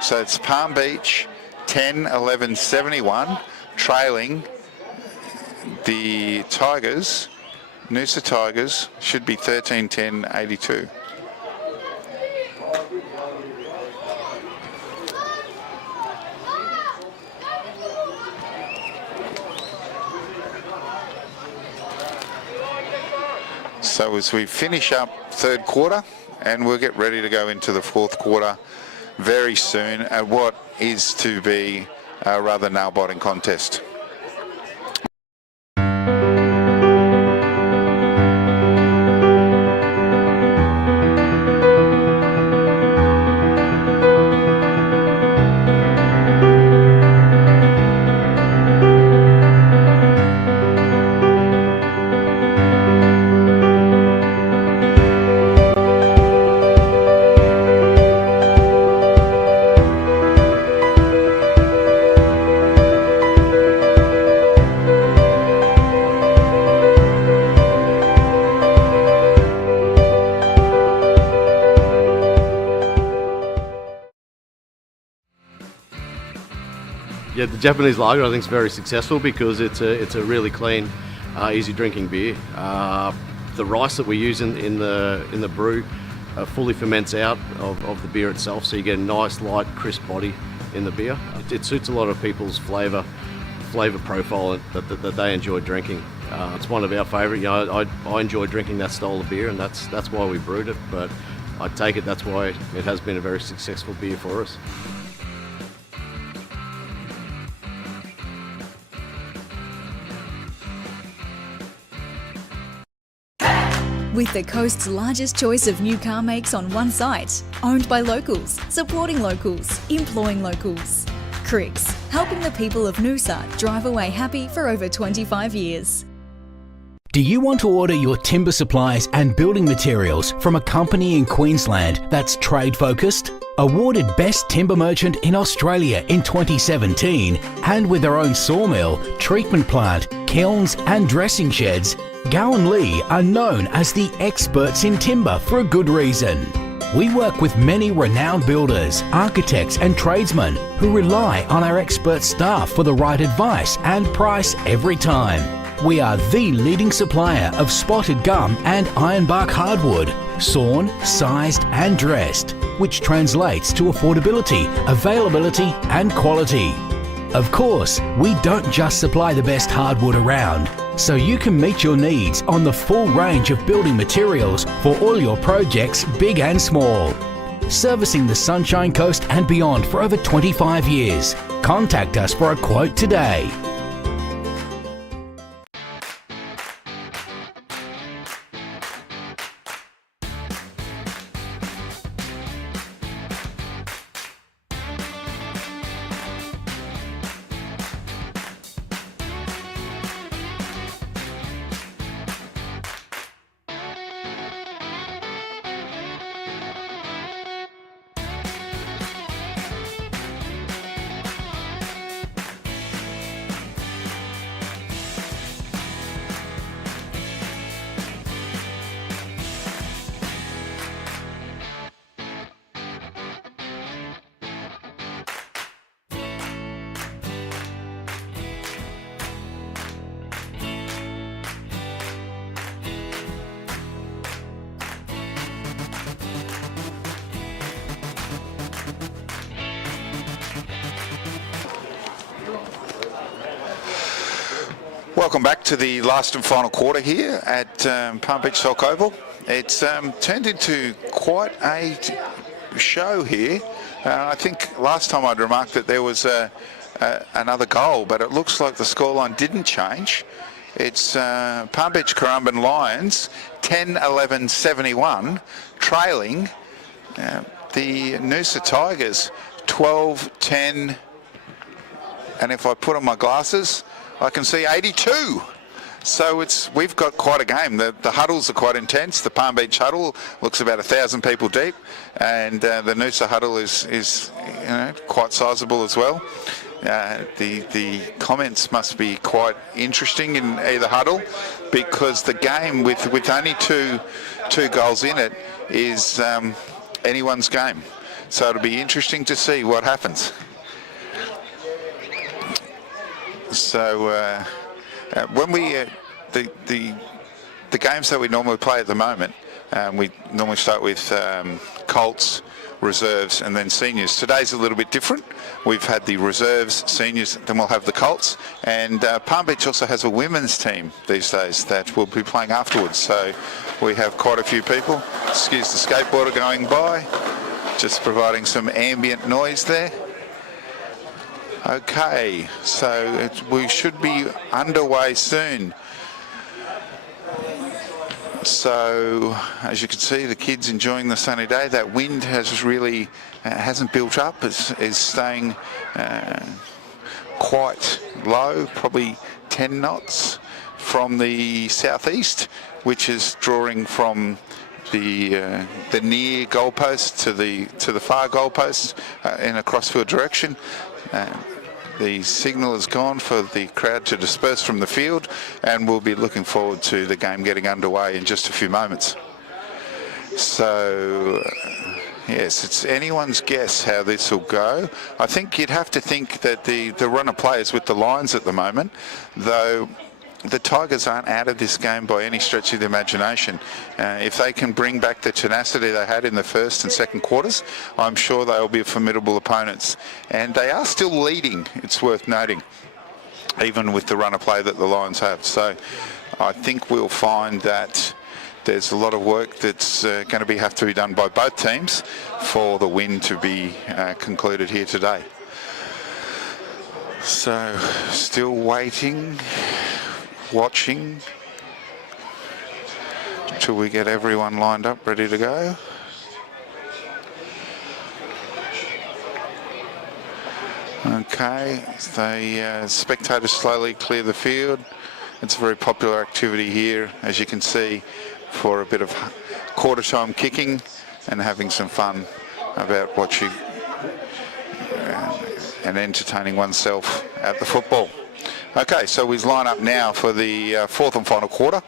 So it's Palm Beach 10-11-71, trailing the Tigers. Noosa Tigers should be 13-10-82. So as we finish up third quarter, and we'll get ready to go into the fourth quarter very soon at what is to be a rather nail-biting contest. Yeah, the Japanese lager I think is very successful because it's a really clean, easy drinking beer. The rice that we use in the brew fully ferments out of the beer itself, so you get a nice light, crisp body in the beer. It suits a lot of people's flavour profile that they enjoy drinking. It's one of our favourite. You know, I enjoy drinking that style of beer, and that's why we brewed it. But I take it that's why it has been a very successful beer for us. With the coast's largest choice of new car makes on one site, owned by locals, supporting locals, employing locals. Cricks, helping the people of Noosa drive away happy for over 25 years. Do you want to order your timber supplies and building materials from a company in Queensland that's trade focused? Awarded Best Timber Merchant in Australia in 2017, and with their own sawmill, treatment plant, kilns and dressing sheds, Gowan Lee are known as the experts in timber for a good reason. We work with many renowned builders, architects and tradesmen who rely on our expert staff for the right advice and price every time. We are the leading supplier of spotted gum and ironbark hardwood, sawn, sized and dressed, which translates to affordability, availability and quality. Of course, we don't just supply the best hardwood around, so you can meet your needs on the full range of building materials for all your projects, big and small. Servicing the Sunshine Coast and beyond for over 25 years. Contact us for a quote today. Welcome back to the last and final quarter here at Palm Beach Sulk Oval. It's turned into quite a show here. I think last time I'd remarked that there was another goal, but it looks like the scoreline didn't change. It's Palm Beach Currumbin Lions 10-11-71 trailing the Noosa Tigers 12-10, and if I put on my glasses I can see 82. So we've got quite a game. The huddles are quite intense. The Palm Beach huddle looks about 1,000 people deep, and the Noosa huddle is quite sizable as well. The comments must be quite interesting in either huddle, because the game with only two goals in it is anyone's game. So it'll be interesting to see what happens. So when we the games that we normally play at the moment, we normally start with Colts, reserves and then seniors. Today's a little bit different. We've had the reserves, seniors, then we'll have the Colts, and Palm Beach also has a women's team these days that will be playing afterwards. So we have quite a few people. Excuse the skateboarder going by, just providing some ambient noise there. Okay, so we should be underway soon. So, as you can see, the kids enjoying the sunny day. That wind has really hasn't built up. Is staying quite low, probably 10 knots from the southeast, which is drawing from the near goalpost to the far goalpost in a crossfield direction. The signal is gone for the crowd to disperse from the field, and we'll be looking forward to the game getting underway in just a few moments. So, yes, it's anyone's guess how this will go. I think you'd have to think that the run of play is with the Lions at the moment, though the Tigers aren't out of this game by any stretch of the imagination. If they can bring back the tenacity they had in the first and second quarters, I'm sure they'll be formidable opponents. And they are still leading, it's worth noting, even with the run of play that the Lions have. So I think we'll find that there's a lot of work that's going to have to be done by both teams for the win to be concluded here today. So still waiting, watching till we get everyone lined up, ready to go. Okay, the spectators slowly clear the field. It's a very popular activity here, as you can see, for a bit of quarter time kicking and having some fun about watching and entertaining oneself at the football. Okay, so we line up now for the fourth and final quarter.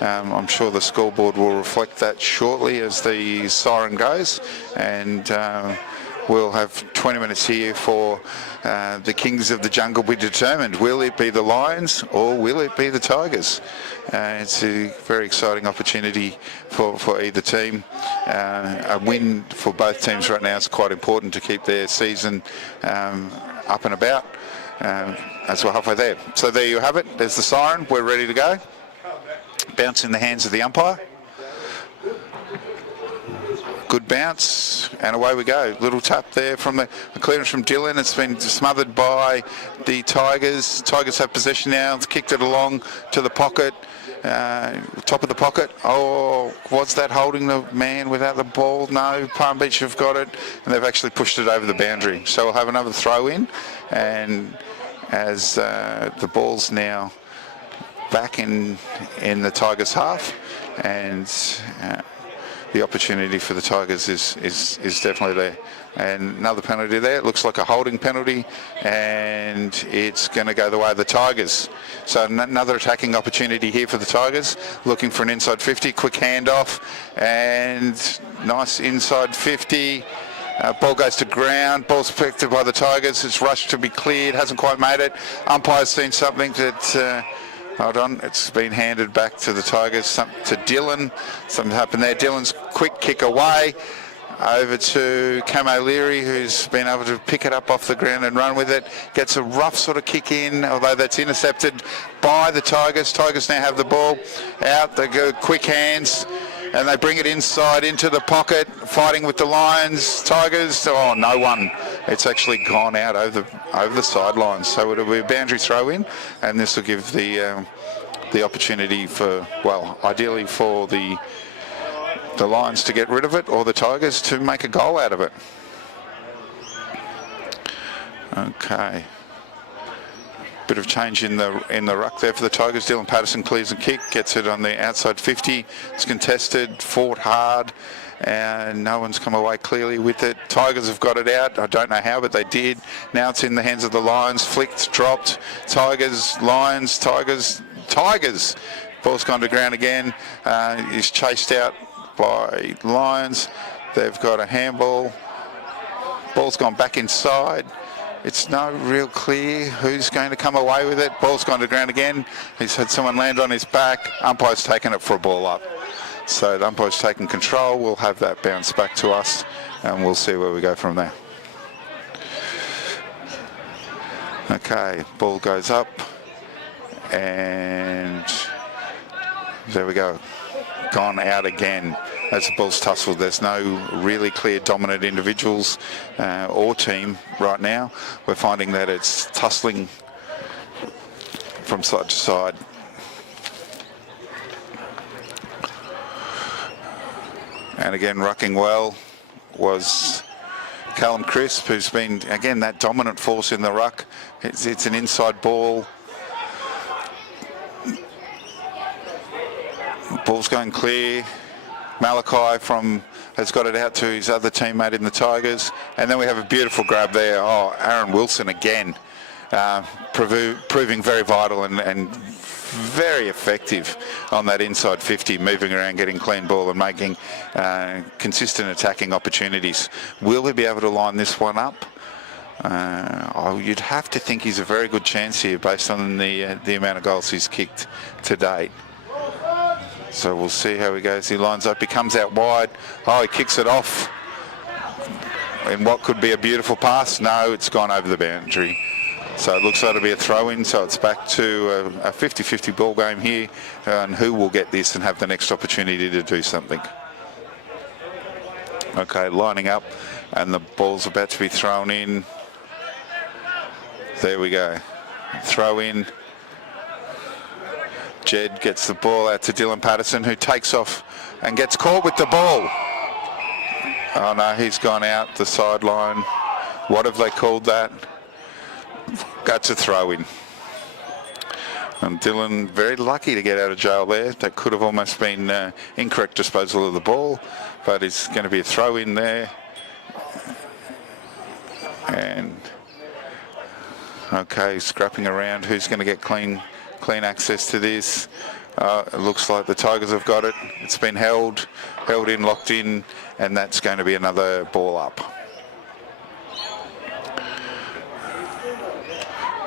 I'm sure the scoreboard will reflect that shortly as the siren goes, and we'll have 20 minutes here for the Kings of the Jungle be determined. Will it be the Lions or will it be the Tigers? It's a very exciting opportunity for either team. A win for both teams right now is quite important to keep their season up and about. As we're halfway there. So there you have it. There's the siren. We're ready to go. Bounce in the hands of the umpire. Good bounce, and away we go. Little tap there from the clearance from Dylan. It's been smothered by the Tigers. Tigers have possession now. It's kicked it along to the pocket, top of the pocket. Oh, was that holding the man without the ball? No, Palm Beach have got it, and they've actually pushed it over the boundary. So we'll have another throw in, and as the ball's now back in the Tigers' half, and the opportunity for the Tigers is definitely there. And another penalty there. It looks like a holding penalty, and it's going to go the way of the Tigers. So another attacking opportunity here for the Tigers, looking for an inside 50, quick handoff, and nice inside 50. Ball goes to ground, ball's picked by the Tigers, it's rushed to be cleared, hasn't quite made it. Umpire's seen something that, hold on, it's been handed back to the Tigers, to Dylan. Something happened there. Dylan's quick kick away, over to Camo Leary, who's been able to pick it up off the ground and run with it. Gets a rough sort of kick in, although that's intercepted by the Tigers. Tigers now have the ball out, they go quick hands, and they bring it inside into the pocket, fighting with the Lions. Tigers, oh, no one. It's actually gone out over the sidelines. So it'll be a boundary throw in, and this will give the opportunity for, well, ideally for the Lions to get rid of it, or the Tigers to make a goal out of it. Okay. Bit of change in the ruck there for the Tigers. Dylan Patterson clears and kick, gets it on the outside 50. It's contested, fought hard, and no one's come away clearly with it. Tigers have got it out. I don't know how, but they did. Now it's in the hands of the Lions. Flicked, dropped. Tigers, Lions, Tigers. Ball's gone to ground again. Is chased out by Lions. They've got a handball. Ball's gone back inside. It's no real clear who's going to come away with it. Ball's gone to ground again. He's had someone land on his back. Umpire's taken it for a ball up. So the umpire's taken control. We'll have that bounce back to us, and we'll see where we go from there. Okay, ball goes up, and there we go. gone out again as the ball's tussled. There's no really clear dominant individuals or team right now. We're finding that it's tussling from side to side. And again, rucking well was Callum Crisp, who's been, again, that dominant force in the ruck. It's an inside ball. Ball's going clear. Malachi has got it out to his other teammate in the Tigers. And then we have a beautiful grab there. Oh, Aaron Wilson again, proving very vital and very effective on that inside 50, moving around, getting clean ball and making consistent attacking opportunities. Will he be able to line this one up? You'd have to think he's a very good chance here based on the amount of goals he's kicked to date. So we'll see how he goes. He lines up, he comes out wide. Oh, he kicks it off in what could be a beautiful pass. No, it's gone over the boundary. So it looks like it'll be a throw-in, so it's back to a 50-50 ball game here, and who will get this and have the next opportunity to do something. Okay, lining up, and the ball's about to be thrown in. There we go. Throw in. Jed gets the ball out to Dylan Patterson, who takes off and gets caught with the ball. Oh no, he's gone out the sideline. What have they called that? That's a throw-in. And Dylan, very lucky to get out of jail there. That could have almost been incorrect disposal of the ball, but it's going to be a throw-in there. And okay, scrapping around. Who's going to get clean access to this? It looks like the Tigers have got it. It's been held in, locked in, and that's going to be another ball up.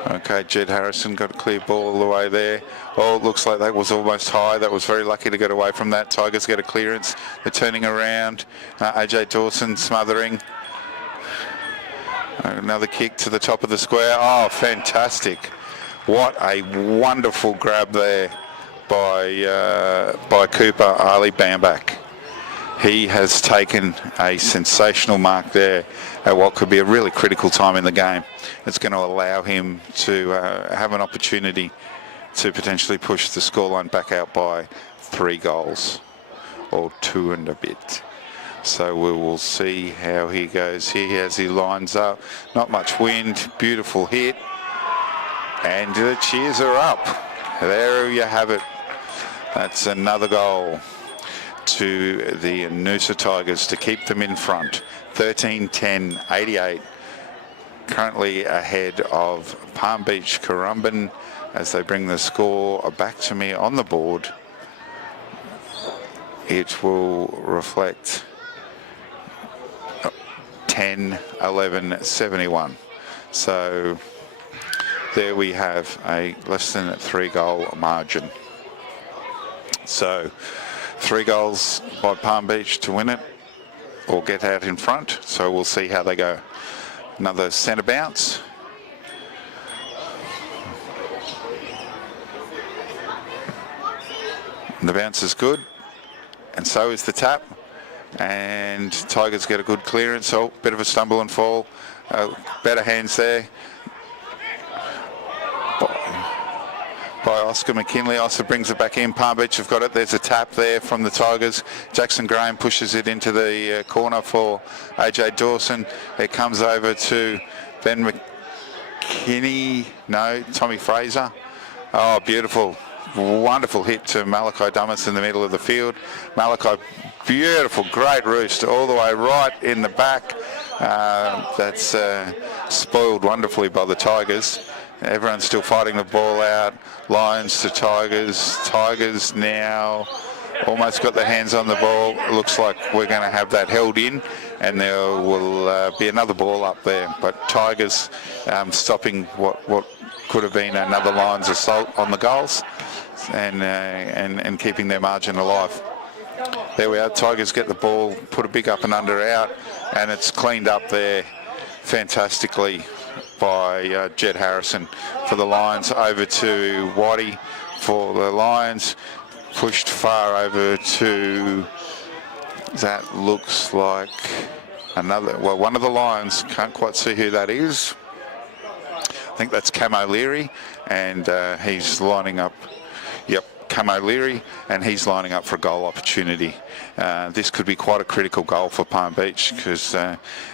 Okay, Jed Harrison got a clear ball all the way there. Oh, it looks like that was almost high. That was very lucky to get away from that. Tigers get a clearance. They're turning around. AJ Dawson smothering. Another kick to the top of the square. Oh, fantastic. What a wonderful grab there by Cooper Ali Bambach. He has taken a sensational mark there at what could be a really critical time in the game. It's going to allow him to have an opportunity to potentially push the scoreline back out by 3 goals or 2 and a bit. So we will see how he goes here as he lines up. Not much wind, beautiful hit. And the cheers are up. There you have it. That's another goal to the Noosa Tigers to keep them in front. 13-10-88. Currently ahead of Palm Beach Currumbin as they bring the score back to me on the board. It will reflect 10-11-71. So there we have a less than 3 goal margin. So 3 goals by Palm Beach to win it or get out in front. So we'll see how they go. Another centre bounce. And the bounce is good, and so is the tap. And Tigers get a good clearance. Oh, bit of a stumble and fall. Better hands there by Oscar McKinley. Oscar brings it back in. Palm Beach have got it. There's a tap there from the Tigers. Jackson Graham pushes it into the corner for AJ Dawson. It comes over to Ben McKinney. No, Tommy Fraser. Oh, beautiful. Wonderful hit to Malachi Dummas in the middle of the field. Malachi, beautiful, great roost all the way right in the back. That's spoiled wonderfully by the Tigers. Everyone's still fighting the ball out. Lions to Tigers. Tigers now almost got their hands on the ball. It looks like we're going to have that held in, and there will be another ball up there. But Tigers stopping what could have been another Lions assault on the goals, and keeping their margin alive. There we are. Tigers get the ball, put a big up and under out, and it's cleaned up there fantastically by Jed Harrison for the Lions. Over to Waddy for the Lions. pushed far over to, that looks like another, well, one of the Lions. Can't quite see who that is. I think that's Cam O'Leary, and he's lining up. Yep, Cam O'Leary, and he's lining up for a goal opportunity. This could be quite a critical goal for Palm Beach, because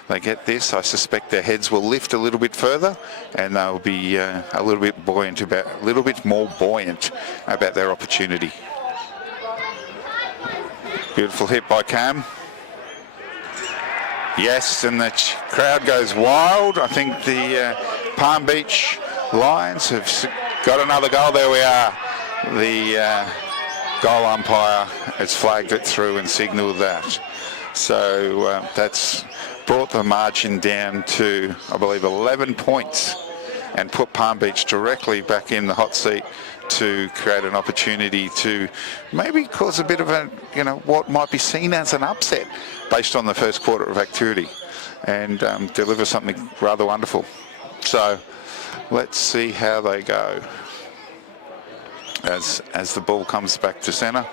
they get this. I suspect their heads will lift a little bit further, and they'll be a little bit more buoyant about their opportunity. Beautiful hit by Cam. Yes, and the crowd goes wild. I think the Palm Beach Lions have got another goal. There we are. The goal umpire has flagged it through and signalled that. So that's brought the margin down to, I believe, 11 points, and put Palm Beach directly back in the hot seat to create an opportunity to maybe cause a bit of a, what might be seen as an upset based on the first quarter of activity, and deliver something rather wonderful. So let's see how they go as the ball comes back to centre,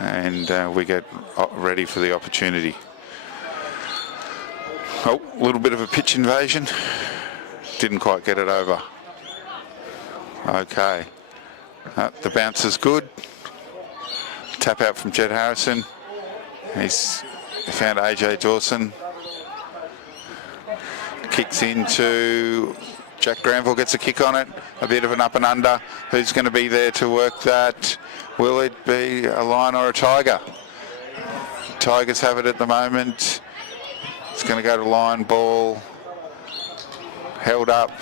and we get ready for the opportunity. Oh, a little bit of a pitch invasion. Didn't quite get it over. Okay. The bounce is good. Tap out from Jed Harrison. He's found AJ Dawson. Kicks into Jack Granville, gets a kick on it. A bit of an up and under. Who's going to be there to work that? Will it be a Lion or a Tiger? Tigers have it at the moment. It's going to go to Lion ball. Held up.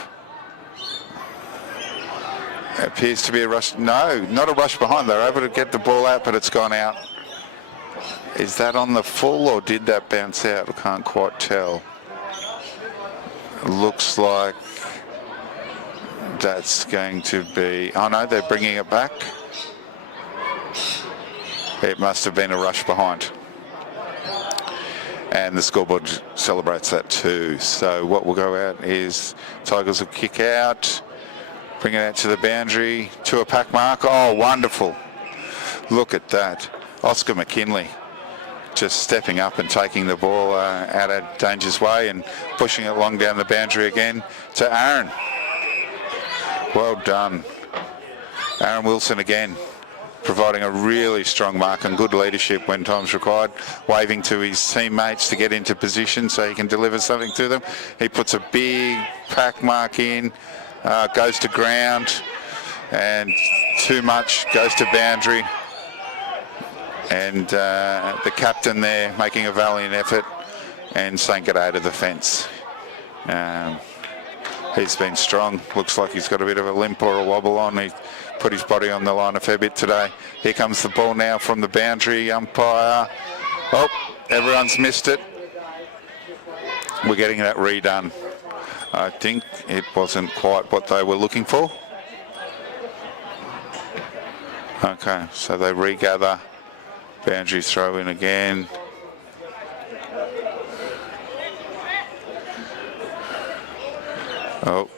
It appears to be a rush. No, not a rush behind. They're able to get the ball out, but it's gone out. Is that on the full, or did that bounce out? I can't quite tell. It looks like that's going to be... Oh no, they're bringing it back. It must have been a rush behind. And the scoreboard celebrates that too. So what will go out is Tigers will kick out, bring it out to the boundary, to a pack mark. Oh, wonderful. Look at that. Oscar McKinley just stepping up and taking the ball out of danger's way and pushing it long down the boundary again to Aaron. Well done. Aaron Wilson again, providing a really strong mark and good leadership when time's required, waving to his teammates to get into position so he can deliver something to them. He puts a big pack mark in, goes to ground, and too much, goes to boundary. And the captain there making a valiant effort and saying good day to the fence. He's been strong. Looks like he's got a bit of a limp or a wobble on. He put his body on the line a fair bit today. Here comes the ball now from the boundary umpire. Oh, everyone's missed it. We're getting that redone. I think it wasn't quite what they were looking for. Okay, so they regather. Boundary throw in again. Oh.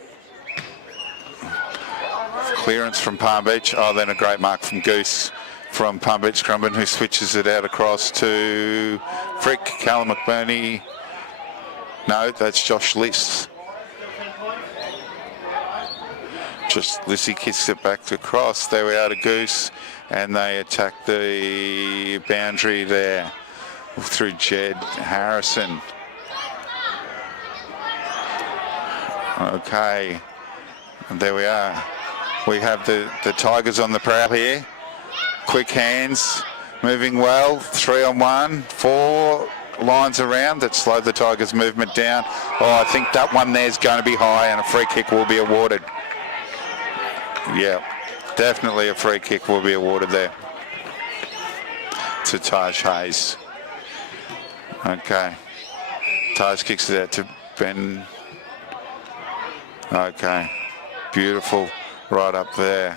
Clearance from Palm Beach. Oh, then a great mark from Goose from Palm Beach Crumban, who switches it out across to Frick, Callum McBurney. No, that's Josh Liss. Just Lissy kicks it back to cross. There we are to Goose, and they attack the boundary there through Jed Harrison. Okay, and there we are. We have the Tigers on the prowl here. Quick hands, moving well, 3-on-1, 4 lines around that slow the Tigers' movement down. Oh, I think that one there's going to be high, and a free kick will be awarded. Yeah, definitely a free kick will be awarded there to Taj Hayes. Okay, Taj kicks it out to Ben. Okay, beautiful, right up there.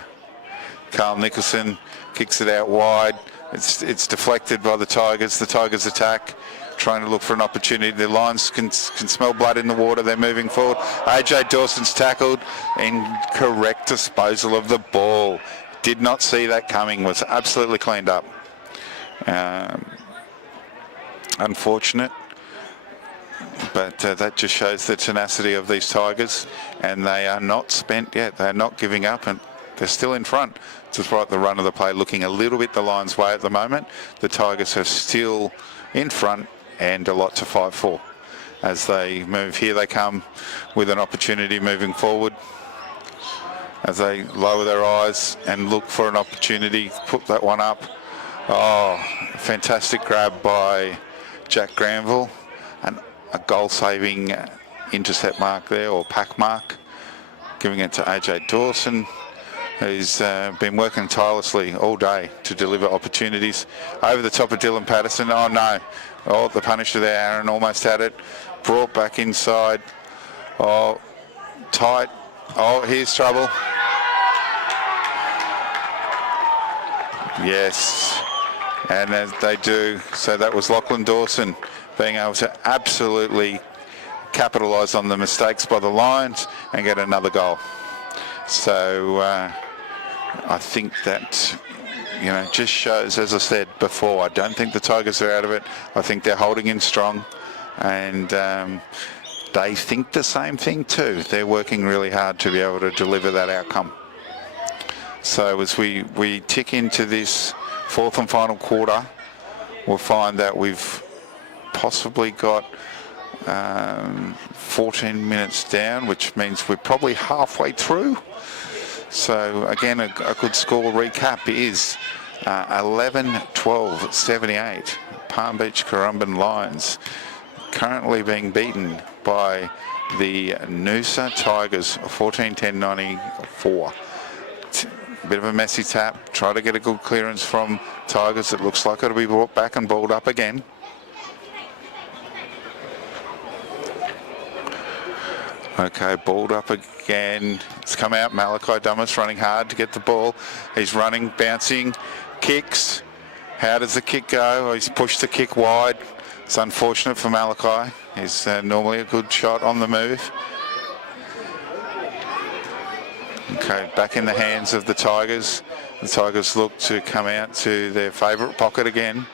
Carl Nicholson kicks it out wide. It's deflected by the Tigers. The Tigers attack, trying to look for an opportunity. The Lions can smell blood in the water. They're moving forward. AJ Dawson's tackled. Incorrect disposal of the ball. did not see that coming, was absolutely cleaned up. Unfortunate, but that just shows the tenacity of these Tigers, and they are not spent yet. They're not giving up, and they're still in front. Despite the run of the play looking a little bit the Lions' way at the moment, the Tigers are still in front and a lot to fight for. As they move, here they come with an opportunity moving forward. As they lower their eyes and look for an opportunity, put that one up. Oh, fantastic grab by Jack Granville, and a goal-saving intercept mark there, or pack mark, giving it to AJ Dawson, who's been working tirelessly all day to deliver opportunities. Over the top of Dylan Patterson. Oh no, oh, the punisher there, Aaron almost had it, brought back inside. Oh, tight. Oh, here's trouble. Yes, and as they do, so that was Lachlan Dawson being able to absolutely capitalise on the mistakes by the Lions and get another goal. So I think that, you know, just shows, as I said before, I don't think the Tigers are out of it. I think they're holding in strong, and they think the same thing too. They're working really hard to be able to deliver that outcome. So as we tick into this fourth and final quarter, we'll find that we've possibly got 14 minutes down, which means we're probably halfway through. So again, a good score recap is 11-12, 78. Palm Beach Currumbin Lions currently being beaten by the Noosa Tigers, 14-10-94. Bit of a messy tap, try to get a good clearance from Tigers. It looks like it'll be brought back and balled up again. Okay, balled up again. It's come out. Malachi Dumas running hard to get the ball. He's running, bouncing, kicks. How does the kick go? Oh, he's pushed the kick wide. It's unfortunate for Malachi. He's normally a good shot on the move. Okay, back in the hands of the Tigers. The Tigers look to come out to their favourite pocket again.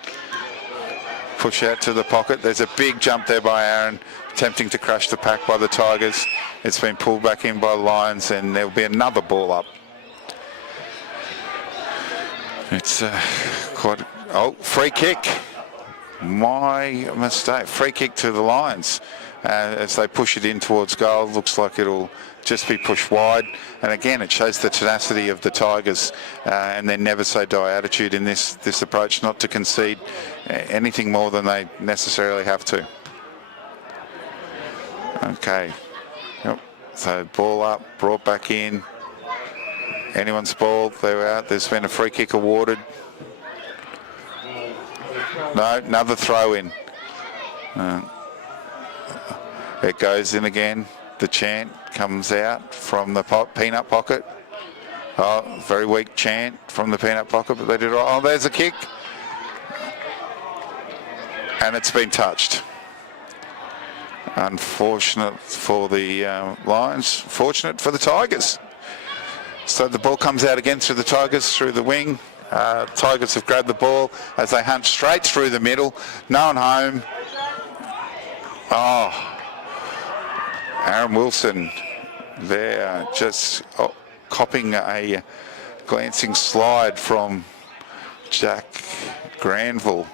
Push out to the pocket. There's a big jump there by Aaron, attempting to crush the pack by the Tigers. It's been pulled back in by the Lions, and there'll be another ball up. It's quite... Oh, free kick. My mistake. Free kick to the Lions. As they push it in towards goal, looks like it'll just be pushed wide. And again, it shows the tenacity of the Tigers and their never-say-die attitude in this approach, not to concede anything more than they necessarily have to. Okay. Yep. So ball up, brought back in. Anyone's ball, they're out. There's been a free kick awarded. No, another throw in. It goes in again. The chant comes out from the peanut pocket. Oh, very weak chant from the peanut pocket, but they did it right. Oh, there's a kick. And it's been touched. Unfortunate for the Lions, fortunate for the Tigers. So the ball comes out again through the Tigers, through the wing. Tigers have grabbed the ball as they hunt straight through the middle. No one home. Oh, Aaron Wilson there, just copping a glancing slide from Jack Granville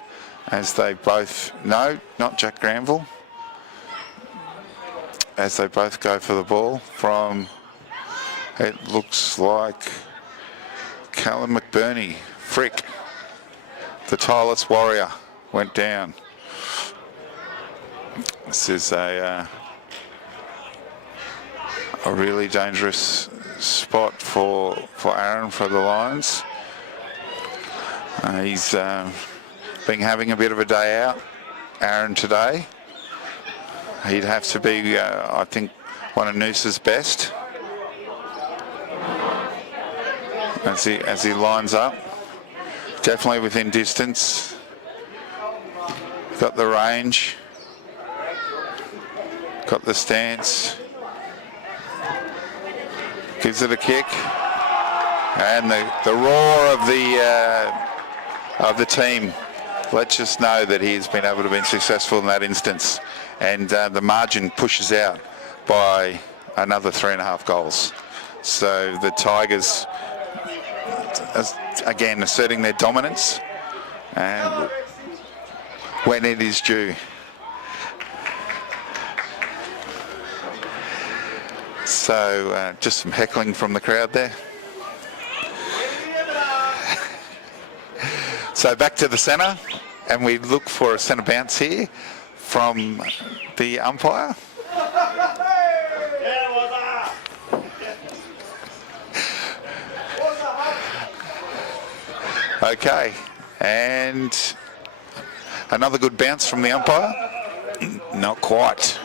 as they both... No, not Jack Granville. As they both go for the ball from... It looks like Callum McBurney. Frick, the tireless warrior, went down. This is a really dangerous spot for Aaron, for the Lions. He's been having a bit of a day out, Aaron, today. He'd have to be, I think, one of Noosa's best. As he lines up, definitely within distance. Got the range, got the stance. Gives it a kick. And the roar of the team lets us know that he's been able to be successful in that instance. And the margin pushes out by another 3.5 goals. So the Tigers, again, asserting their dominance and when it is due. So just some heckling from the crowd there. So back to the centre, and we look for a centre bounce here from the umpire. Okay, and another good bounce from the umpire. Not quite.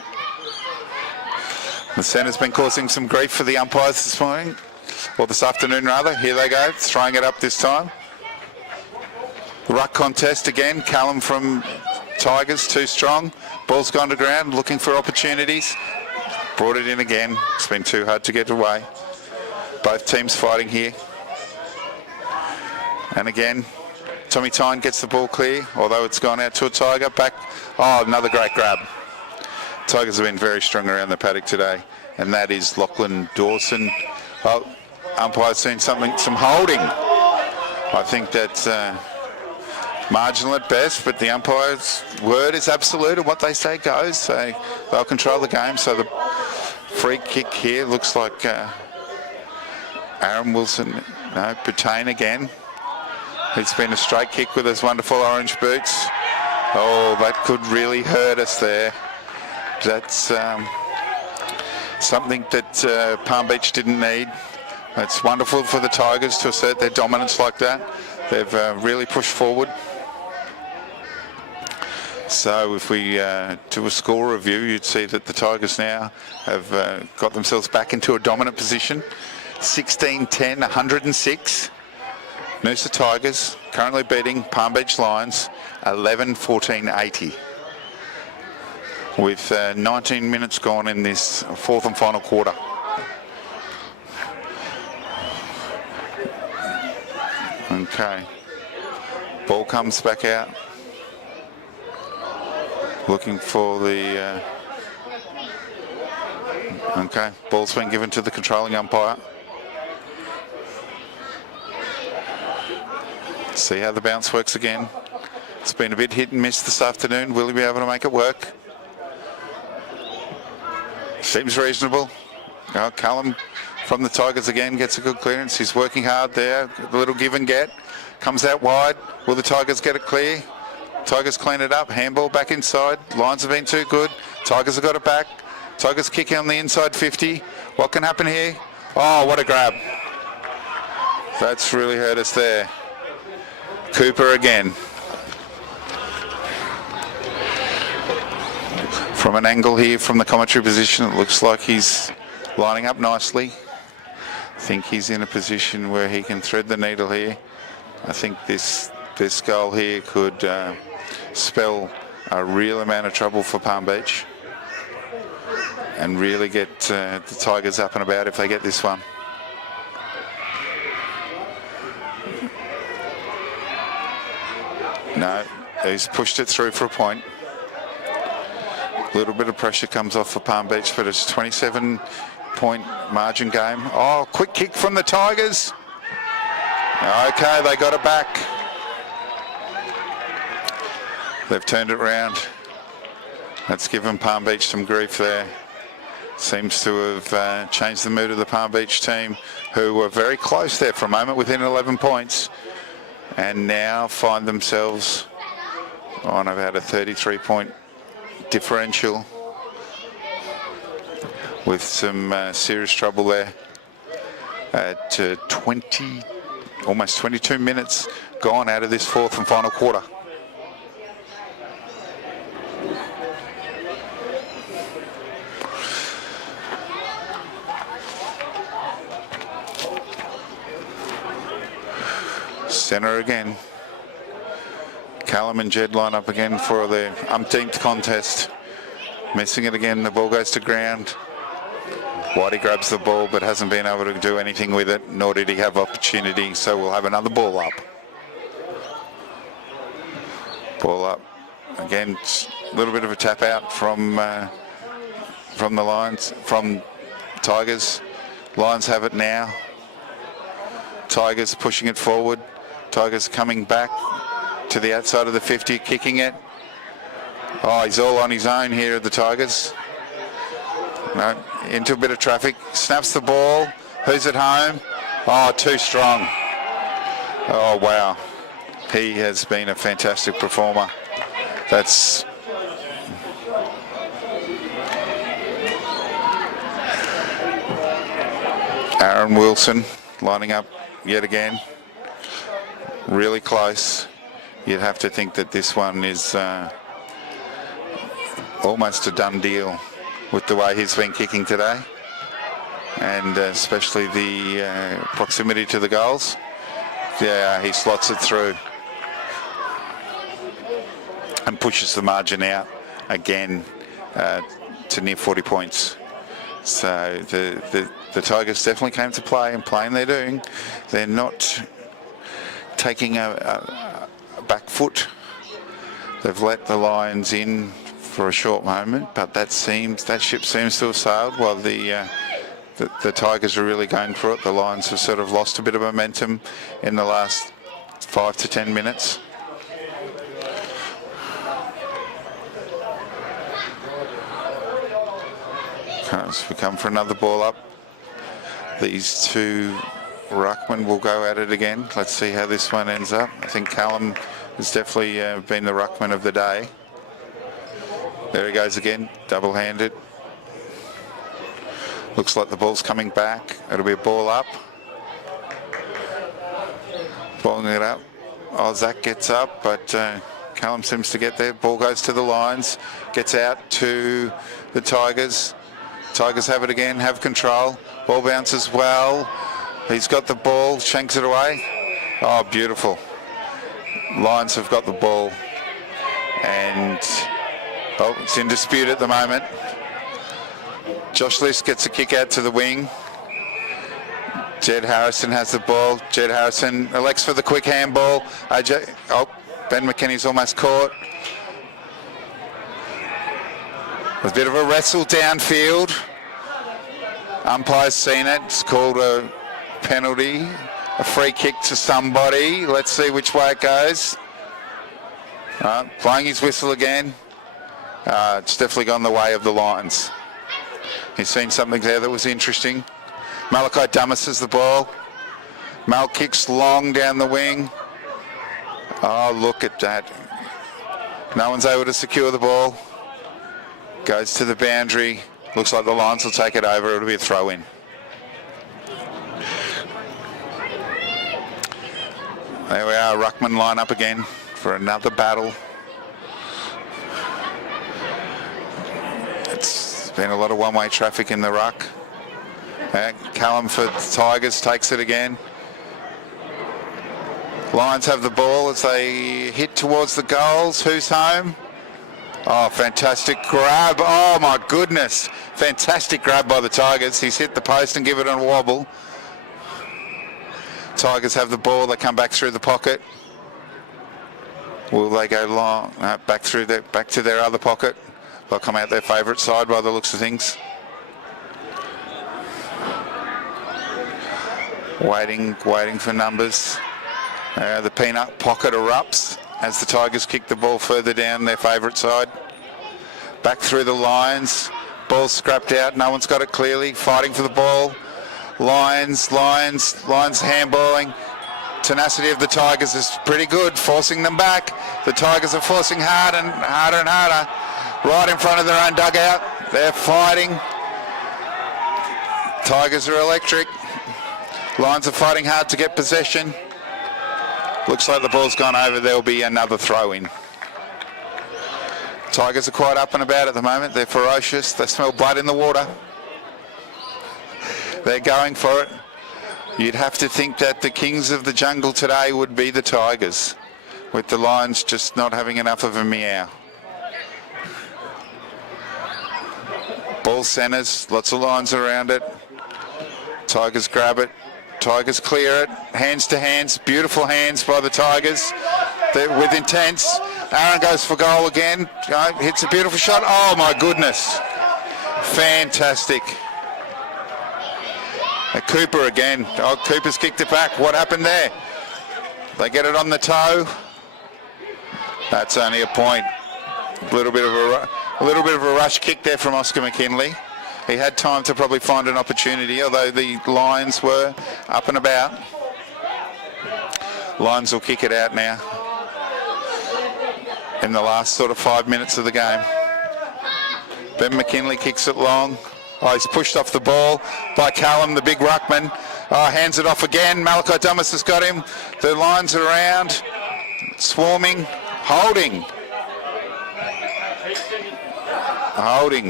The centre's been causing some grief for the umpires this morning, or this afternoon rather. Here they go, throwing it up this time. Ruck contest again. Callum from Tigers, too strong. Ball's gone to ground, looking for opportunities. Brought it in again. It's been too hard to get away. Both teams fighting here. And again, Tommy Tyne gets the ball clear, although it's gone out to a Tiger. Back. Oh, another great grab. Tigers have been very strong around the paddock today, and that is Lachlan Dawson. Oh, umpire's seen some holding. I think that's marginal at best, but the umpire's word is absolute, and what they say goes. So they'll control the game. So the free kick here looks like Aaron Wilson, no, Boutain again. It's been a straight kick with his wonderful orange boots. Oh, that could really hurt us there. That's something that Palm Beach didn't need. It's wonderful for the Tigers to assert their dominance like that. They've really pushed forward. So if we do a score review, you'd see that the Tigers now have got themselves back into a dominant position. 16-10, 106. Noosa Tigers currently beating Palm Beach Lions 11-14, 80. With 19 minutes gone in this fourth and final quarter. Okay. Ball comes back out. Looking for the... okay. Ball's been given to the controlling umpire. See how the bounce works again. It's been a bit hit and miss this afternoon. Will he be able to make it work? Seems reasonable. Now Callum from the Tigers again gets a good clearance. He's working hard there. A little give and get. Comes out wide. Will the Tigers get it clear? Tigers clean it up. Handball back inside. Lions have been too good. Tigers have got it back. Tigers kicking on the inside 50. What can happen here? Oh, what a grab. That's really hurt us there. Cooper again. From an angle here from the commentary position, it looks like he's lining up nicely. I think he's in a position where he can thread the needle here. I think this goal here could spell a real amount of trouble for Palm Beach and really get the Tigers up and about if they get this one. No, he's pushed it through for a point. A little bit of pressure comes off for Palm Beach, but it's a 27-point margin game. Oh, quick kick from the Tigers. Okay, they got it back. They've turned it round. That's given Palm Beach some grief there. Seems to have changed the mood of the Palm Beach team, who were very close there for a moment, within 11 points, and now find themselves on about a 33-point differential with some serious trouble there at almost 22 minutes gone out of this fourth and final quarter. Centre again. Callum and Jed line up again for the umpteenth contest. Missing it again, the ball goes to ground. Whitey grabs the ball but hasn't been able to do anything with it, nor did he have opportunity, so we'll have another ball up. Ball up. Again, a little bit of a tap out from the Lions, from Tigers. Lions have it now. Tigers pushing it forward. Tigers coming back to the outside of the 50, kicking it. Oh, he's all on his own here at the Tigers. No, into a bit of traffic. Snaps the ball. Who's at home? Oh, too strong. Oh, wow. He has been a fantastic performer. That's... Aaron Wilson lining up yet again. Really close. You'd have to think that this one is almost a done deal with the way he's been kicking today, and especially the proximity to the goals. Yeah, he slots it through and pushes the margin out again to near 40 points. So the Tigers definitely came to play, and playing they're doing. They're not taking a back foot. They've let the Lions in for a short moment, but that ship seems to have sailed while the Tigers are really going for it. The Lions have sort of lost a bit of momentum in the last 5 to 10 minutes. As we come for another ball up, these two ruckmen will go at it again. Let's see how this one ends up. I think Callum has definitely been the ruckman of the day. There he goes again, double-handed. Looks like the ball's coming back. It'll be a ball up. Balling it up. Oh, Zach gets up, but Callum seems to get there. Ball goes to the Lions, gets out to the Tigers. Tigers have it again, have control. Ball bounces well. He's got the ball, shanks it away. Oh, beautiful. Lions have got the ball, and it's in dispute at the moment. Josh List gets a kick out to the wing. Jed Harrison has the ball. Jed Harrison elects for the quick handball. Ben McKinney's almost caught. A bit of a wrestle downfield. Umpire's seen it. It's called a penalty. A free kick to somebody. Let's see which way it goes. Blowing his whistle again. It's definitely gone the way of the Lions. He's seen something there that was interesting. Malachi Dumas has the ball. Mal kicks long down the wing. Oh, look at that. No one's able to secure the ball. Goes to the boundary. Looks like the Lions will take it over. It'll be a throw-in. There we are. Ruckman line up again for another battle. It's been a lot of one-way traffic in the ruck. Callum for the Tigers takes it again. Lions have the ball as they hit towards the goals. Who's home? Oh, fantastic grab. Oh, my goodness. Fantastic grab by the Tigers. He's hit the post and give it a wobble. Tigers have the ball. They come back through the pocket. Will they go long? Back to their other pocket. They'll come out their favourite side by the looks of things. Waiting for numbers. The peanut pocket erupts as the Tigers kick the ball further down their favourite side. Back through the Lions. Ball scrapped out. No one's got it clearly. Fighting for the ball. Lions handballing. Tenacity of the Tigers is pretty good, forcing them back. The Tigers are forcing harder and harder. Right in front of their own dugout. They're fighting. Tigers are electric. Lions are fighting hard to get possession. Looks like the ball's gone over. There'll be another throw-in. Tigers are quite up and about at the moment. They're ferocious. They smell blood in the water. They're going for it. You'd have to think that the kings of the jungle today would be the Tigers, with the Lions just not having enough of a meow. Ball centres, lots of lines around it. Tigers grab it. Tigers clear it. Hands to hands. Beautiful hands by the Tigers. They're with intense. Aaron goes for goal again. Hits a beautiful shot. Oh my goodness. Fantastic. Cooper again. Oh, Cooper's kicked it back. What happened there? They get it on the toe. That's only a point. A little bit of a rush kick there from Oscar McKinley. He had time to probably find an opportunity, although the Lions were up and about. Lions will kick it out now in the last sort of 5 minutes of the game. Ben McKinley kicks it long. Oh, he's pushed off the ball by Callum, the big ruckman. Oh, hands it off again. Malachi Dumas has got him. The Lions are around, swarming, holding.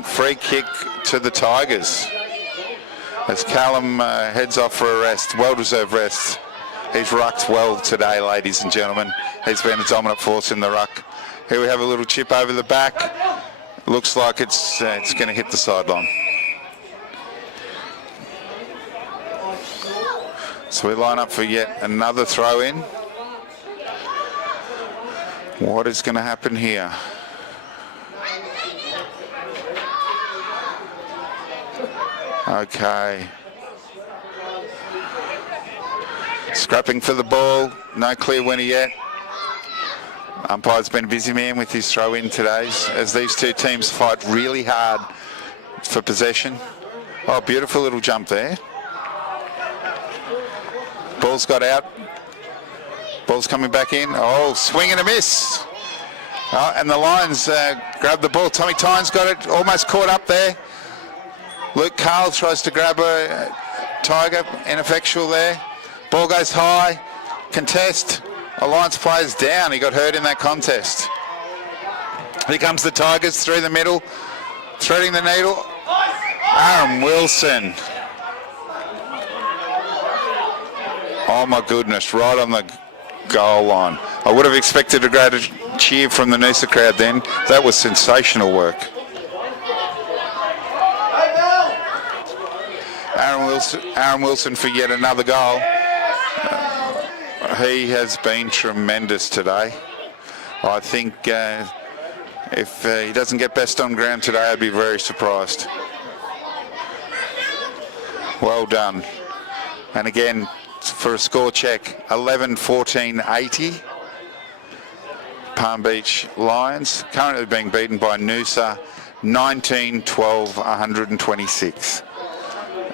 Free kick to the Tigers as Callum heads off for a rest, well-deserved rest. He's rucked well today, ladies and gentlemen. He's been a dominant force in the ruck. Here we have a little chip over the back. Looks like it's going to hit the sideline. So we line up for yet another throw in. What is going to happen here? Okay. Scrapping for the ball. No clear winner yet. Umpire's been a busy man with his throw in today as these two teams fight really hard for possession. Oh, beautiful little jump there. Ball's got out. Ball's coming back in. Oh, swing and a miss. Oh, and the Lions grab the ball. Tommy Tynes got it, almost caught up there. Luke Carl tries to grab a Tiger, ineffectual there. Ball goes high, contest. Alliance player's down. He got hurt in that contest. Here comes the Tigers through the middle, threading the needle. Aaron Wilson. Oh my goodness, right on the goal line. I would have expected a greater cheer from the Noosa crowd then. That was sensational work. Aaron Wilson for yet another goal. He has been tremendous today. I think if he doesn't get best on ground today, I'd be very surprised. Well done. And again, for a score check, 11-14-80. Palm Beach Lions currently being beaten by Noosa 19-12-126.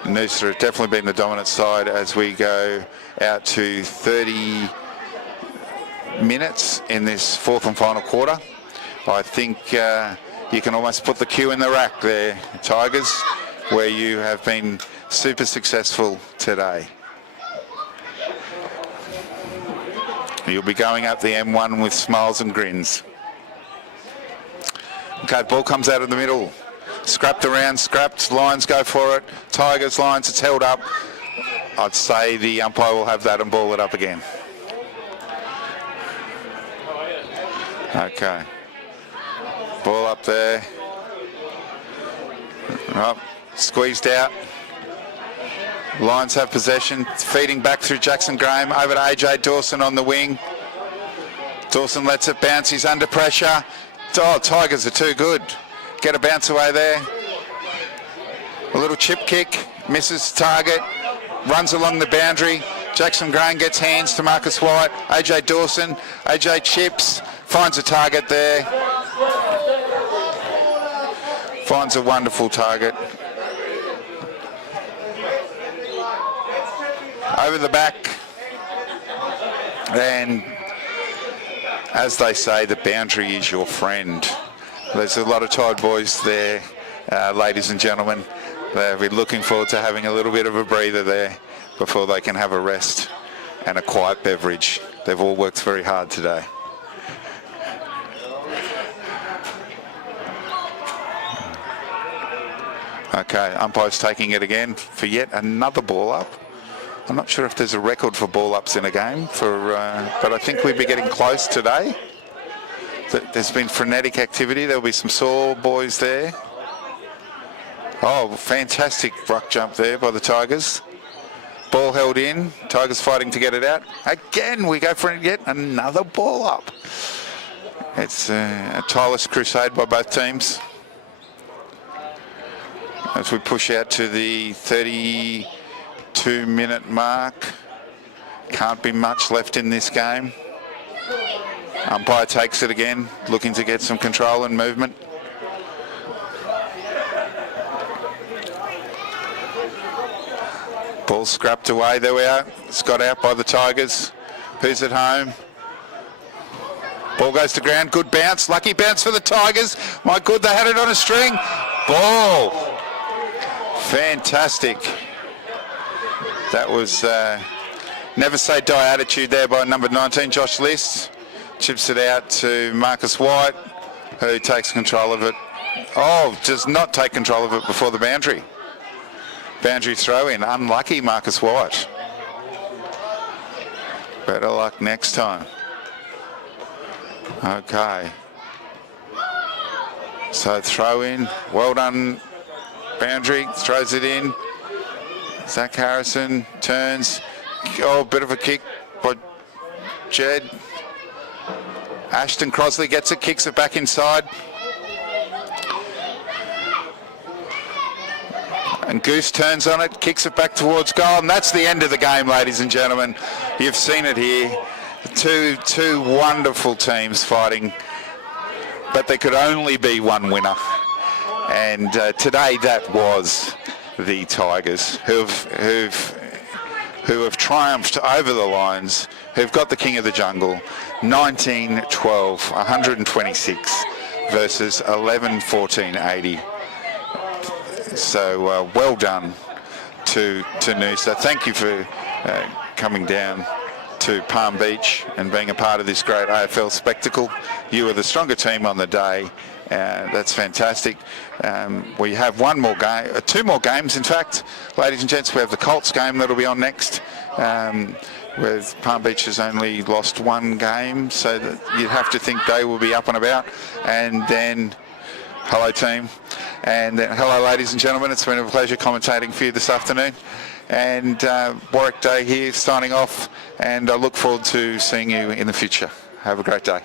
Noosa have definitely been the dominant side as we go out to 30 minutes in this fourth and final quarter. I think you can almost put the cue in the rack there, Tigers, where you have been super successful today. You'll be going up the M1 with smiles and grins. Okay, ball comes out of the middle. Scrapped around, scrapped, Lions go for it. Tigers, Lions, it's held up. I'd say the umpire will have that and ball it up again. Okay. Ball up there. Oh, squeezed out. Lions have possession. Feeding back through Jackson Graham. Over to AJ Dawson on the wing. Dawson lets it bounce. He's under pressure. Oh, Tigers are too good. Get a bounce away there. A little chip kick. Misses target. Runs along the boundary. Jackson Graham gets hands to Marcus White. AJ Dawson. AJ chips. Finds a target there. Finds a wonderful target. Over the back. And as they say, the boundary is your friend. There's a lot of Tide boys there, ladies and gentlemen. They'll be looking forward to having a little bit of a breather there before they can have a rest and a quiet beverage. They've all worked very hard today. Okay, umpire's taking it again for yet another ball up. I'm not sure if there's a record for ball ups in a game, but I think we'd be getting close today. There's been frenetic activity. There'll be some sore boys there. Oh, fantastic ruck jump there by the Tigers. Ball held in. Tigers fighting to get it out. Again, we go for yet another ball up. It's a tireless crusade by both teams. As we push out to the 32-minute mark. Can't be much left in this game. Umpire takes it again, looking to get some control and movement. Ball scrapped away. There we are. It's got out by the Tigers. Who's at home? Ball goes to ground. Good bounce. Lucky bounce for the Tigers. My good, they had it on a string. Ball. Fantastic. That was never say die attitude there by number 19, Josh List. Chips it out to Marcus White, who takes control of it. Oh, does not take control of it before the boundary. Boundary throw in. Unlucky Marcus White. Better luck next time. Okay. So throw in. Well done. Boundary. Throws it in. Zach Harrison turns. Oh, bit of a kick by Jed. Ashton Crosley gets it, kicks it back inside. And Goose turns on it, kicks it back towards goal, and that's the end of the game, ladies and gentlemen. You've seen it here. Two wonderful teams fighting, but there could only be one winner. And today that was the Tigers, who have triumphed over the Lions, who've got the king of the jungle, 19-12, 126 versus 11-14-80. So well done to Noosa. Thank you for coming down to Palm Beach and being a part of this great AFL spectacle. You were the stronger team on the day. That's fantastic. We have one more game, two more games in fact, ladies and gents. We have the Colts game that'll be on next, with Palm Beach has only lost one game, so that you'd have to think they will be up and about. And then, hello team, and then hello ladies and gentlemen. It's been a pleasure commentating for you this afternoon. And Warwick Day here signing off, and I look forward to seeing you in the future. Have a great day.